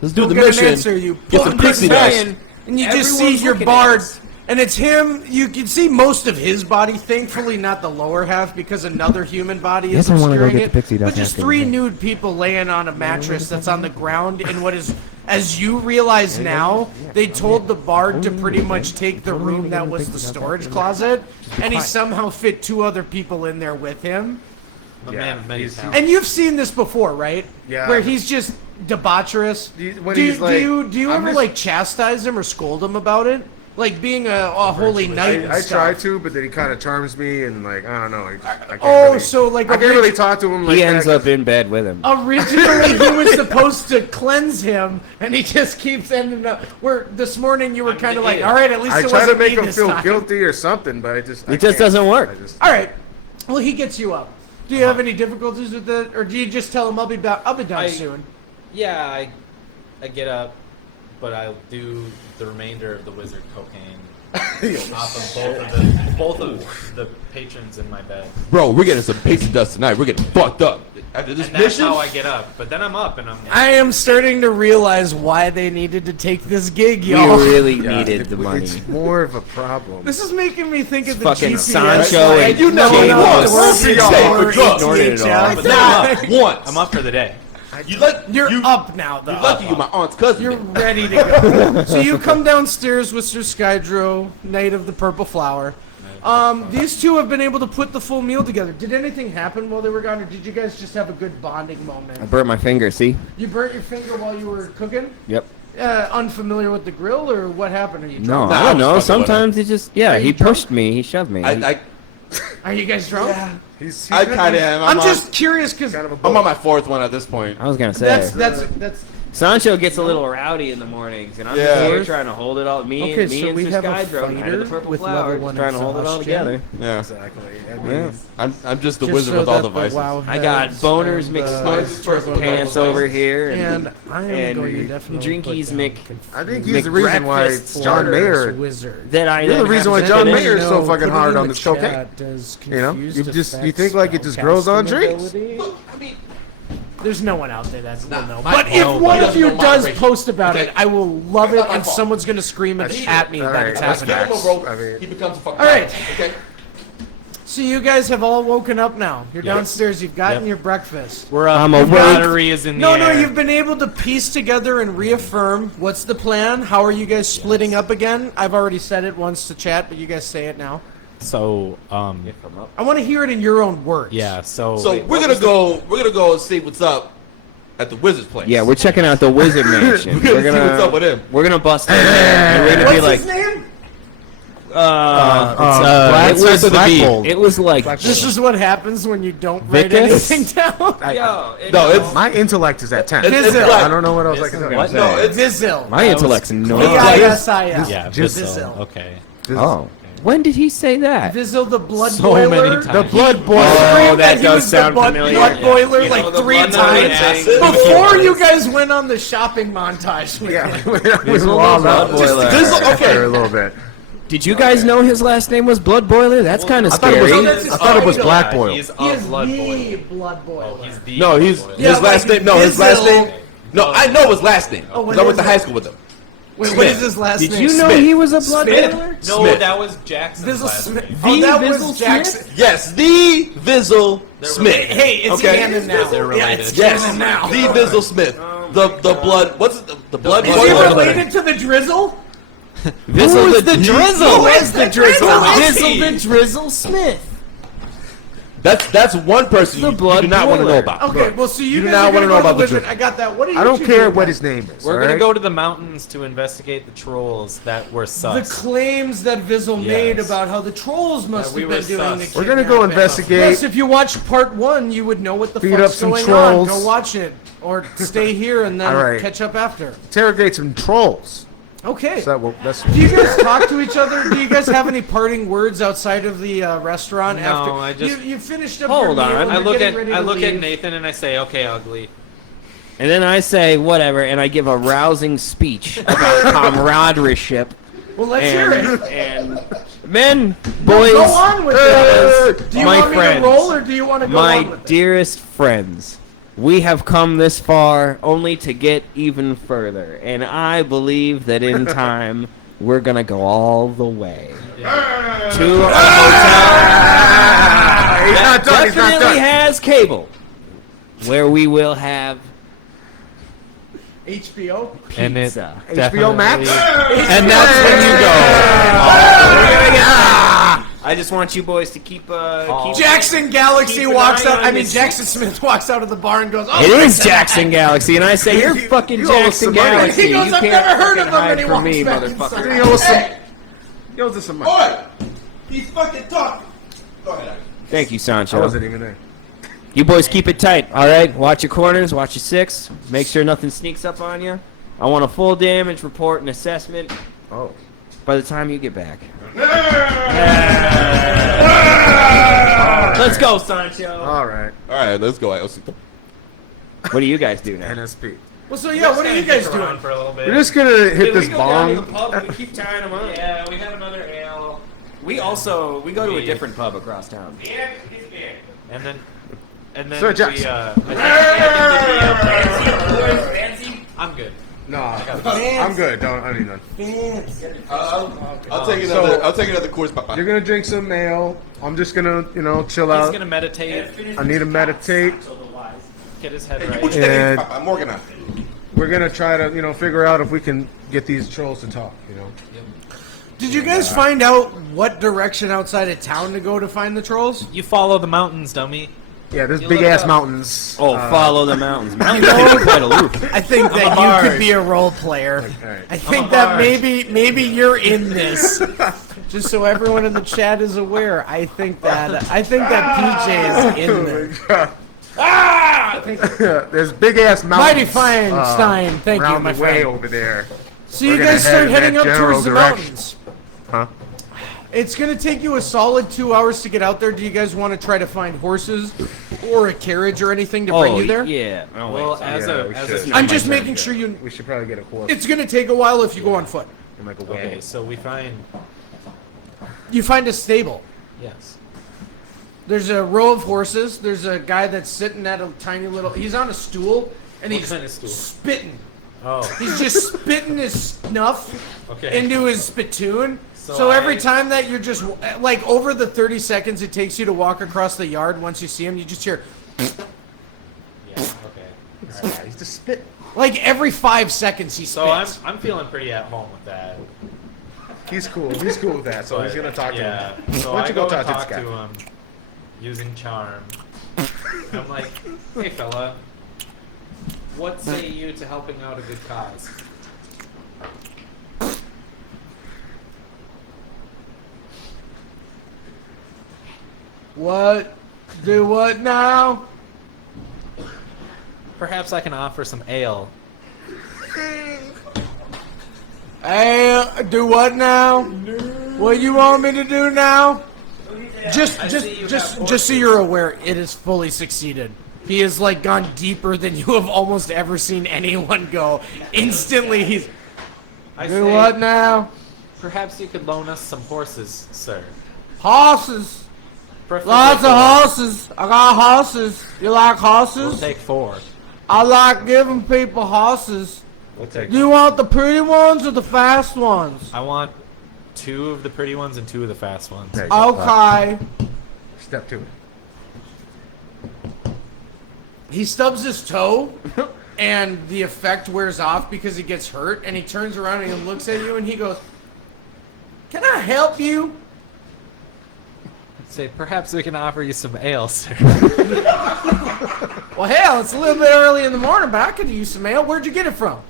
Let's do Don't the get an mission. answer, you Get pull some the pixie curtain dust. back, and you just Everyone's see your looking at bard, us. and it's him. You can see most of his body, thankfully not the lower half, because another human body is obscuring it. But just three nude people laying on a mattress that's on the ground in what is, as you realize now, they told the bard to pretty much take the room that was the storage closet, and he somehow fit two other people in there with him. A Yeah, man of many he's- talents. And you've seen this before, right? Yeah. Where he's just debaucherous. When Do he's like, you I'm ever just- like chastise him or scold him about it? Like being a holy knight. and I stuff. try to, but then he kind of charms me, and like I don't know. I can't Oh, really, so like I can't really talk to him. Like He ends that, up in bed with him. originally he was supposed to cleanse him, and he just keeps ending up. Where this morning you were kind of like, all right, at least I it try to wasn't make me him this feel time. guilty or something, but I just It just doesn't work. All right, well he gets you up. Do you have any difficulties with it, or do you just tell him I'll be back? I'll be done soon. Yeah, I get up, but I'll do the remainder of the wizard cocaine off of both of the patrons in my bed. Bro, we're getting some pixie dust tonight. We're getting fucked up. After this And that's mission, how I get up. But then I'm up and I'm. I am starting to realize why they needed to take this gig, We y'all. really needed the money. It's more of a problem. This is making me think of the Fucking GPS. Sancho Like, and you never J.PRYNGLZ. know. Once. Dwarf Every is day or for drugs. Ignored it all. HHL. But then I'm Nah, up. once. I'm up for the day. You're you, up now, though. You're lucky you're my aunt's cousin. You're man. ready to go. So you come downstairs with Sir Skydro, Knight of the Purple Flower. These two have been able to put the full meal together. Did anything happen while they were gone, or did you guys just have a good bonding I moment? burnt my finger, see? You burnt your finger while you were cooking? Yep. Unfamiliar with the grill, or what happened? Are you No, drunk? I don't know. was fucking Sometimes he just, yeah, Are he you drunk? pushed me. He shoved me. I Are you guys drunk? He's kind of am. I'm just curious because kind of a I'm on my fourth one at this point. I was going to say. that's Sancho gets a little rowdy in the mornings, and I'm Yeah. just here trying to hold it all. Me Okay, and so we Sir have a Skydro, Knight of the fighter Purple with Flower, level just trying to hold it all exhaustion. together. Yeah. Exactly. I mean, Yeah. I'm just the just wizard so with all that the devices. WoW I got heads boners and, mixed with with pants over here, And I am and going to definitely drinkies put down Mick. I think he's the reason why breakfast John starters Mayer. Wizard. that I You're the then reason have why to John finish. Mayer is so No, fucking putting hard in on the this cocaine. chat does You know, confused you just- you effects think like it just grows on drinks. ability. There's no one out there that will know. my But fault. if one Nobody of you doesn't know does moderation. post about Okay. it, I will love it, Not my and fault. someone's gonna scream at me All that right, it's that's happening. facts. Bro, I mean- he becomes a fucking All right. Okay. So you guys have all woken up now. You're Yep. downstairs. You've gotten Yep. your breakfast. We're up. I'm The awake. battery is in the No, air. you've been able to piece together and reaffirm what's the plan. How are you guys splitting up again? I've already said it once to chat, but you guys say it now. So, I want to hear it in your own words. yeah. So, So we're gonna go. We're gonna go and see what's up at the wizard's place. Yeah, we're checking out the Wizard Mansion. We're gonna see what's up with him. We're gonna bust in there. And we're gonna be What's like, his name? it was Black Bolt. It was like, This is what happens when you don't write Vicus? anything down. No, it's My intellect is at 10. It's Vizil. black. I don't know what else I can tell you. What? no, it's Vizil. my intellect's no. V-I-S-I-L. yeah, Just- Vizil. Okay. Oh, when did he say that? Vizil the blood So boiler. many times. The blood boiler. Oh, that He does was the sound blood familiar. boiler You know, like the 3 blood times boiler. before you guys went on the shopping montage. With Yeah, him. we were all Blood out boiler. for a little bit. Did you guys know his last name was Blood Boiler? That's kind of thought it was- scary. that's his I thought it was title. Black Boil. He's He a is blood the boiler. blood boiler. Oh, he's the no, blood he's boiler. Yeah, his last like name. No, his last Vizil. name. No, I know his last name. Oh, what Because I went is to high it? school with him. Wait, what is his last Did name? you know Smith. he was a blood Smith? boiler? No, Smith. that was Jackson's Vizzle last Smith. name. Oh, that Vizzle was Jackson. Smith? Yes, the Vizzle Smith. Hey, it's Okay. canon now. They're Yeah, related. it's Yes, canon now. the Vizzle Smith. The blood. What's it? The blood Is he boiler. related to the Drizzle? Who is the Drizzle? Who is the Drizzle? Vizzle the Drizzle Smith. That's one person The you blood do not want to know boiler. about. Okay, well, so you do guys not are wanna gonna know go about to the Wizard. Drizzle. I got that. What are you I don't two care doing what then? his name is. We're all gonna right? go to the mountains to investigate the trolls that were The sus. claims that Vizzle Yes. made about how the trolls must we have were been doing sus. the We're gonna go kidnapping. investigate. Yes, if you watched part 1, you would know what the Beat fuck's up some going trolls. on. Go watch it, or stay here and then All right. catch up after. Interrogate some trolls. Okay. So that's Do you guys talk to each other? Do you guys have any parting words outside of the restaurant? No, after I just- you finished up your Hold meal on, and I you're look getting at ready to leave. Nathan and I say, "Okay, ugly." And then I say whatever, and I give a rousing speech about camaraderie. Well, let's hear it. And men, boys, Go on with it. Do you my want me friends, to roll or do you want to go my on with it? dearest friends, we have come this far only to get even further, and I believe that in time we're gonna go all the way to a hotel he's not done. He's not definitely done. has cable, where we will have HBO. And it pizza. HBO Max. And that's when you go. I just want you boys to keep Jackson Galaxy Keep an walks eye out. on I mean, this. Jackson Smith walks out of the bar and goes, "Oh, It is Jackson Galaxy, and I say you're fucking you owe us Jackson some money. Galaxy. He goes, You "I've can't never heard of fucking him," and hide he from me, walks back motherfucker. inside. He owes us some money. Boy, he's fucking talking. Go ahead. Thank you, I Sancho. wasn't even there. You boys keep it tight, all right? Watch your corners, watch your six. Make sure nothing sneaks up on you. I want a full damage report and assessment Oh. by the time you get back. Let's go, Sancho. All right. All right, let's go, Iosito. What do you guys do now? NSP. Well, so yeah, what are you guys doing? for a little bit? We're just gonna hit this bong. pub. We keep tying them up. Yeah, we had another ale. We go to a different pub across town. And then Sir we, Jackson. I'm good. No, I'm good. I need none. I'll take another. I'll take another course, Papa. You're gonna drink some ale. I'm just gonna, chill He's out. gonna meditate, I need to meditate, get his head right. and Papa, I'm working on it. we're gonna try to, figure out if we can get these trolls to talk. Did you guys find out what direction outside of town to go to find the trolls? You follow the mountains, dummy. Yeah, there's You big look ass up. mountains. Oh, follow the mountains. Mountains can be quite aloof. I think that you bard. could be a role player. Alright. I think that maybe you're in this. Just so everyone in the chat is aware, I think that Peejay is in this. There's big ass mountains. Mighty Feinstein, thank you, around my the way friend. over there. So you We're gonna guys head start in heading that up general towards the direction. mountains. Huh? It's gonna take you a solid 2 hours to get out there. Do you guys want to try to find horses or a carriage or anything to bring you there? yeah. Oh, wait, Well, sorry. as Yeah, we a should. I'm just making sure you. We should probably get a horse. It's gonna take a while if you go on foot. And like a okay, wagon. so we find You find a stable. yes. There's a row of horses. There's a guy that's sitting at a tiny little. He's on a stool and What he's kind of stool? spitting. Oh, He's just spitting his snuff okay. into his spittoon. So, So every I- time that you're just like over the 30 seconds it takes you to walk across the yard, once you see him, you just hear Yeah, okay. Yeah, he's just spitting. like every 5 seconds he spits. So I'm feeling pretty at home with that. He's cool. He's cool with that. So he's gonna talk to yeah. him. So Why don't I you go go and talk talk to this to guy? him using charm. I'm like, hey fella, what say you to helping out a good cause? What? Do what now? Perhaps I can offer some ale. Hey, do what now? What you want me to do now? Just so you're aware, it has fully succeeded. He has like gone deeper than you have almost ever seen anyone go. Instantly, he's I do say, what now? perhaps you could loan us some horses, sir. Horses, Preferably lots of 4. horses. I got horses. You like We'll horses? take 4. I like giving people horses. We'll take. Do you want the pretty ones or the fast ones? I want 2 of the pretty ones and 2 of the fast ones. There you go. Okay. Step 2. He stubs his toe, and the effect wears off because he gets hurt, and he turns around and he looks at you and he goes, "Can I help you?" Say, perhaps we can offer you some ale, sir. Well, hell, it's a little bit early in the morning, but I could use some ale. Where'd you get it from?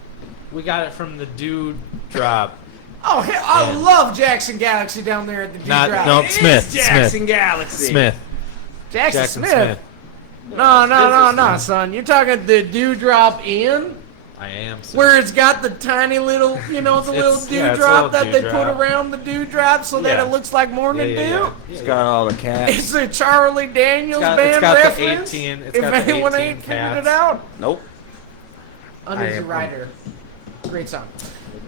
We got it from the Dude Drop. Oh, hell, I love Jackson Galaxy down there at the Not- D-Drop. no, It Smith, is Jackson Smith. Galaxy. Smith. Jackson, Jackson Smith. Smith. No, son. You're talking the Dewdrop Inn? I am, sir. Where it's got the tiny little, the little It's a dewdrop little that they put dewdrop. around the dewdrop so that Yeah. it looks like morning dew? It's got all the cats. It's a Charlie Daniels It's band got the reference. 18 it's if got the anyone 18 ain't figured cats. it out. Nope. Uneasy am- Rider. Great song.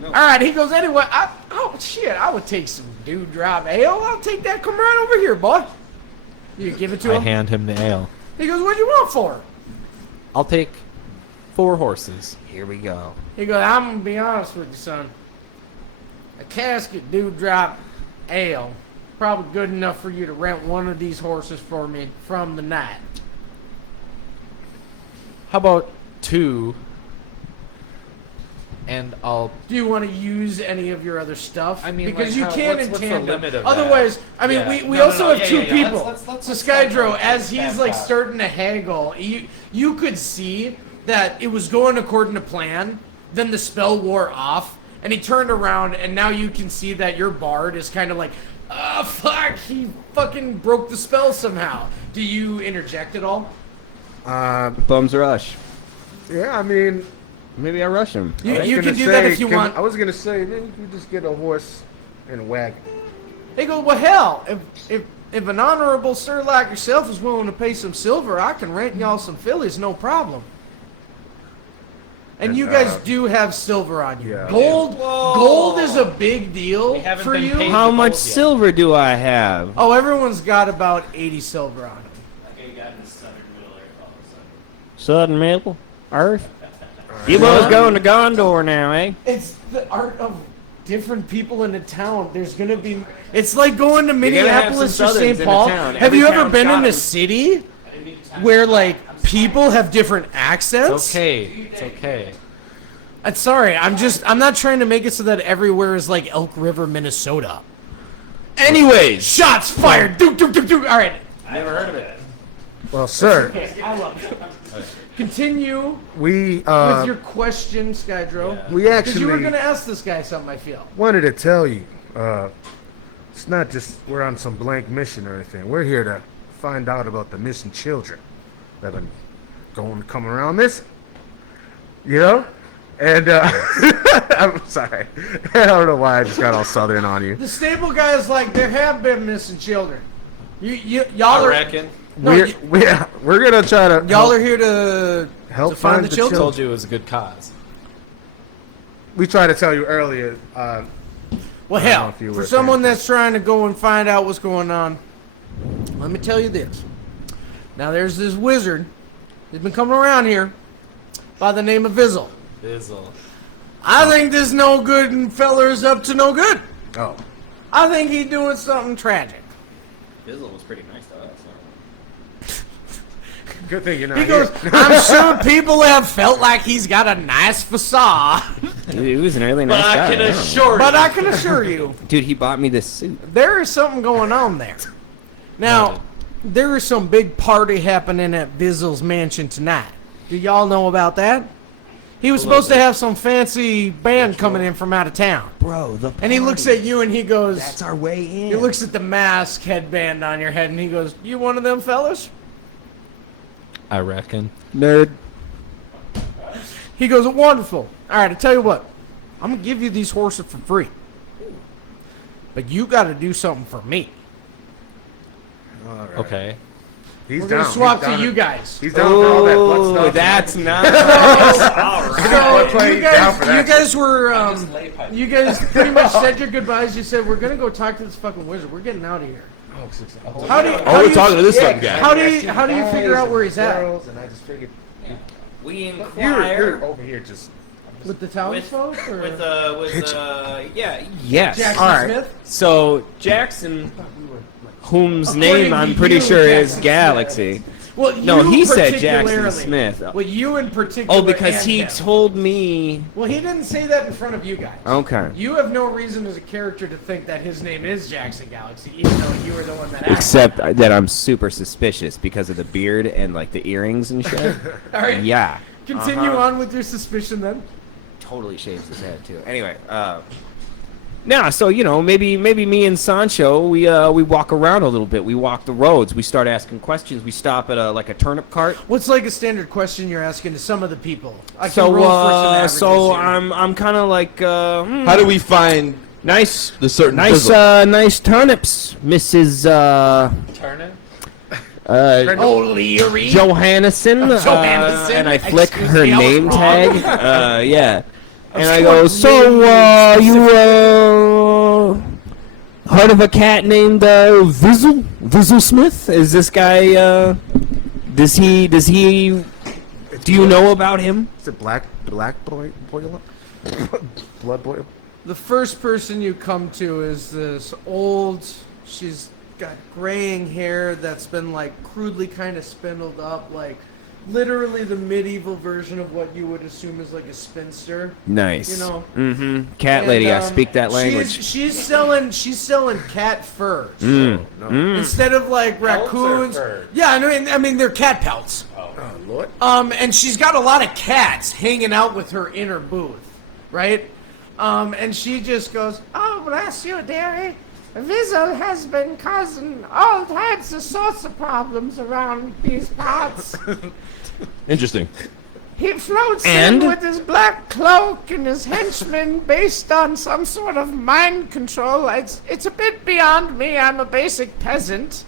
All right, he goes, anyway, I would take some dewdrop ale. I'll take that. Come right over here, boy. You give it to I him? hand him the ale. He goes, what do you want for it? I'll take 4 horses. Here we go. He goes, I'm going to be honest with you, son. A casket dewdrop ale, probably good enough for you to rent one of these horses for me from the night. How about 2? And I'll. Do you want to use any of your other stuff? I mean, because like, you how- can in what's the tandem. limit of that? Otherwise, I mean, Yeah. we No, also no, have yeah, two yeah, yeah. people. Let's So start Skydro, with as that he's like back. starting to haggle, you could see that it was going according to plan. Then the spell wore off, and he turned around, and now you can see that your bard is kind of like, oh fuck, he fucking broke the spell somehow. Do you interject at all? Bums rush. Yeah, I mean, Maybe I rush him. You, I was you gonna can do that say, if you want. I was gonna say, then you could just get a horse and a wagon. They go, well, hell, if an honorable sir like yourself is willing to pay some silver, I can rent y'all some fillies, no problem. And And, you guys do have silver on you. yeah. Gold is a big deal We haven't for been you. paid. How the much gold yet. silver do I have? Oh, everyone's got about 80 silver on them. Okay, you got in the southern middle there all of a sudden. Southern Middle Earth. You boys going to Gondor now, eh? It's the art of different people in a town. There's gonna be. It's like going to gonna have Minneapolis some or Southerns St. in Paul. a town. Have Every you ever town's been got in a 'em. city where like people have different accents? It's okay. It's okay. I'm sorry. I'm not trying to make it so that everywhere is like Elk River, Minnesota. Anyways, shots fired. Dook, dook, dook, dook. All right. Never heard of it. Well, sir, I love it. Continue we with your question, Skydro. we Because you were actually going to ask this guy something, I feel. wanted to tell you, it's not just we're on some blank mission or anything. We're here to find out about the missing children that have been coming around missing. You know? And I'm sorry. I don't know why I just got all southern on you. The stable guy is like, there have been missing children. Y'all I are reckon. no, We're gonna try to y'all are here to help find find the the children. I told you it was a good cause. We tried to tell you earlier. Well, know hell, if you for were someone paying that's trying to go and find out what's going on, let me tell you this. Now, there's this wizard. He's been coming around here by the name of Vizzle. Bizzle. I think this no good feller is up to no good. Oh, I think he's doing something tragic. Bizzle was pretty nice though. So. good thing you're not He here. goes, I'm sure people have felt like he's got a nice facade, He was an really nice guy. but I can assure you, Dude, he bought me this suit. there is something going on there. Now, there is some big party happening at Bizzle's mansion tonight. Do y'all know about that? He was supposed to have some fancy band coming in from out of town. Bro, the And he looks at you and he goes, That's our way in. he looks at the mask headband on your head and he goes, you one of them fellas? I reckon. Nerd. He goes, wonderful. All right, I tell you what. I'm going to give you these horses for free. But you got to do something for me. All right. Okay. He's We're down. going to swap He's to down. you guys. He's down for all that blood Oh, stuff. that's nice. So play you down for guys, you that. guys were, Just lay pipe. you guys pretty much said your goodbyes. You said, we're going to go talk to this fucking wizard. We're getting out of here. How do you, Oh, we're talking to this fucking guy. How do you figure out where he's at? And I just figured We you're inquire. over here just With the townsfolk? Or? Yes. Jackson All right. Smith? So Jackson, whom's According name to I'm pretty you, sure is Jackson Galaxy. Well, No, you he said Jackson particularly. Smith. Well, you in particular. Oh, because and he him. told me. Well, he didn't say that in front of you guys. Okay. You have no reason as a character to think that his name is Jackson Galaxy, even though you were the one that asked. Except that I'm super suspicious because of the beard and like the earrings and shit. All right. Yeah. Continue on with your suspicion then. Totally shaves his head too. Anyway, nah, so maybe me and Sancho we walk around a little bit. We walk the roads. We start asking questions. We stop at a turnip cart. What's like a standard question you're asking to some of the people? I can roll for some averages So here. I'm kind of like How do we find nice the certain nice fizzle? nice turnips, Mrs. Turnip? Leary. Johannesson, Johannesson? and I flick Excuse her me, I was name wrong. tag. Yeah. And I scoring go, so, you, heard of a cat named, Vizzle Smith? Is this guy, do you know about him? Is it black boil? Blood boil? The first person you come to is this old. She's got graying hair that's been like crudely kind of spindled up, like literally the medieval version of what you would assume is like a spinster. Nice. You know. Mm-hmm. Cat And, lady, I speak that language. She's selling cat furs Mm. instead of like Pelts or raccoons. furs? Yeah, I mean they're cat pelts. Oh, Lord. And she's got a lot of cats hanging out with her in her booth, right? And she just goes, "Oh, bless you, dearie. Vizzle has been causing all types of sorts of problems around these parts. Interesting. He floats And? in with his black cloak and his henchmen based on some sort of mind control. It's a bit beyond me. I'm a basic peasant.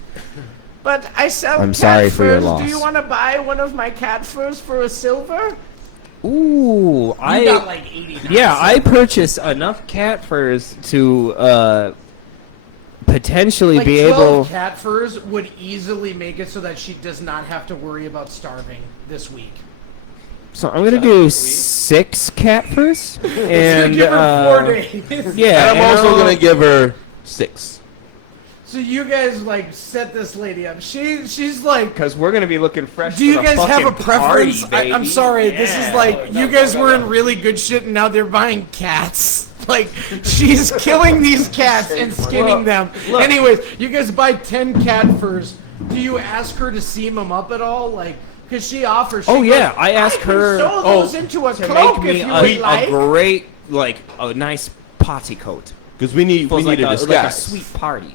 But I sell I'm cat sorry for your furs. loss. Do you want to buy one of my cat furs for a silver?" Ooh, You got like 80. Yeah, I purchased enough cat furs to potentially Like be 12 able. cat furs would easily make it so that she does not have to worry about starving this week. So I'm gonna do 6 cat furs, and Give her 4 days. yeah, And I'm also gonna give her 6. So you guys like set this lady up. She's like, because we're gonna be looking fresh. do you for the guys have a fucking preference? Party, I'm baby. sorry, this is Yeah. like you guys were in really good shit and now they're buying cats. Like she's killing these cats and skinning them. Anyways, you guys buy 10 cat furs. Do you ask her to seam them up at all? Like, cause she offers. She Oh yeah, goes, I asked can her sew those into a to cloak make me if you would like. a great, like a nice potty coat. Because we need Feels like a a disguise. sweet party,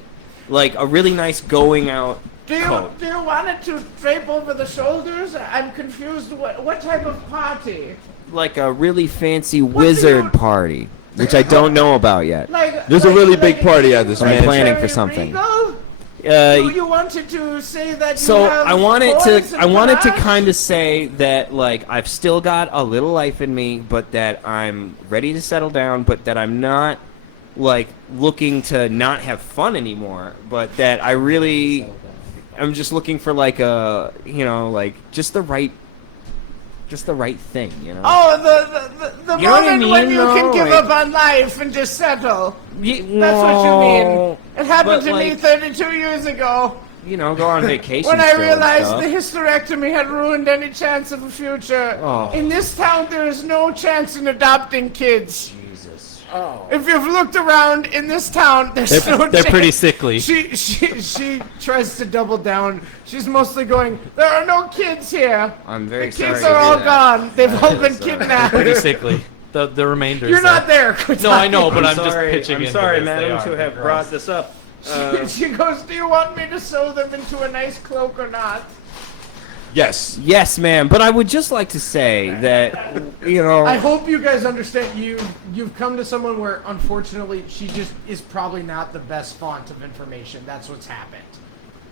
like a really nice going out coat. Do you want it to drape over the shoulders? I'm confused. What type of party? Like a really fancy What do wizard you- party, which I don't know about yet. Like There's a really big party at this I'm mansion. planning for Very something. regal? Uh, You wanted to say that So you have I wanted toys to and I wanted to panache? kind of say that like I've still got a little life in me, but that I'm ready to settle down, but that I'm not like looking to not have fun anymore, but that I'm just looking for like a like just the right thing, you know. Oh, the You know what I moment when mean, you can though? give Like- up on life and just settle. That's That's what you mean. It happened but, to me like, 32 years ago Go on vacation. when I still and realized stuff. the hysterectomy had ruined any chance of a future. Oh. In this town, there is no chance in adopting kids. Jesus. If you've looked around in this town, there's no They're chance. pretty sickly. She tries to double down. She's mostly going, there are no kids here. I'm very The sorry. kids to are hear all that. gone. They've all been Pretty kidnapped. sickly. The remainder. You're not there. No, I know, but I'm I'm just sorry, pitching I'm into sorry, this. They madam, are. to have They're brought gross. this up. She goes, do you want me to sew them into a nice cloak or not? Yes. Yes, ma'am. But I would just like to say that I hope you guys understand. You've come to someone where, unfortunately, she just is probably not the best font of information. That's what's happened.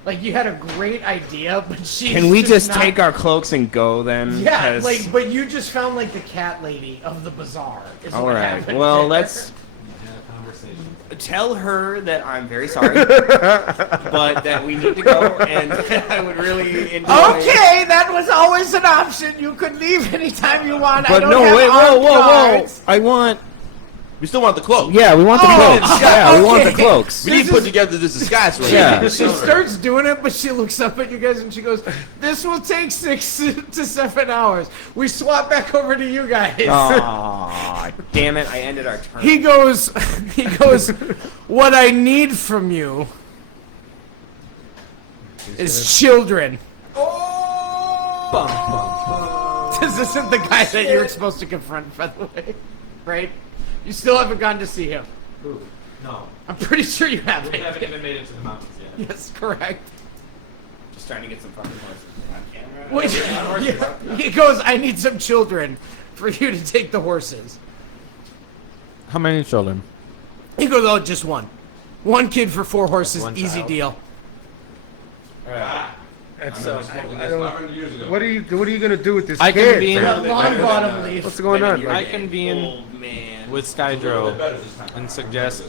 Like, you had a great idea, but she's Can we just not- take our cloaks and go then? Yeah, 'Cause- like, but you just found, like, the cat lady of the bazaar. Is all what right. happened Well, there. let's. tell her that I'm very sorry, but that we need to go, and I would really enjoy. Okay, that was always an option. You could leave anytime you want. I But don't no, have wait, armed whoa! guards. I want. We still want the cloak. Yeah, we want the cloaks. okay. Yeah, we want the cloaks. We need to put together this disguise for Yeah. him. She starts doing it, but she looks up at you guys and she goes, "This will take 6 to 7 hours." We swap back over to you guys. Aw, damn it! I ended our turn. He goes, "What I need from you is children." This isn't the guy that you were supposed to confront, by the way. Right? You still haven't gone to see him. No. I'm pretty sure you We haven't. haven't even made it to the mountains yet. Yes, correct. Just trying to get some fucking horses on camera. Wait, yeah, he goes, "I need some children for you to take the horses." How many children? He goes, "Oh, just one. One kid for 4 horses, One easy child. deal." That's, what are you gonna do with this I kid? can be in. Long bottom leaf. What's going on? I can be in Old man. with Skydro and suggest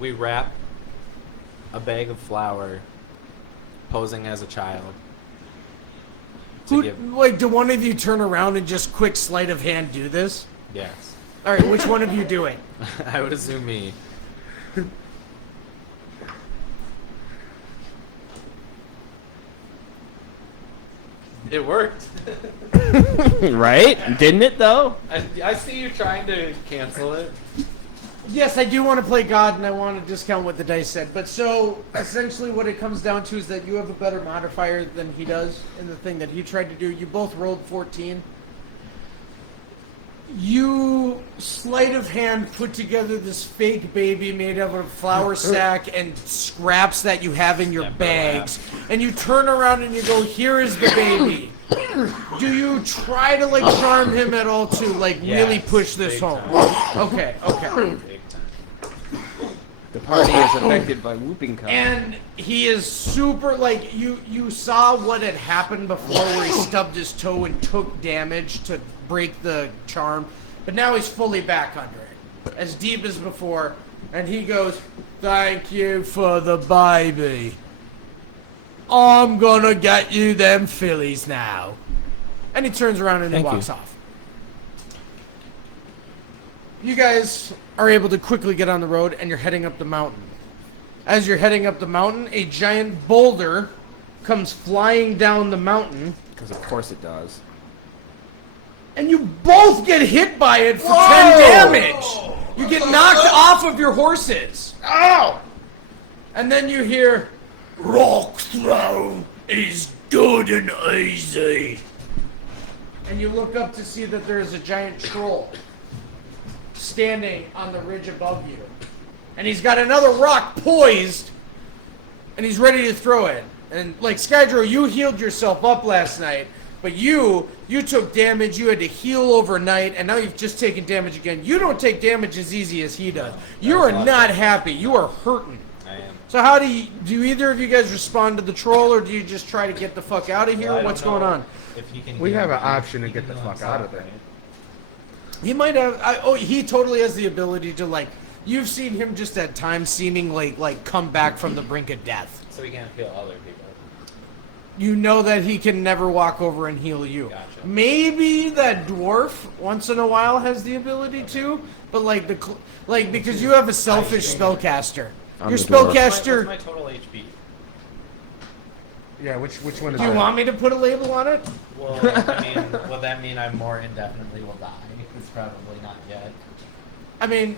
we wrap a bag of flour posing as a child. To give, Like, do one of you turn around and just quick sleight of hand do this? yes. All right, which one of you do it? I would assume me. It worked. Right? Didn't it though? I see you trying to cancel it. Yes, I do want to play God, and I want to discount what the dice said. But so, essentially what it comes down to is that you have a better modifier than he does in the thing that he tried to do. You both rolled 14. You, sleight of hand, put together this fake baby made out of a flour sack and scraps that you have in your bags. And you turn around and you go, "Here is the baby." Do you try to, like, charm him at all to, like, really Yes, push this big home? time. Okay, okay. Big time. The party is affected by whooping cough. And he is super, like, you saw what had happened before where he stubbed his toe and took damage to break the charm, but now he's fully back under it, as deep as before, and he goes, "Thank you for the baby. I'm gonna get you them fillies now." And he turns around and he Thank walks you. off. You guys are able to quickly get on the road, and you're heading up the mountain. As you're heading up the mountain, a giant boulder comes flying down the mountain, Because of course it does. and you both get hit by it for 10 damage. You get knocked off of your horses. Ow! And then you hear, "Rock throw is good and easy." And you look up to see that there is a giant troll standing on the ridge above you. And he's got another rock poised, and he's ready to throw it. And like Skydro, you healed yourself up last night, but you took damage, you had to heal overnight, and now you've just taken damage again. You don't take damage as easy as he does. You are not happy. You are hurting. I am. So how do either of you guys respond to the troll, or do you just try to get the fuck out of here? Well, I don't What's going know on? If he can We heal have an me. option to He get can the heal fuck out of himself, there. He might have. He totally has the ability to, like. You've seen him just at times seemingly like come back from the brink of death. right? So he can't heal other people. You know that he can never walk over and heal you. Gotcha. Maybe that dwarf once in a while has the ability to, but like because you have a selfish spellcaster. I'm Your the dwarf. spellcaster. What's my total HP? Yeah, which one is Do you that? want me to put a label on it? Well, I mean, will that mean I more indefinitely will die? It's probably not yet. I mean,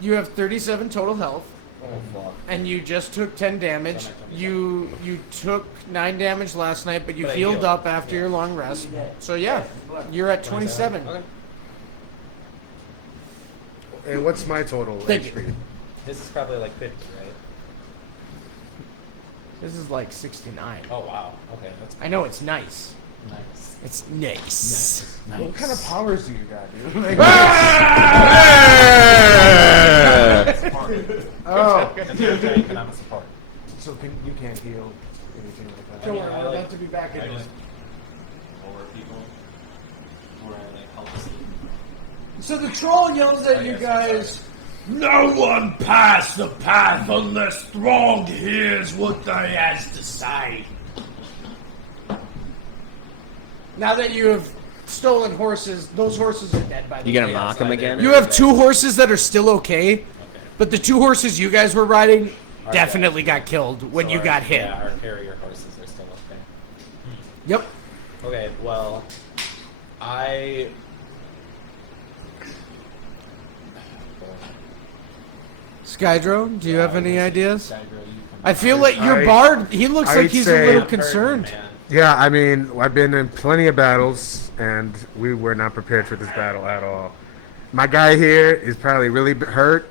you have 37 total health, Oh fuck. and you just took 10 damage. You took 9 damage last night, but you But I healed healed. up after your long rest. So yeah, you're at 27. Okay. And what's my total Thank HP? you. This is probably like 50, right? This is like 69. Oh wow. Okay, that's I know it's nice. nice. It's nice. What kind of powers do you got, dude? Oh, Because you're a economic support. so you can't heal anything like that. Don't worry, I we're like- about to be back in I it. just lower people where I like help sleep. So the troll yells at you guys, No one pass the path unless Throng hears what they has to say. Now that you have stolen horses, those horses are dead by the You gonna way. mock him again? You have 2 horses that are still okay, but the 2 horses you guys were riding definitely got killed when you got hit. Yeah, our carrier horses are still okay. Yep. Okay, well, I. Skydro, do you have any ideas? Skydro, you come I feel like your bard, he looks I'd like he's a say- little Hurt, concerned. man. Yeah, I mean, I've been in plenty of battles, and we were not prepared for this battle at all. My guy here is probably really hurt.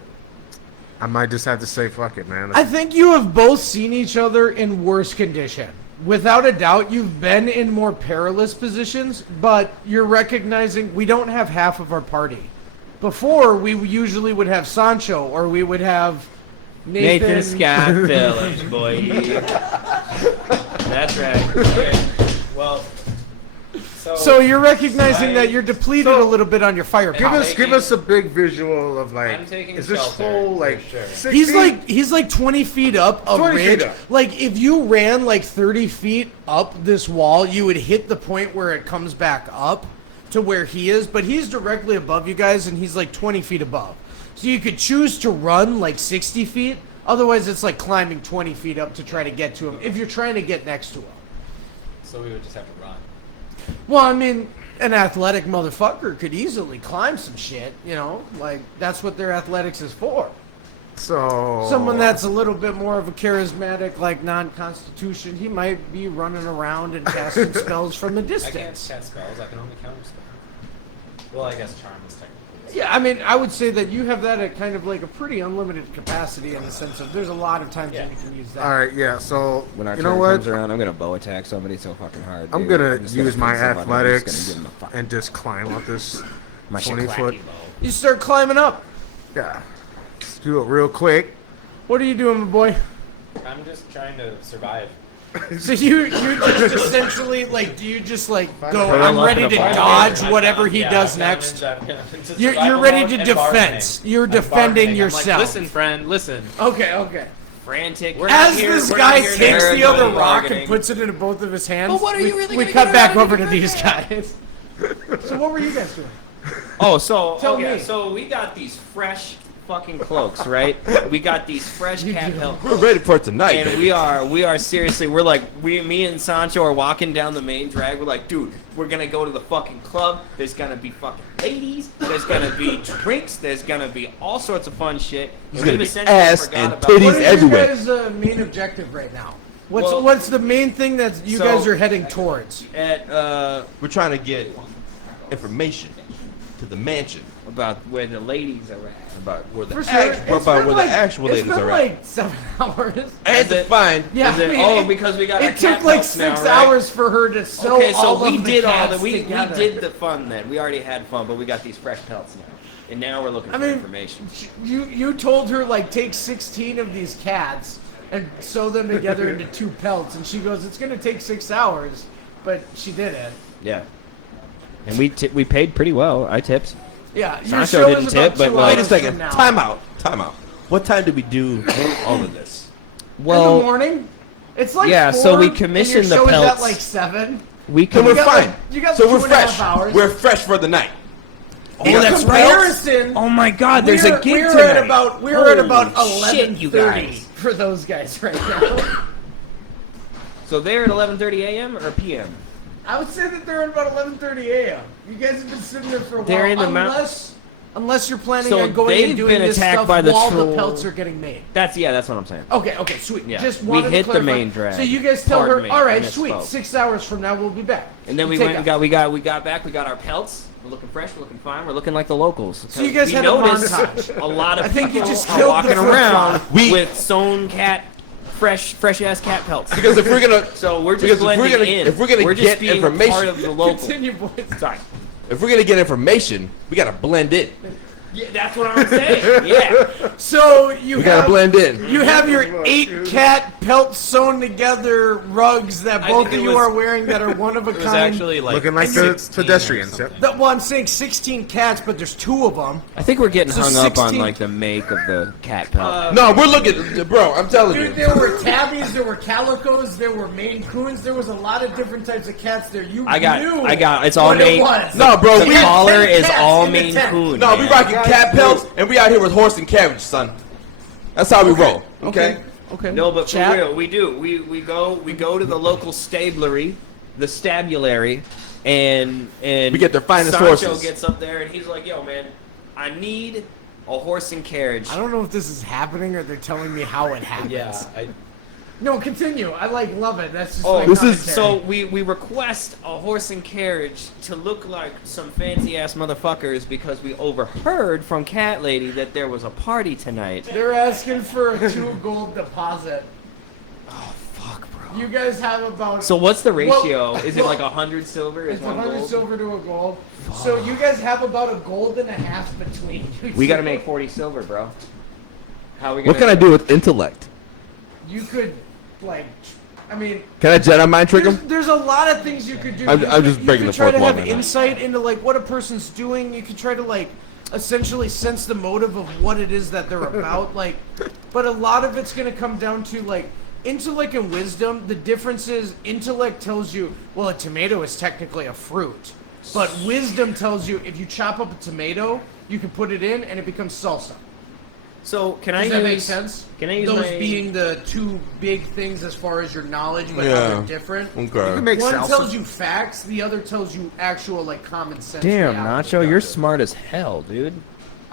I might just have to say, fuck it, man. I think you have both seen each other in worse condition. Without a doubt, you've been in more perilous positions, but you're recognizing we don't have half of our party. Before, we usually would have Sancho, or we would have Nathan Scott Phillips, boy. That's right. Okay, well, So you're recognizing that you're depleted a little bit on your firepower. give us a big visual of like, I'm taking is this shelter, full for like sure. 60? He's like 20 feet up a 20 feet ridge. up. Like if you ran like 30 feet up this wall, you would hit the point where it comes back up to where he is. But he's directly above you guys, and he's like 20 feet above. So you could choose to run like 60 feet. Otherwise, it's like climbing 20 feet up to try to get to him. If you're trying to get next to him. so we would just have to run. Well, I mean, an athletic motherfucker could easily climb some shit, you know? Like, that's what their athletics is for. So Someone that's a little bit more of a charismatic, like, non-constitution, he might be running around and casting spells from the I can't distance. cast spells. I can only counter spell. Well, I guess charm is technically. Yeah, I mean, I would say that you have that at kind of like a pretty unlimited capacity in the sense of there's a lot of times that you can use that. all right, yeah. So When our you turn know what? comes around, I'm gonna bow attack somebody so fucking hard. I'm dude. gonna just use my kill somebody, I'm just athletics gonna give 'em a fucking- and just climb up this my 20-foot. shaklacky bow. You start climbing up. Yeah, let's do it real quick. What are you doing, my boy? I'm just trying to survive. So you just essentially, like, do you just, like, go, Curl I'm up ready in a to ball. dodge whatever he Yeah, does that next? means I'm gonna- just You're survival ready mode to and defense. bargaining. You're I'm defending bargaining. I'm yourself. like, listen, friend, listen. Okay. Frantic. As this guy takes the other rock bargaining. and puts it into both of his hands, But what are you really we gonna cut get back around over to to these that? guys. So what were you guys doing? Oh, so Tell okay, me. so we got these fresh fucking cloaks, right? We got these fresh cat pelts. We're ready for tonight, And baby. we are seriously, we're like, me and Sancho are walking down the main drag. We're like, dude, we're gonna go to the fucking club. There's gonna be fucking ladies. There's gonna be drinks. There's gonna be all sorts of fun shit. There's And gonna we've be essentially ass forgot and about- titties What is everywhere. your guys' main objective right now? Well- What's the main thing that you So- guys are heading towards? At We're trying to get information to the mansion about where the ladies are at. about where the For sure. about where the actual ladies It's been are like at. 7 hours. And to find Yeah, Is it- I mean, oh, because we got our it took cat like pelts 6 now, right? hours for her to sew Okay, all so we of the did all cats that. We together. did the fun then. We already had fun, but we got these fresh pelts now, and now we're looking I for mean, information. You told her like take 16 of these cats and sew them together into 2 pelts, and she goes, "It's gonna take 6 hours," but she did it. Yeah, and we paid pretty well. I tipped. Yeah, your Sancho show didn't is about tip, but, 2 like- Wait a hours second. from now. Time out. What time did we do all of this? In Well, the morning. It's like yeah, 4, so we and commissioned your the show is at pelts. like 7. we Then can. we're You got fine. like- you got so we're 2.5 fresh. hours. We're fresh for the night. Oh, that's comparison. Oh my God, there's a gig we're tonight. at about we're at about Holy shit, you 11:30 guys. for those guys right now. So they're at 11:30 a.m. or p.m. I would say that they're at about 11:30 a.m. You guys have been sitting there for a They're while, in the mount- unless you're planning So on going they've and doing been this attacked stuff by the while the troll- pelts are getting made. That's what I'm saying. Okay, sweet. Yeah. Just We wanted to hit the clarify. main drag. So you guys tell Pardon her, me, all right, I sweet. misspoke. 6 hours from now we'll be back. And then we take went and out. we got back. We got our pelts. We're looking fresh. We're looking fine. We're looking like the locals. So you guys we had a noticed montage. a lot of I think you people just are killed walking the flip-flop. around with sewn cat, fresh ass cat pelts. Because if we're gonna, So we're just because blending in. if we're gonna we're get just being information, part of the local. Continue, boys. Sorry. if we're gonna get information, we gotta blend in. Yeah, that's what I'm saying. Yeah. So you We have gotta blend in. you have your 8 cat Pelt sewn together rugs that I both think of it you was- are wearing that are one of a It was kind. actually like Looking like the 16 or pedestrians. Yep. something. Well, I'm saying 16 cats, but there's 2 of them. I think we're getting So hung up on 16 like the make of the cat pelt. No, we're looking, bro. I'm telling Dude, you. there were tabbies, there were calicos, there were Maine Coons. There was a lot of different types of cats there. You I got- knew it's all what Maine- it was. No, bro. The We collar 10 is cats all in the Maine tent. Coon. no, we man. rocking cat pelts, and we out here with horse and carriage, son. That's how we roll. Okay. Okay. No, but for Chat. real, we do. We go to the local stablery, the stabulary, and We get their finest Sancho horses. gets up there and he's like, "Yo, man, I need a horse and carriage." I don't know if this is happening or they're telling me how it happens. Yeah, No, continue. I love it. That's just Oh, like this is- commentary. So we request a horse and carriage to look like some fancy ass motherfuckers because we overheard from Cat Lady that there was a party tonight. They're asking for a 2 gold deposit. Oh fuck, bro. You guys have about So what's the ratio? Well, Is it like 100 silver? Is it's one 100 gold? silver to a gold. So you guys have about a gold and a half between you. We gotta two. make 40 silver, bro. How are we gonna? What can I do with intellect? You could, like, I mean, Can I Jedi mind trick him? there's a lot of things you could do. I'm You just could- breaking you the could try fourth to wall have right now. insight into like what a person's doing. You could try to like essentially sense the motive of what it is that they're about. Like, but a lot of it's gonna come down to like intellect and wisdom. The difference is intellect tells you, well, a tomato is technically a fruit, but wisdom tells you if you chop up a tomato, you can put it in and it becomes salsa. So can I Does use? that make sense? Can I use those my- being the 2 big things as far as your knowledge, but how Yeah. they're different? Okay. Make One salsa. tells you facts, the other tells you actual like common sense. Damn, reality. Nacho, you're smart as hell, dude.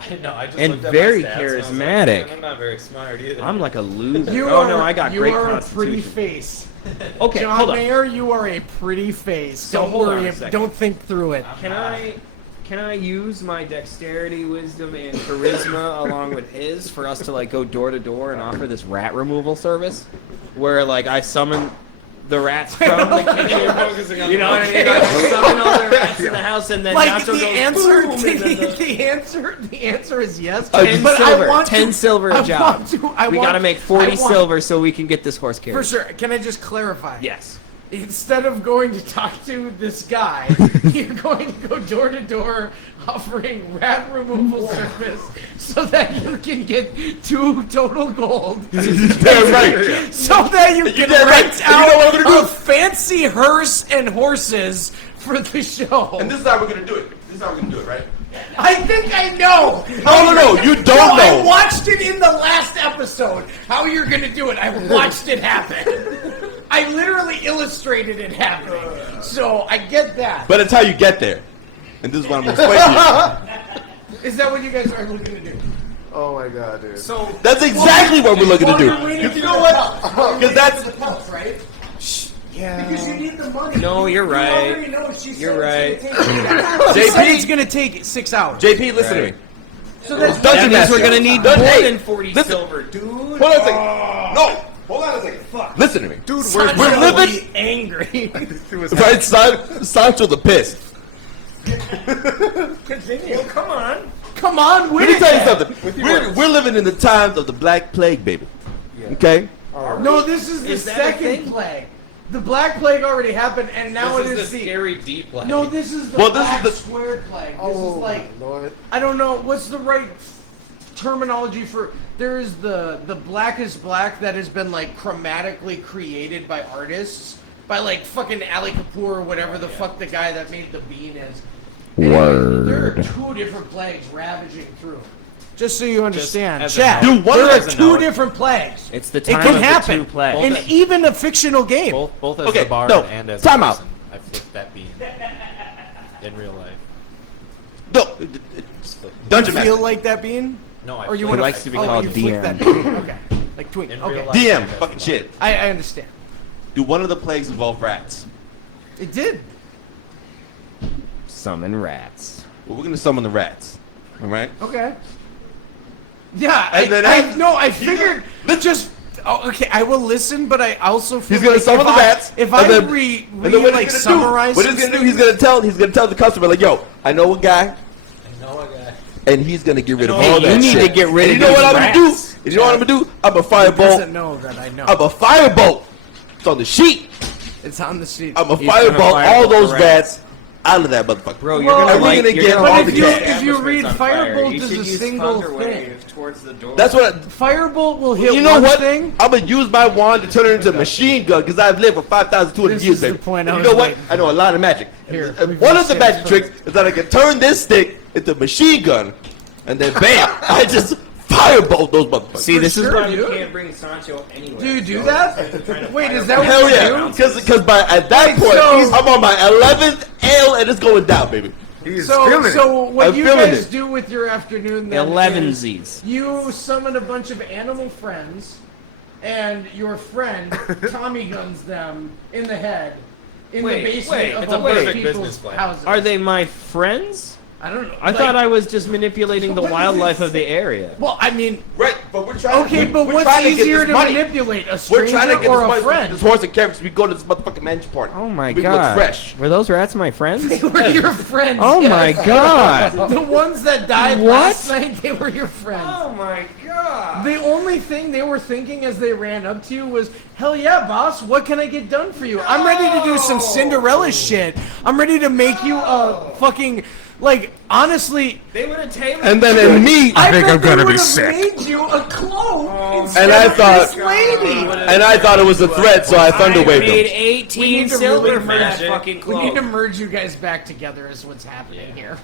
I know. I just And looked at very my stats and I was like, charismatic. "Man, I'm not very smart either. I'm like a loser. You Oh are, no, I got you great are a constitution. pretty face. Okay, John hold on. Mayer, you are a pretty face. So Don't hold on worry, a second. don't think through it. Can I use my dexterity, wisdom, and charisma along with his for us to like go door to door and offer this rat removal service, where like I summon the rats from the kitchen. You know what I mean? I summon all the rats in the house, and then Like Nacho the goes answer, boom, and then the answer is yes. 10 but silver, I want 10 to, silver I a job. Want to, I we want, gotta make 40 I want- silver so we can get this horse carriage. For sure. Can I just clarify? Yes. Instead of going to talk to this guy, you're going to go door to door offering rat removal service so that you can get 2 total gold. Damn right. So that you can damn right. rent And you know what out we're gonna do? a fancy hearse and horses for the show. And this is how we're gonna do it. This is how we're gonna do it, right? I think I know. No, you don't No, know. I watched it in the last episode. How you're gonna do it? I watched it happen. I literally illustrated it happening. So I get that. But it's how you get there. And this is what I'm gonna explain to Is that what you guys are looking to do? Oh my god, dude. So you. That's exactly what we're looking to do. You're waiting You to know the what? Pelts. Because that's The Pelts, right? Yeah. Because you need the money. No, you're You right. already know what she said You're it's right. gonna take. She said JP? it's gonna take 6 hours. JP, listen to me. So that's Dungeon That means Master. we're gonna need Dun- more hey, than 40 listen. silver, dude. Hold on a second. No, hold on a second. Fuck. Listen to me. Dude, Sancho we're will living. be angry. Right, Sancho the pissed. Continue. Well, come on. Come on, Let me tell you something. We're living in the times of the Black Plague, baby. Okay? No, this is the Is that a second thing? plague. The Black Plague already happened, and now This it is is the the. scary deep plague. No, this is the Well, this is Black the- Square Plague. This Oh, is like Lord. I don't know what's the right terminology for. There is the blackest black that has been like chromatically created by artists, by like fucking Ali Kapoor or whatever the fuck the guy that made the bean is. Anyway, there are 2 different plagues ravaging through. Just so you understand, as a chat. note. Dude, one there of are those- 2 different plagues. It's the It time can of happen the 2 plagues. in even a fictional game. both as Okay, the bard no, and as time a out. person, I flipped that bean in real life. No, Just flipped. Dungeon Feel Master. like that bean? No, I Or you flipped want He likes to be oh, called you flick DM. that bean. Okay, like twink. in Okay, real life. DM, that's fucking not- shit. I understand. Do one of the plagues involve rats? It did. Summon rats. Well, we're gonna summon the rats. All right? Okay. Yeah, And then I figured. Just okay. I will listen, but I also feel He's gonna like summon if the I- rats. If and I then- re and then what like he's gonna do? summarize, What he's gonna do? He's gonna tell the customer like, "Yo, I know a guy. I know a guy. and he's gonna get rid of Hey, all you that need shit. to get rid And of you know what these I'm gonna do? rats. And you know what I'm gonna do? I'm a He firebolt. doesn't know that I know. I'm a firebolt. It's on the sheet. It's on the sheet. I'm a He's gonna firebolt all firebolt those the rats out of that motherfucker. Bro, Well, you're gonna and we're light, gonna you're get gonna all light the the gas. If you read establishments on fire. Firebolt You as should a use single Thunder thing. Wave towards the door. That's what. Firebolt will hit You know one what? thing. I'm gonna use my wand to turn it into a machine gun because I've lived for 5,200 This years, is the baby. point I And was you know what? waiting I know a lot of magic. Here, And we've one got of the six magic first. tricks is that I can turn this stick into a machine gun, and then bam, I just firebolt those motherfuckers. See, this is sure, why we dude. can't bring Sancho anywhere. Do you do So that? instead of trying to Wait, is firebolt that what Hell you yeah, do? because by at that Wait, point so- I'm on my 11th L and it's going down, baby. He's So, feeling it. so what I'm you feeling guys it. do with your afternoon then 11 is Z's. you summon a bunch of animal friends, and your friend Tommy guns them in the head in Wait, the basement wait, of it's a all these perfect people's business plan. houses. Are they my friends? I don't know. I thought I was just manipulating the wildlife of the area. Well, I mean, Right, but we're trying. okay, to, but we're what's trying to get easier this to money. manipulate, a We're stranger trying to get or this a money. friend? This horse and carriage. We go to this motherfucking mansion party. Oh my we god. look fresh. Were those rats my friends? They were your friends. Oh yes. my god. The ones that died What? last night, they were your friends. Oh my god. The only thing they were thinking as they ran up to you was, hell yeah, boss, what can I get done for you? I'm ready to do some Cinderella shit. I'm ready to make you a fucking, like, honestly, They would have tamed And then in me, I think bet I'm they gonna be would've sick. made you a clone And instead I of thought- this lady. and I thought it was a threat, so I thunder I waved paid him. 18 We need to silver really for that merge it. fucking We need to clone. merge you guys back together is what's happening here.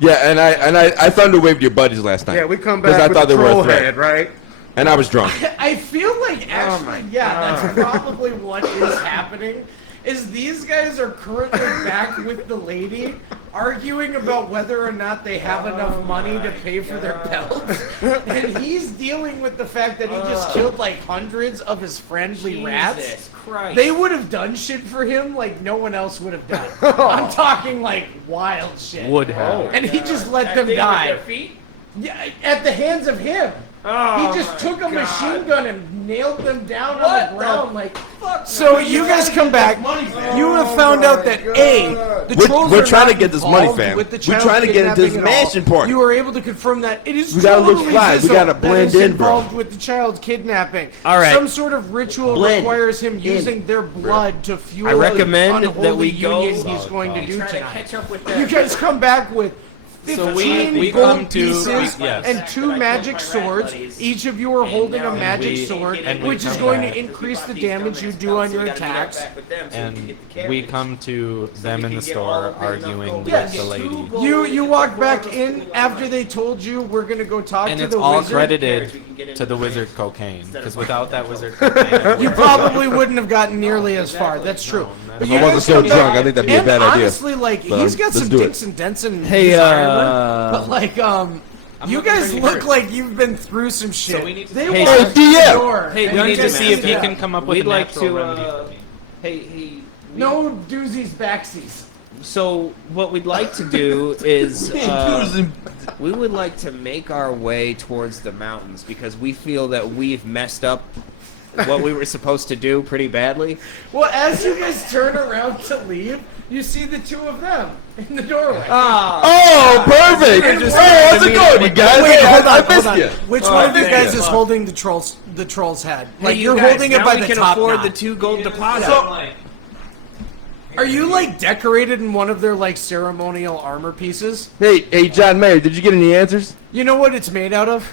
Yeah, and I thunder waved your buddies last night. Yeah, we come 'Cause back I with thought the they were a troll threat. head, right? And I was drunk. I feel like actually, yeah, that's probably what is happening. Is these guys are currently back with the lady, arguing about whether or not they have enough money to pay for their pelts, and he's dealing with the fact that he just killed like hundreds of his friendly rats. Jesus Christ. They would have done shit for him like no one else would have done. I'm talking like wild shit. Would have. And he just let That them thing with die. their feet? Yeah, at the hands of him. Oh He just my took a God. machine gun and nailed them down What on the the ground. Like, so you guys come back. You have found out that the trolls We're are trying not to get this money, involved fam. with the We're child trying to get into this kidnapping at all. mansion party. You were able to confirm that it is We gotta look totally fly. We Fizzle gotta that blend is in, bro. involved with the child kidnapping. All right. Some sort of ritual Blend requires him in, using their blood to fuel. I recommend the that we go- union he's going to do Try to tonight. catch up with You them. guys come back with 15 we gold come to- pieces yes. and 2 magic swords. Each of you are holding a magic sword, which is going to increase the damage you do on your attacks. And we come to them in the store arguing Yes. with the lady. You walk back in after they told you we're gonna go talk And to it's the all wizard. credited to the wizard cocaine. Because without that wizard cocaine, You probably wouldn't have gotten nearly as far. That's true. But If you I wasn't guys so come back- drunk, I think that'd be a and bad idea. honestly, like But, he's got let's some do it. dicks and dents in Hey, his armor, but like you looking guys pretty look hurt. like you've been through some shit. we need to- They Hey, walked DM. the door. we and need to just- see if he yeah. can come up with We'd a like natural to, remedy for me. Hey, No doozies backsies. So what we'd like to do is we would like to make our way towards the mountains because we feel that we've messed up what we were supposed to do pretty badly. Well, as you guys turn around to leave, you see the 2 of them in the doorway. Oh, perfect! Oh, how's it going, you guys? Wait, Hey, hold I on, missed hold on. you. Which Oh, one I of you missed guys you. is holding the troll's head? Like Hey, you're you guys, holding it now by we the can top afford knot. the 2 gold deposits. Are you like decorated in one of their like ceremonial armor pieces? Hey, John Mayer, did you get any answers? You know what it's made out of?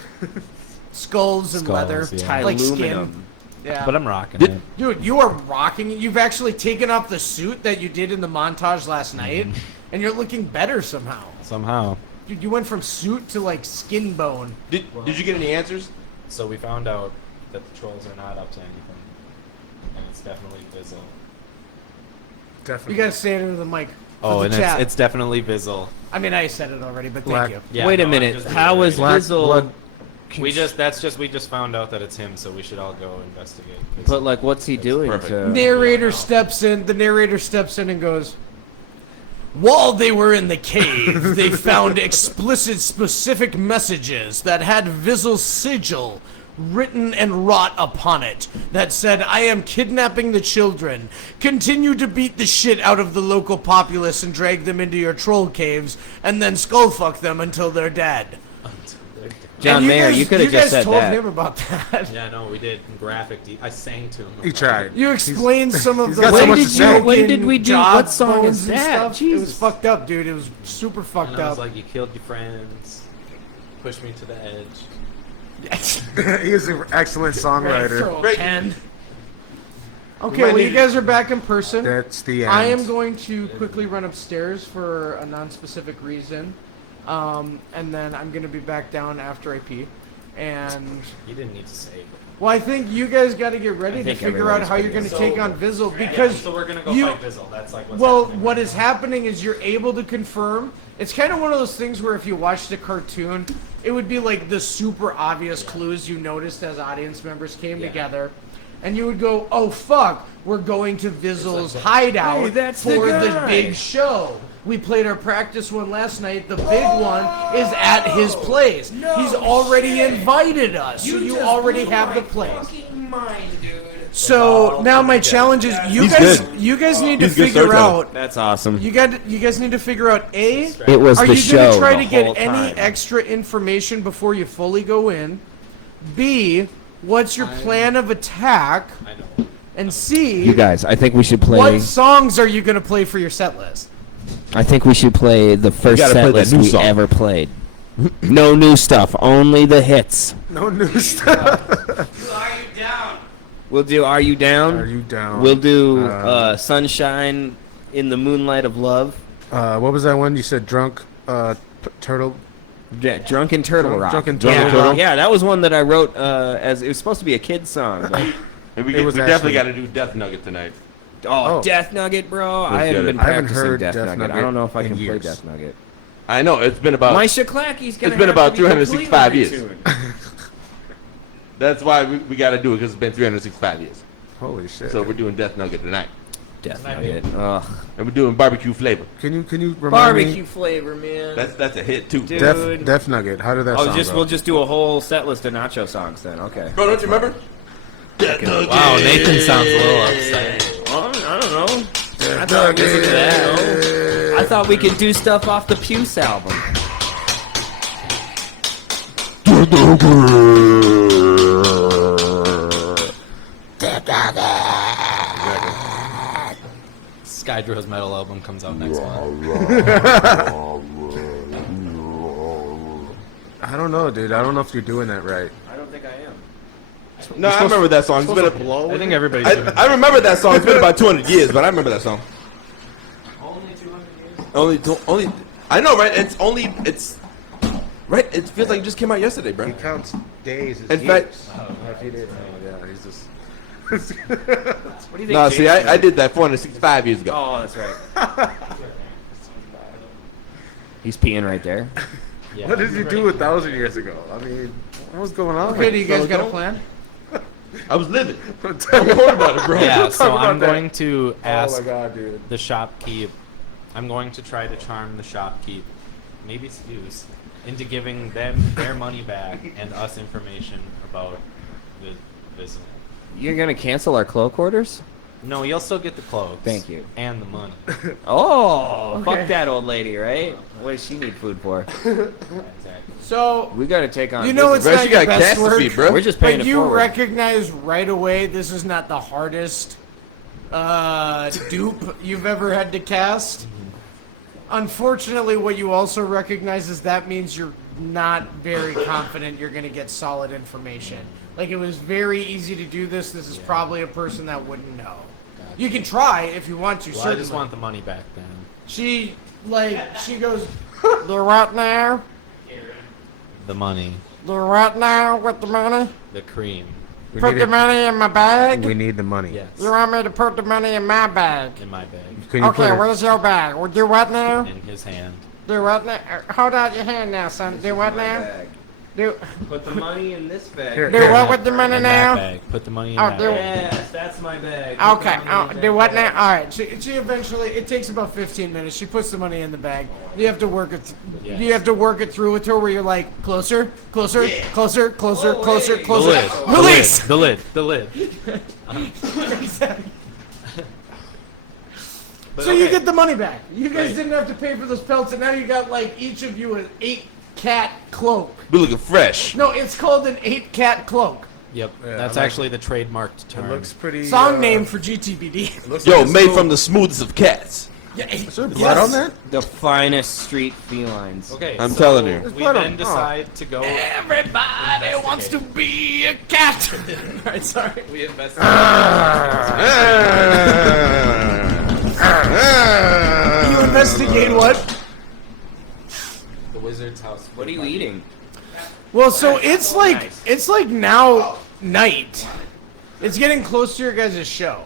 Skulls and Skulls, leather, yeah. like skin. Aluminum. Yeah. But I'm rocking Did- it. Dude, you are rocking it. You've actually taken off the suit that you did in the montage last night, and you're looking better somehow. Somehow. Dude, you went from suit to like skin bone. Did you get any answers? So we found out that the trolls are not up to anything. And it's definitely Vizzle. You Definitely. gotta say it into the mic. Oh, for and the chat. it's definitely Vizzle. I mean, I said it already, but Black- thank you. Yeah, Wait a no, I'm minute. just How is reiterating. Vizzle? blood. We just found out that it's him, so we should all go investigate. But like, what's he doing? perfect. To... Narrator steps in. The narrator steps in and goes, while they were in the cave, they found explicit specific messages that had Vizzle's sigil written and wrought upon it that said, "I am kidnapping the children. Continue to beat the shit out of the local populace and drag them into your troll caves, and then skullfuck them until they're dead." John And Mayer, you could have just said You guys that. told him about that. Yeah, no, we did I sang to him. He tried. You explained some of he's the got so much to lady say. When did we do- job what song bones is and that? stuff. It was Jesus. fucked up, dude. It was super fucked And I was up. like, you killed your friends, pushed me to the edge. He is an excellent songwriter. Great. Ken. We Okay, might well, need you to- guys are back in person. That's the end. I am going to quickly run upstairs for a non-specific reason, and then I'm going to be back down after I pee. And You didn't need to say it. well, I think you guys got to get ready I to think figure out everybody's how you're ready. going to take on Vizzle because So we're gonna go you. fight Vizzle. That's like what's Well, happening what right is now. happening is you're able to confirm. It's kind of one of those things where if you watched a cartoon, it would be like the super obvious clues you noticed as audience members came together. And you would go, "Oh fuck, we're going to Vizzle's hideout Hey, that's the for the guy." big show. We played our practice one last night. The big one is at his place. He's already invited us, so you already have the place." So now my challenge is you He's guys. good. You guys need to He's a good figure storyteller. out. That's awesome. You guys need to figure out A. It was Are the you show gonna try the to get whole any time. extra information before you fully go in? B. What's your plan of attack? I know. And C. You guys, I think we should play. What songs are you gonna play for your set list? I think we should play the first gotta play set that list new we song. ever played. No new stuff, only the hits. No new stuff. We'll do Are You Down? Are you down? We'll do Sunshine in the Moonlight of Love. What was that one you said? Drunk turtle. Yeah, Drunken Turtle Rock. Drunken yeah, Turtle. yeah, that was one that I wrote as it was supposed to be a kid's song. But, And we, It was we definitely got actually- to do Death Nugget tonight. oh, Death Nugget, bro! I Let's haven't get been it. I haven't practicing heard Death Death Nugget. I Nugget don't know if I in can play years. Death Nugget. I know it's been about My Shaklacky's gonna. It's been have about to be 365 completely years. retuned. That's why we got to do it because it's been 365 years. Holy shit. So we're doing Death Nugget tonight, Death Nugget. Ugh. and we're doing barbecue flavor. Can you remind Barbecue me? flavor, man. That's a hit too. Dude. Def Nugget. How did that Oh, sound? we'll just do a whole set list of Nacho songs then. Okay. Bro, don't you remember? Death Nugget. Wow, Nathan sounds a little upset. I don't know. I thought we could do that. I thought we could do stuff off the Puce album. Skydro's metal album comes out next month. I don't know, dude. I don't know if you're doing that right. I don't think I am. No, I remember that song. It's been I think everybody's doing I remember that song. It's been about 200 years, but I remember that song. only 200 years. Only. I know, right? It's right. It feels like it just came out yesterday, He bro. counts days as In fact- years. If you didn't know, yeah, he's just. What do you think? No, see, Jason- I did that 465 years ago. Oh, that's right. He's peeing right there. Yeah. What did you do 1,000 years ago? I mean, what was going on? Okay, do you guys So got a don't- plan? I was living. Tell me more about it, bro. Yeah, Talk so about I'm that. going to Oh ask my god, dude. the shopkeep. I'm going to try to charm the shopkeep, maybe seduce, into giving them their money back and us information about the business. You're gonna cancel our cloak orders? No, you'll still get the clothes. Thank you. And the money. Oh, Okay. fuck that old lady, right? What does she need food for? Exactly. So We gotta take on. you know business. it's Bro, not she your got best cash to work, feed, bro. We're just paying but it you forward. recognize right away this is not the hardest dupe you've ever had to cast. Unfortunately, what you also recognize is that means you're not very confident you're going to get solid information. Like, it was very easy to do this. This is probably a person that wouldn't know. You can try if you want to, Well, I certainly. just want the money back then. She goes, the right now? The money. The right now with the money? The cream. We Put need the it- money in my bag? We need the money. Yes. You want me to put the money in my bag? In my bag. Can you put Okay, it- where's your bag? Do what now? In his hand. Do what now? Hold out your hand now, son. Do what now? Do Put the money in this bag. Here. do what with the money In that now? bag. Put the money in Oh, that do- bag. Yes, that's my bag. Put Okay. the money in Do that what bag. now? All right. She eventually. It takes about 15 minutes. She puts the money in the bag. You have to work it. Yes. You have to work it through with her, where you're like closer, closer, closer, closer, closer, The closer. lid. Release. The lid. The lid. But So you okay. get the money back. You guys Right. didn't have to pay for those pelts, and now you got like each of you an 8-cat cloak. Be looking fresh. No, it's called an 8-cat cloak. Yep. Yeah, That's I like actually the trademarked term. It looks pretty. Song name for GTBD. Looks Yo, like it's made little- from the smoothest of cats. Yeah, Is there blood on that? The finest street felines. Okay. I'm so telling you. We blood on- then decide to go. Everybody wants to be a cat. All right, sorry. We invest. You investigate what? The wizard's house. What are you eating? Well, so it's like Nice. now night. It's getting close to your guys' show.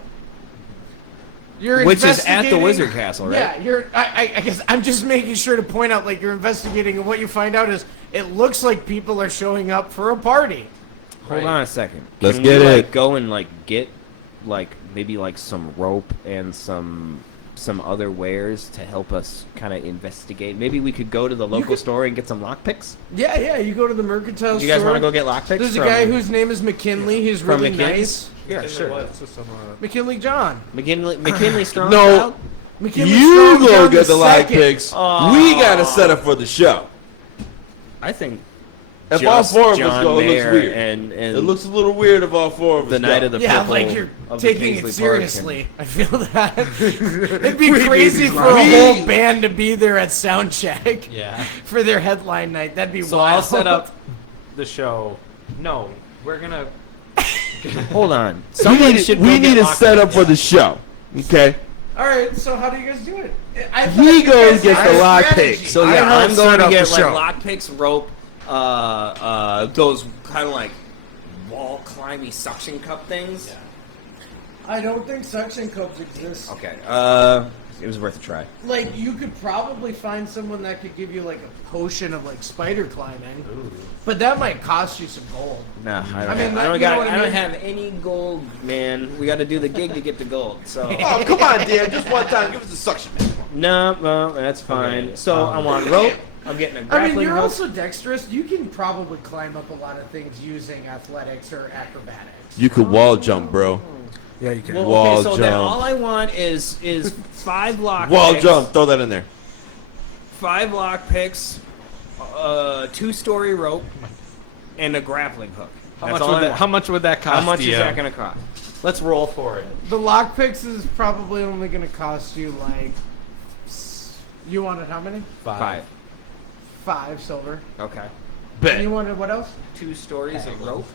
You're Which is at the investigating- Wizard Castle, right? Yeah, you're. I guess I'm just making sure to point out, like, you're investigating, and what you find out is it looks like people are showing up for a party. Hold on a second. Let's Can get we, it. like, go and like get like maybe like some rope and some other wares to help us kind of investigate. Maybe we could go to the local store and get some lockpicks. Yeah. You go to the mercantile Do you guys store. want to go get lockpicks? There's a from guy whose name is McKinley. He's from really McKinney's? nice. Yeah, sure. what? That's just some, McKinley John. McKinley Strong. No. McKinley You Strong go John get the lock II. picks. We got to set up for the show. I think If all just four of us John go, it looks Mayer weird. and It looks a little weird if all four of us the night go. of the Yeah, purple like you're of the taking Paisley it Park seriously. I feel that. It'd be crazy for a We- whole band to be there at Soundcheck Yeah. for their headline night. That'd be So wild. I'll set up the show. No, we're gonna. Hold on. We Someone need, should we go need get a setup for the show. Okay? All right, so how do you guys do it? I He thought you goes guys get had the a lock strategy. picks. So I yeah, help I'm going set to up get the like show. lockpicks, rope, those kind of like wall climby suction cup things. I don't think suction cups exist. Okay. It was worth a try. Like, you could probably find someone that could give you like a potion of like spider climbing, but that might cost you some gold. Nah, I I mean, don't, that- I don't you got. know what I I don't mean? have any gold, man. We got to do the gig to get the gold. So Oh, come on, dear. Just one time. Give us a suction. no, that's fine. So I want rope. I'm getting a I grappling mean, you're hook. also dexterous. You can probably climb up a lot of things using athletics or acrobatics. You could wall jump, bro. Yeah, you can. Well, Wall okay, so then jump. all I want is 5 lock Wall picks, jump. Throw that in there. 5 lock picks, 2-story rope, and a grappling hook. How That's much all would I that? want. How much would that cost? How much you? is that gonna cost? Let's roll for it. The lockpicks is probably only going to cost you like. You wanted how many? 5. 5 silver. Okay. And you wanted what else? 2 stories of rope.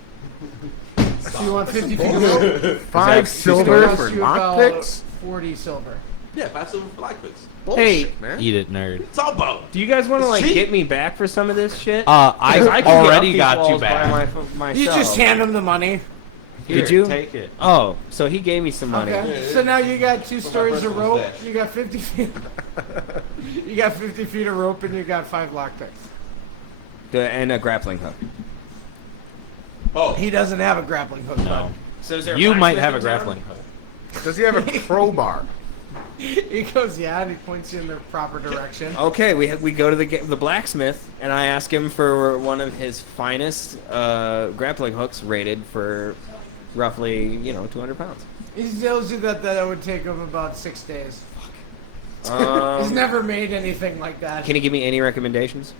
So you want 50 feet of rope? 5 Is that silver Cost for you about lockpicks? 40 silver. Yeah, 5 silver for lock picks. Hey, Man. Eat it, nerd. It's all about. do you guys want to It's like cheap. get me back for some of this shit? I 'Cause can get already up these got you walls by back. myself. You just hand him the money. Here, Did you? take it? Oh, so he gave me some money. Okay. So now you got 2 stories of personal rope. stash. You got 50 feet. You got 50 feet of rope and you got 5 lockpicks. And a grappling hook. Oh, He doesn't have a grappling hook. No. So is there You might blacksmith have a in town? grappling hook. Does he have a crowbar? bud. He goes, yeah, and he points you in the proper direction. Okay, we go to the blacksmith, and I ask him for one of his finest grappling hooks, rated for roughly 200 pounds. He tells you that would take him about 6 days. He's Um, never made anything like that. can you give me any recommendations?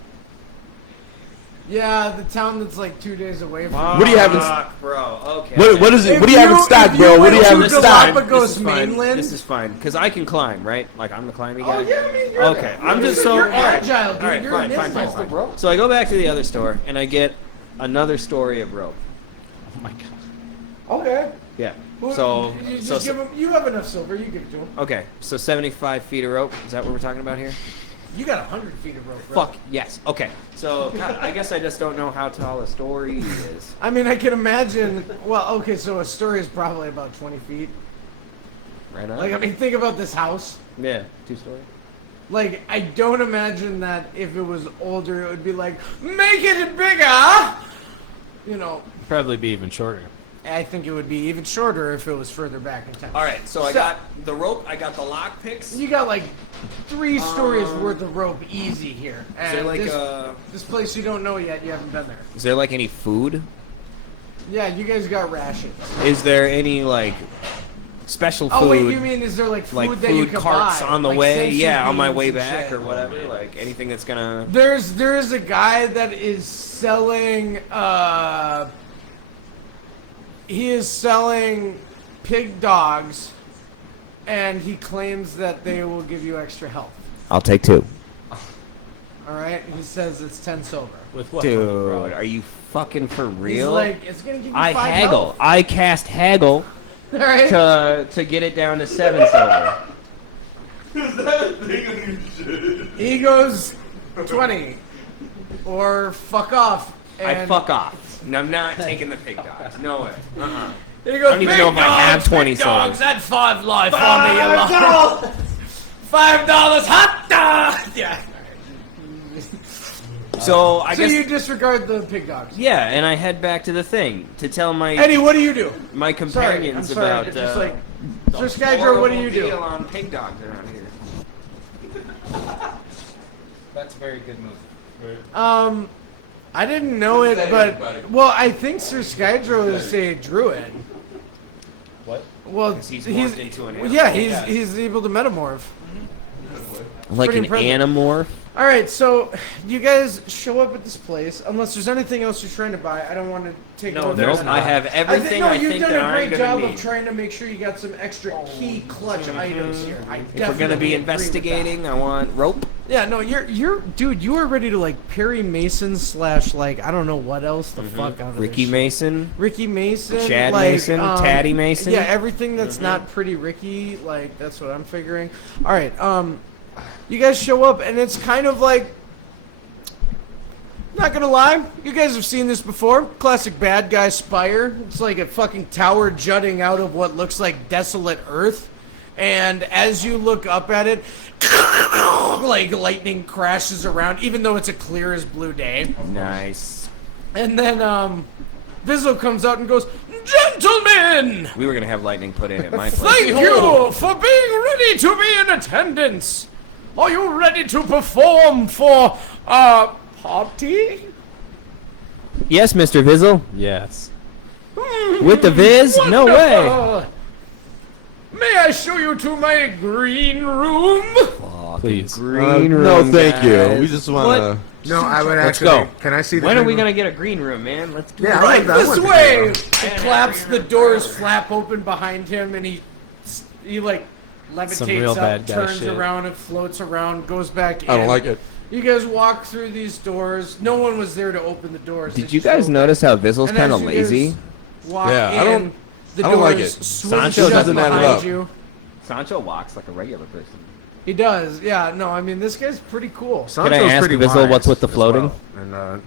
Yeah, the town that's like 2 days away from. What do you have in? Fuck, bro. Okay. What is it? If What do you have in you- stock, if bro? you What do you went have to in Galapagos- stock? Galapagos This is fine. mainland? This is fine because I can climb, right? Like I'm the climbing guy. Oh yeah, I mean you're Okay, I'm just so you're all right. agile, dude. All right, you're fine, a fine, ninja. fine, fine. So I go back to the other store and I get another story of rope. Oh my god. Okay. Yeah. Well, So you just so give him. You have enough silver. You give it to him. okay. So 75 feet of rope. Is that what we're talking about here? You got 100 feet of rope. Bro. Fuck yes. Okay. So God, I guess I just don't know how tall a story is. I mean, I can imagine. Well, okay, so a story is probably about 20 feet. Right on. Like, I mean, think about this house. yeah, 2-story. Like, I don't imagine that if it was older, it would be like, make it bigger! You know, Probably be even shorter. I think it would be even shorter if it was further back in time. All right, so I got the rope. I got the lock picks. You got like 3 stories worth of rope easy here. Is there And like this place you don't know yet, you haven't been there. Is there like any food? Yeah, you guys got rations. Is there any like special food? Oh wait, you mean is there like food that you food can carts buy? on the Like way? Sancho Yeah, on my beans way and back shit? or whatever. Like anything that's gonna. There is a guy that is selling he is selling pig dogs, and he claims that they will give you extra health. I'll take 2. All right, he says it's 10 silver. With what? Dude, are you fucking for He's real? like, it's gonna give you I 5 haggle. health. I cast haggle All right. to get it down to 7 silver. He goes 20, or fuck off. I And fuck off. No, I'm not taking the pig dogs. No way. He goes, I don't even "Big know if I have dogs, 20 big dogs, silver." add 5 life on me, you lot." $5 hot dog. Yeah. So I So guess you disregard the pig dogs. yeah, and I head back to the thing to tell my Eddie, what do you do? my Sorry, I'm companions sorry. about It's just like, the Sir Skydro, what do you horrible do? deal on pig dogs around here. That's a very good move. I didn't know it, but well, I think Sir Skydro is a druid. What? Well, He's morphed into an yeah, animal. he's able to metamorph. Like Pretty an impressive. animorph. All right, so you guys show up at this place. Unless there's anything else you're trying to buy, I don't want to take No, over. there's Nope, not. I have everything I you've think done that a I'm great gonna job need. of trying to make sure you got some extra key clutch items here. I If we're definitely gonna be agree with that. investigating, I want rope. Yeah, no, you're dude. You are ready to like Perry Mason / like I don't know what else the fuck out of Ricky this shit. Mason. Ricky Mason, Chad like, Mason, Taddy Mason. Yeah, everything that's not pretty Ricky, like that's what I'm figuring. All right, you guys show up and it's kind of like, not gonna lie, you guys have seen this before. Classic bad guy spire. It's like a fucking tower jutting out of what looks like desolate earth. And as you look up at it, like lightning crashes around, even though it's a clear as blue day. Nice. And then Vizzle comes out and goes, "Gentlemen, We were gonna have lightning put in at my place. thank you for being ready to be in attendance. Are you ready to perform for a party?" Yes, Mr. Vizzle. Yes. With the Viz? No way. Wonderful. May I show you to my green room? Please. Green room. No, thank guys. you. We just want to. No, I would Let's actually. go. Can I see the When are green we room? gonna get a green room, man? Let's do Yeah, it. I Right want- I this want the way. green room. It claps. The doors flap open behind him, and he like Some levitates real up, bad guy turns shit. around, and floats around, goes back in. I don't like it. You guys walk through these doors. No one was there to open the doors. Did They you just guys opened. notice how Vizzle's And kind as of you guys lazy? Walk Yeah, in, I don't- The I don't like doors it. swing Sancho shut doesn't add it behind up. you. Sancho walks like a regular person. He does. Yeah. No, I mean this guy's pretty cool. Sancho's Can I ask pretty Vizzle wise what's with the as floating? well. And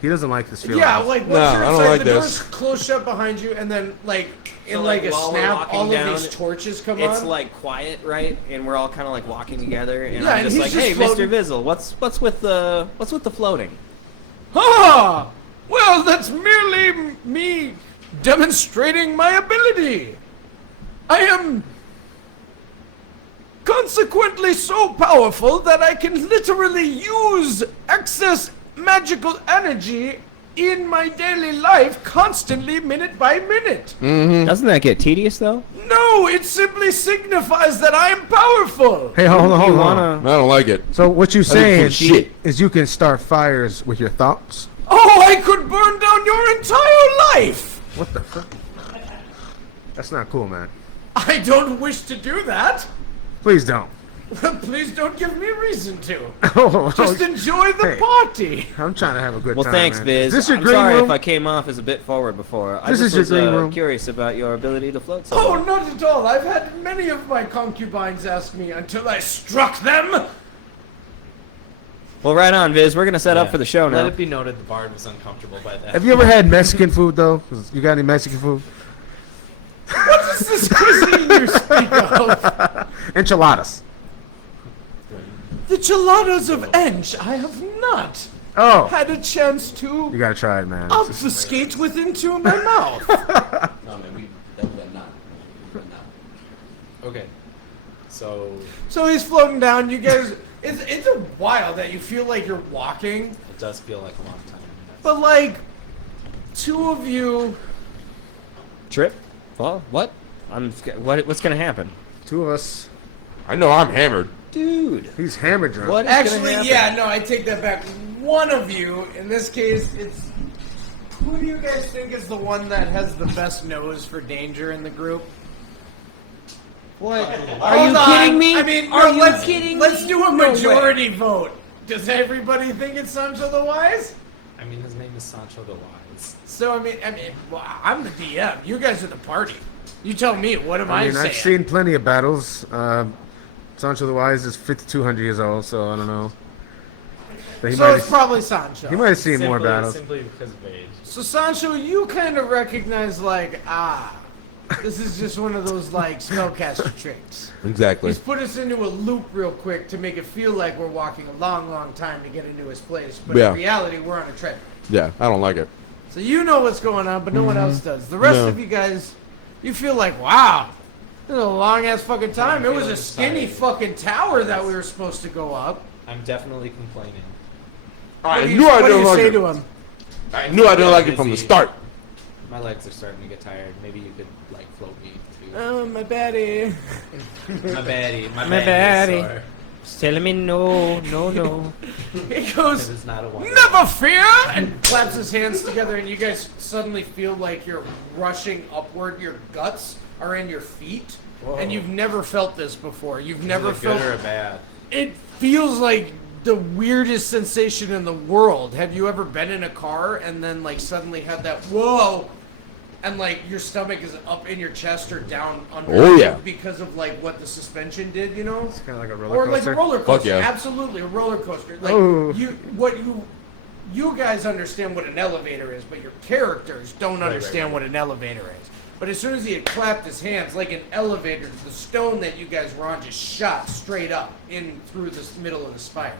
he doesn't like this feeling. Yeah, like once No, you're I don't inside, like the this. doors close shut behind you, and then like in So, like like, a while we're snap, walking all down, of these torches come It's on. like quiet, right? And we're all kind of like walking together, and Yeah, I'm and just he's like, just "Hey, floating. Mr. Vizzle, what's with the floating?" Ah, well, that's merely me demonstrating my ability. I am consequently so powerful that I can literally use excess magical energy in my daily life constantly, minute by minute. Doesn't that get tedious though? No, it simply signifies that I am powerful. Hey, hold on, hold You on. wanna? I don't like it. So what you think saying full shit. is you can start fires with your thoughts? Oh, I could burn down your entire life. What the fuck? That's not cool, man. I don't wish to do that. Please don't. Please don't give me reason to. Oh, Just enjoy the Hey. party. I'm trying to have a good Well, time. thanks, man. Viz. Is this your I'm green sorry room? if I came off as a bit forward before. I This just is your was green room. curious about your ability to float. So Oh, well. not at all. I've had many of my concubines ask me until I struck them. Well, right on, Viz. We're gonna set up Yeah. for the show Let now. it be noted the bard was uncomfortable by that. Have you ever had Mexican food though? You got any Mexican food? What is this cuisine you speak of? Enchiladas. Micheladas of Ench, I have not Oh, had a chance you to gotta try it, man. It's just- obfuscate with into my mouth. No, man, that not. Okay. So So he's floating down. You guys, it's a while that you feel like you're walking, it does feel like a long time. but like two of you. Trip? Well, what? What's gonna happen? Two of us. I know I'm hammered. Dude. He's hammered drunk. What is gonna Actually, happen? yeah, no, I take that back. One of you, in this case, it's who do you guys think is the one that has the best nose for danger in the group? What? Are Hold you on. kidding me? I mean, are no, you let's, kidding let's me? do a No way. majority vote. Does everybody think it's Sancho the Wise? I mean, his name is Sancho the Wise. So I mean, well, I'm the DM. You guys are the party. You tell me. What am I, I mean, saying? I've seen plenty of battles. Sancho the Wise is 5,200 years old, so I don't know. But So it's probably Sancho. he might have seen more battles. Simply because of age. So Sancho, you kind of recognize like, this is just one of those like spellcaster tricks. Exactly. He's put us into a loop real quick to make it feel like we're walking a long, long time to get into his place, but Yeah. in reality, we're on a treadmill. Yeah, I don't like it. So you know what's going on, but no one else does. The rest No. of you guys, you feel like, wow, this is a long ass fucking time. It was a skinny fucking tower that we were supposed to go up. I'm definitely complaining. I What do knew I you didn't like say it. to him? I knew I didn't like it from the start. My legs are starting to get tired. Maybe you could like float me too. Oh, my baddie. My baddie. My My baddie. baddie. Sore. Just telling me no. He goes, It is not a wonder. never fear, and claps his hands together, and you guys suddenly feel like you're rushing upward. Your guts are in your feet, and you've never felt this before. You've never Is it felt. good or bad? It feels like the weirdest sensation in the world. Have you ever been in a car and then like suddenly had that whoa, and like your stomach is up in your chest or down under Oh, you yeah. because of like what the suspension did, you know? It's kind of like a Or roller like coaster. a roller coaster. yeah. Absolutely, a roller coaster. Like Oh. you guys understand what an elevator is, but your characters don't understand what an elevator is. But as soon as he had clapped his hands, like an elevator, the stone that you guys were on just shot straight up in through the middle of the spire.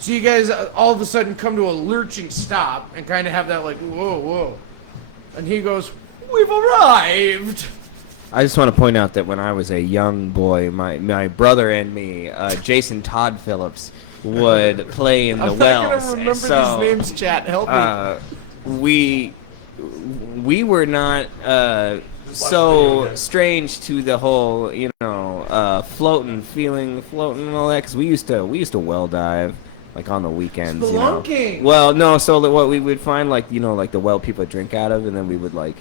So you guys all of a sudden come to a lurching stop and kind of have that like, whoa, whoa. And he goes, we've arrived. I just want to point out that when I was a young boy, my brother and me, Jason Todd Phillips, would play in the I'm wells. not gonna remember so, these names, chat. Help me. we were not so strange to the whole, floating and all that, because we used to well dive. Like on the weekends, Spelunking. Well, no. So what we would find, like the well people drink out of, and then we would like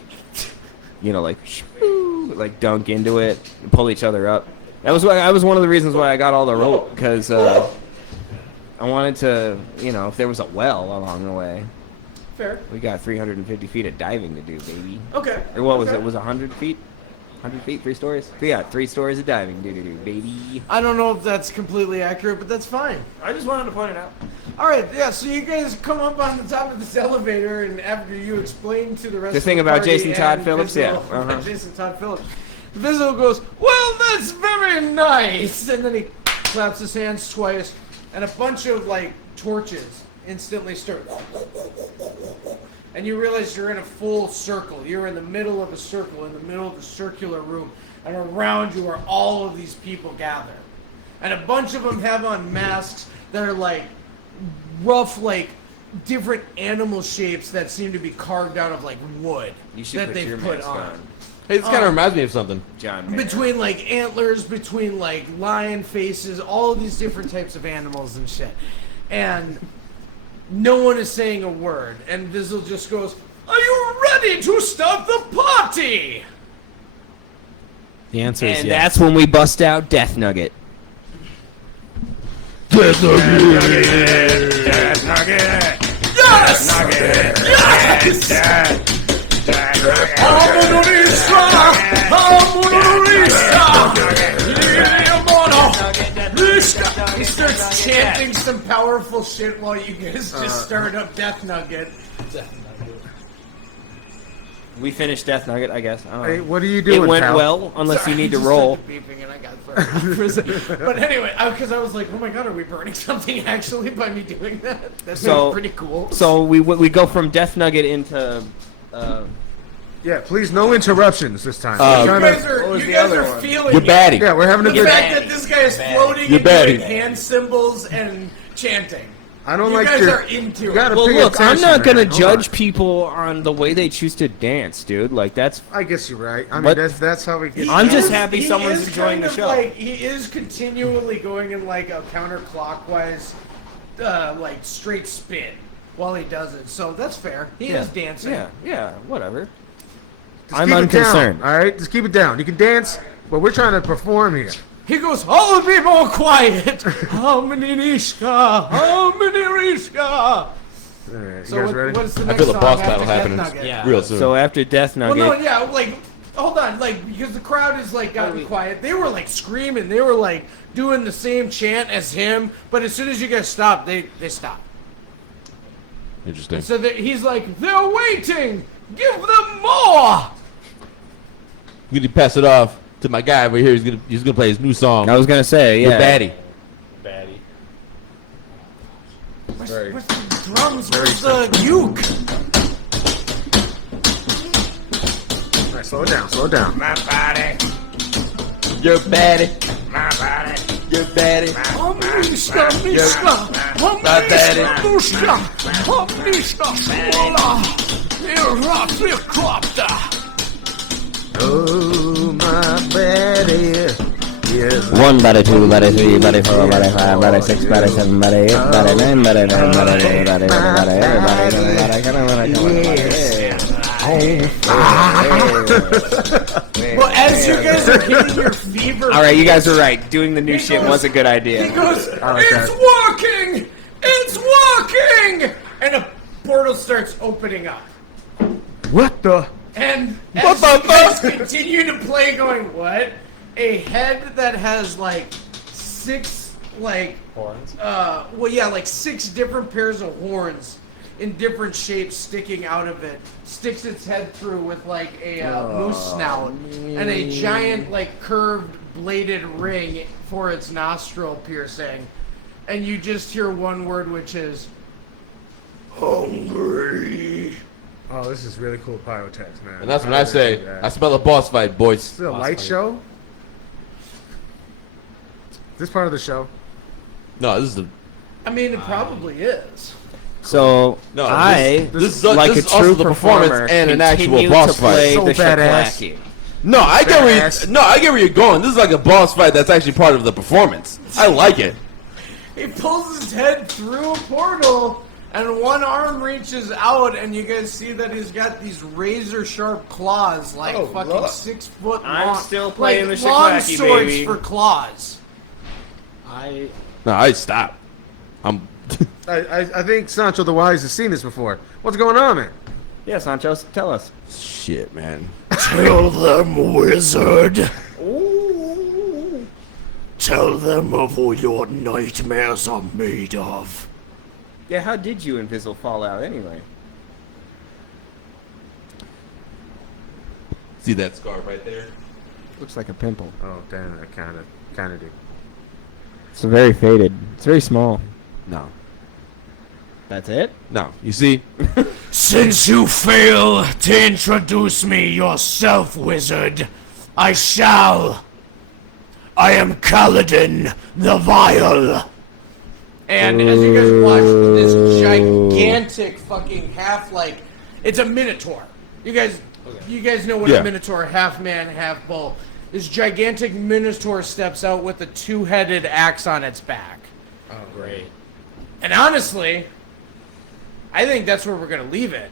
dunk into it and pull each other up. That was one of the reasons why I got all the rope, because I wanted to, if there was a well along the way. Fair. We got 350 feet of diving to do, baby. Okay. Or what was okay. it? Was 100 feet? 100 feet, 3 stories? Yeah, 3 stories of diving, do, baby. I don't know if that's completely accurate, but that's fine. I just wanted to point it out. All right, yeah. So you guys come up on the top of this elevator, and after you explain to the rest The of thing the about party Jason Todd and Phillips, Vizzo, yeah, uh-huh. Jason Todd Phillips. Vizzo goes, "Well, that's very nice," and then he claps his hands twice, and a bunch of like torches instantly start. And you realize you're in a full circle. You're in the middle of a circle, in the middle of a circular room. And around you are all of these people gathered. And a bunch of them have on masks that are like rough, like different animal shapes that seem to be carved out of like wood You should that put they've your put mask on. Hey, this kind of reminds me of something. John Mayer. Between like antlers, between like lion faces, all of these different types of animals and shit. And no one is saying a word. And Vizzle just goes, "Are you ready to start the party?" The answer is And yes. that's when we bust out Death Nugget. He starts chanting some powerful shit while you guys just start up Death Nugget. We finished Death Nugget, I guess. I don't know. Hey, what are you doing, It went pal? well, unless Sorry, you need I to just roll. started beeping and I got thrown off for a second. But anyway, because I was like, oh my god, are we burning something actually by me doing that? That's pretty cool. So we go from Death Nugget into. Yeah, please, no interruptions this time. You We're guys trying to- are feeling You're it. baddie. yeah, we're having a The good. fact that this guy is floating You're and doing baddie. hand symbols and chanting. I don't You like guys your. are into you it. gotta Well, pay look, I'm attention, not gonna man. Hold judge on. people on the way they choose to dance, dude. Like that's. I guess you're right. I mean, What? that's how we get. I'm just started. happy He someone's is enjoying kind the of show. Like, he is continually going in like a counterclockwise, like straight spin while he does it. So that's fair. He is dancing. Yeah, whatever. Just I'm keep it unconcerned. down, all right, just keep it down. You can dance, but we're trying to perform here. He goes, "Oh, be more quiet. How many Rishka? How many Rishka?" All right, you So guys ready? what's the I next feel a song boss after battle Death happening Nugget? Yeah. real soon. So after Death Well, Nugget, no, yeah, like, hold on, like, because the crowd is, like, gotten quiet. They were, like, screaming. They were, like, doing the same chant as him. But as soon as you guys stop, they stop. Interesting. So he's like, they're waiting. Give them more. I'm gonna pass it off to my guy over here. He's gonna play his new song. I was gonna say, You're yeah. baddie. Baddie. Where's the drums? Where's the uke? All right, slow it down, slow it down. My body, You're baddie. my body. You're baddie. Mishka, Mishka. My baddie. Mishka, Swola. Helicopter. Oh, my baddie. Yes. 1 body, 2 body, 3 body, 4 body, 5 body, 6 body, 7 body, 8 body, 9 body, 10 body, 8 body, 10 body, Well, as you guys are hitting your fever. All right, you guys are right. Doing the new He shit goes- was a good He idea. goes, like it's working! It's working! And a portal starts opening up. What the? And What as the you guys fuck? continue to play going, what? A head that has like 6, like, Horns. well, yeah, like 6 different pairs of horns in different shapes sticking out of it. Sticks its head through with like a moose snout and a giant, like, curved bladed ring for its nostril piercing. And you just hear one word, which is hungry. Oh, this is really cool pyrotex, man. And that's when I say, I smell a boss fight, boys. Is this a light show? Is this part of the show? No, this is the. I mean, it probably is. So No, I, this is like this a is also true the performance performer, and an actual continue boss to play fight. the So badass. shaklaki. No, I get where Badass. I get where you're going. This is like a boss fight that's actually part of the performance. I like it. He pulls his head through a portal, and one arm reaches out, and you guys see that he's got these razor sharp claws, like fucking 6 foot long. I'm still playing like the long shaklaki, swords baby. for claws. No, I stop. I'm. I think Sancho the Wise has seen this before. What's going on, man? Yeah, Sancho, tell us. Shit, man. Tell them, wizard. Tell them of all your nightmares are made of. Yeah, how did you and Fizzle fall out anyway? See that scar right there? Looks like a pimple. Oh, damn, I kind of do. It's very faded. It's very small. No. That's it? No. You see? Since you fail to introduce me yourself, wizard, I shall. I am Kaladin the Vile. And as you guys watch this gigantic fucking half, like, it's a minotaur. You guys know what Yeah. a minotaur, half man, half bull. This gigantic minotaur steps out with a 2-headed axe on its back. Oh, great. And honestly, I think that's where we're gonna leave it.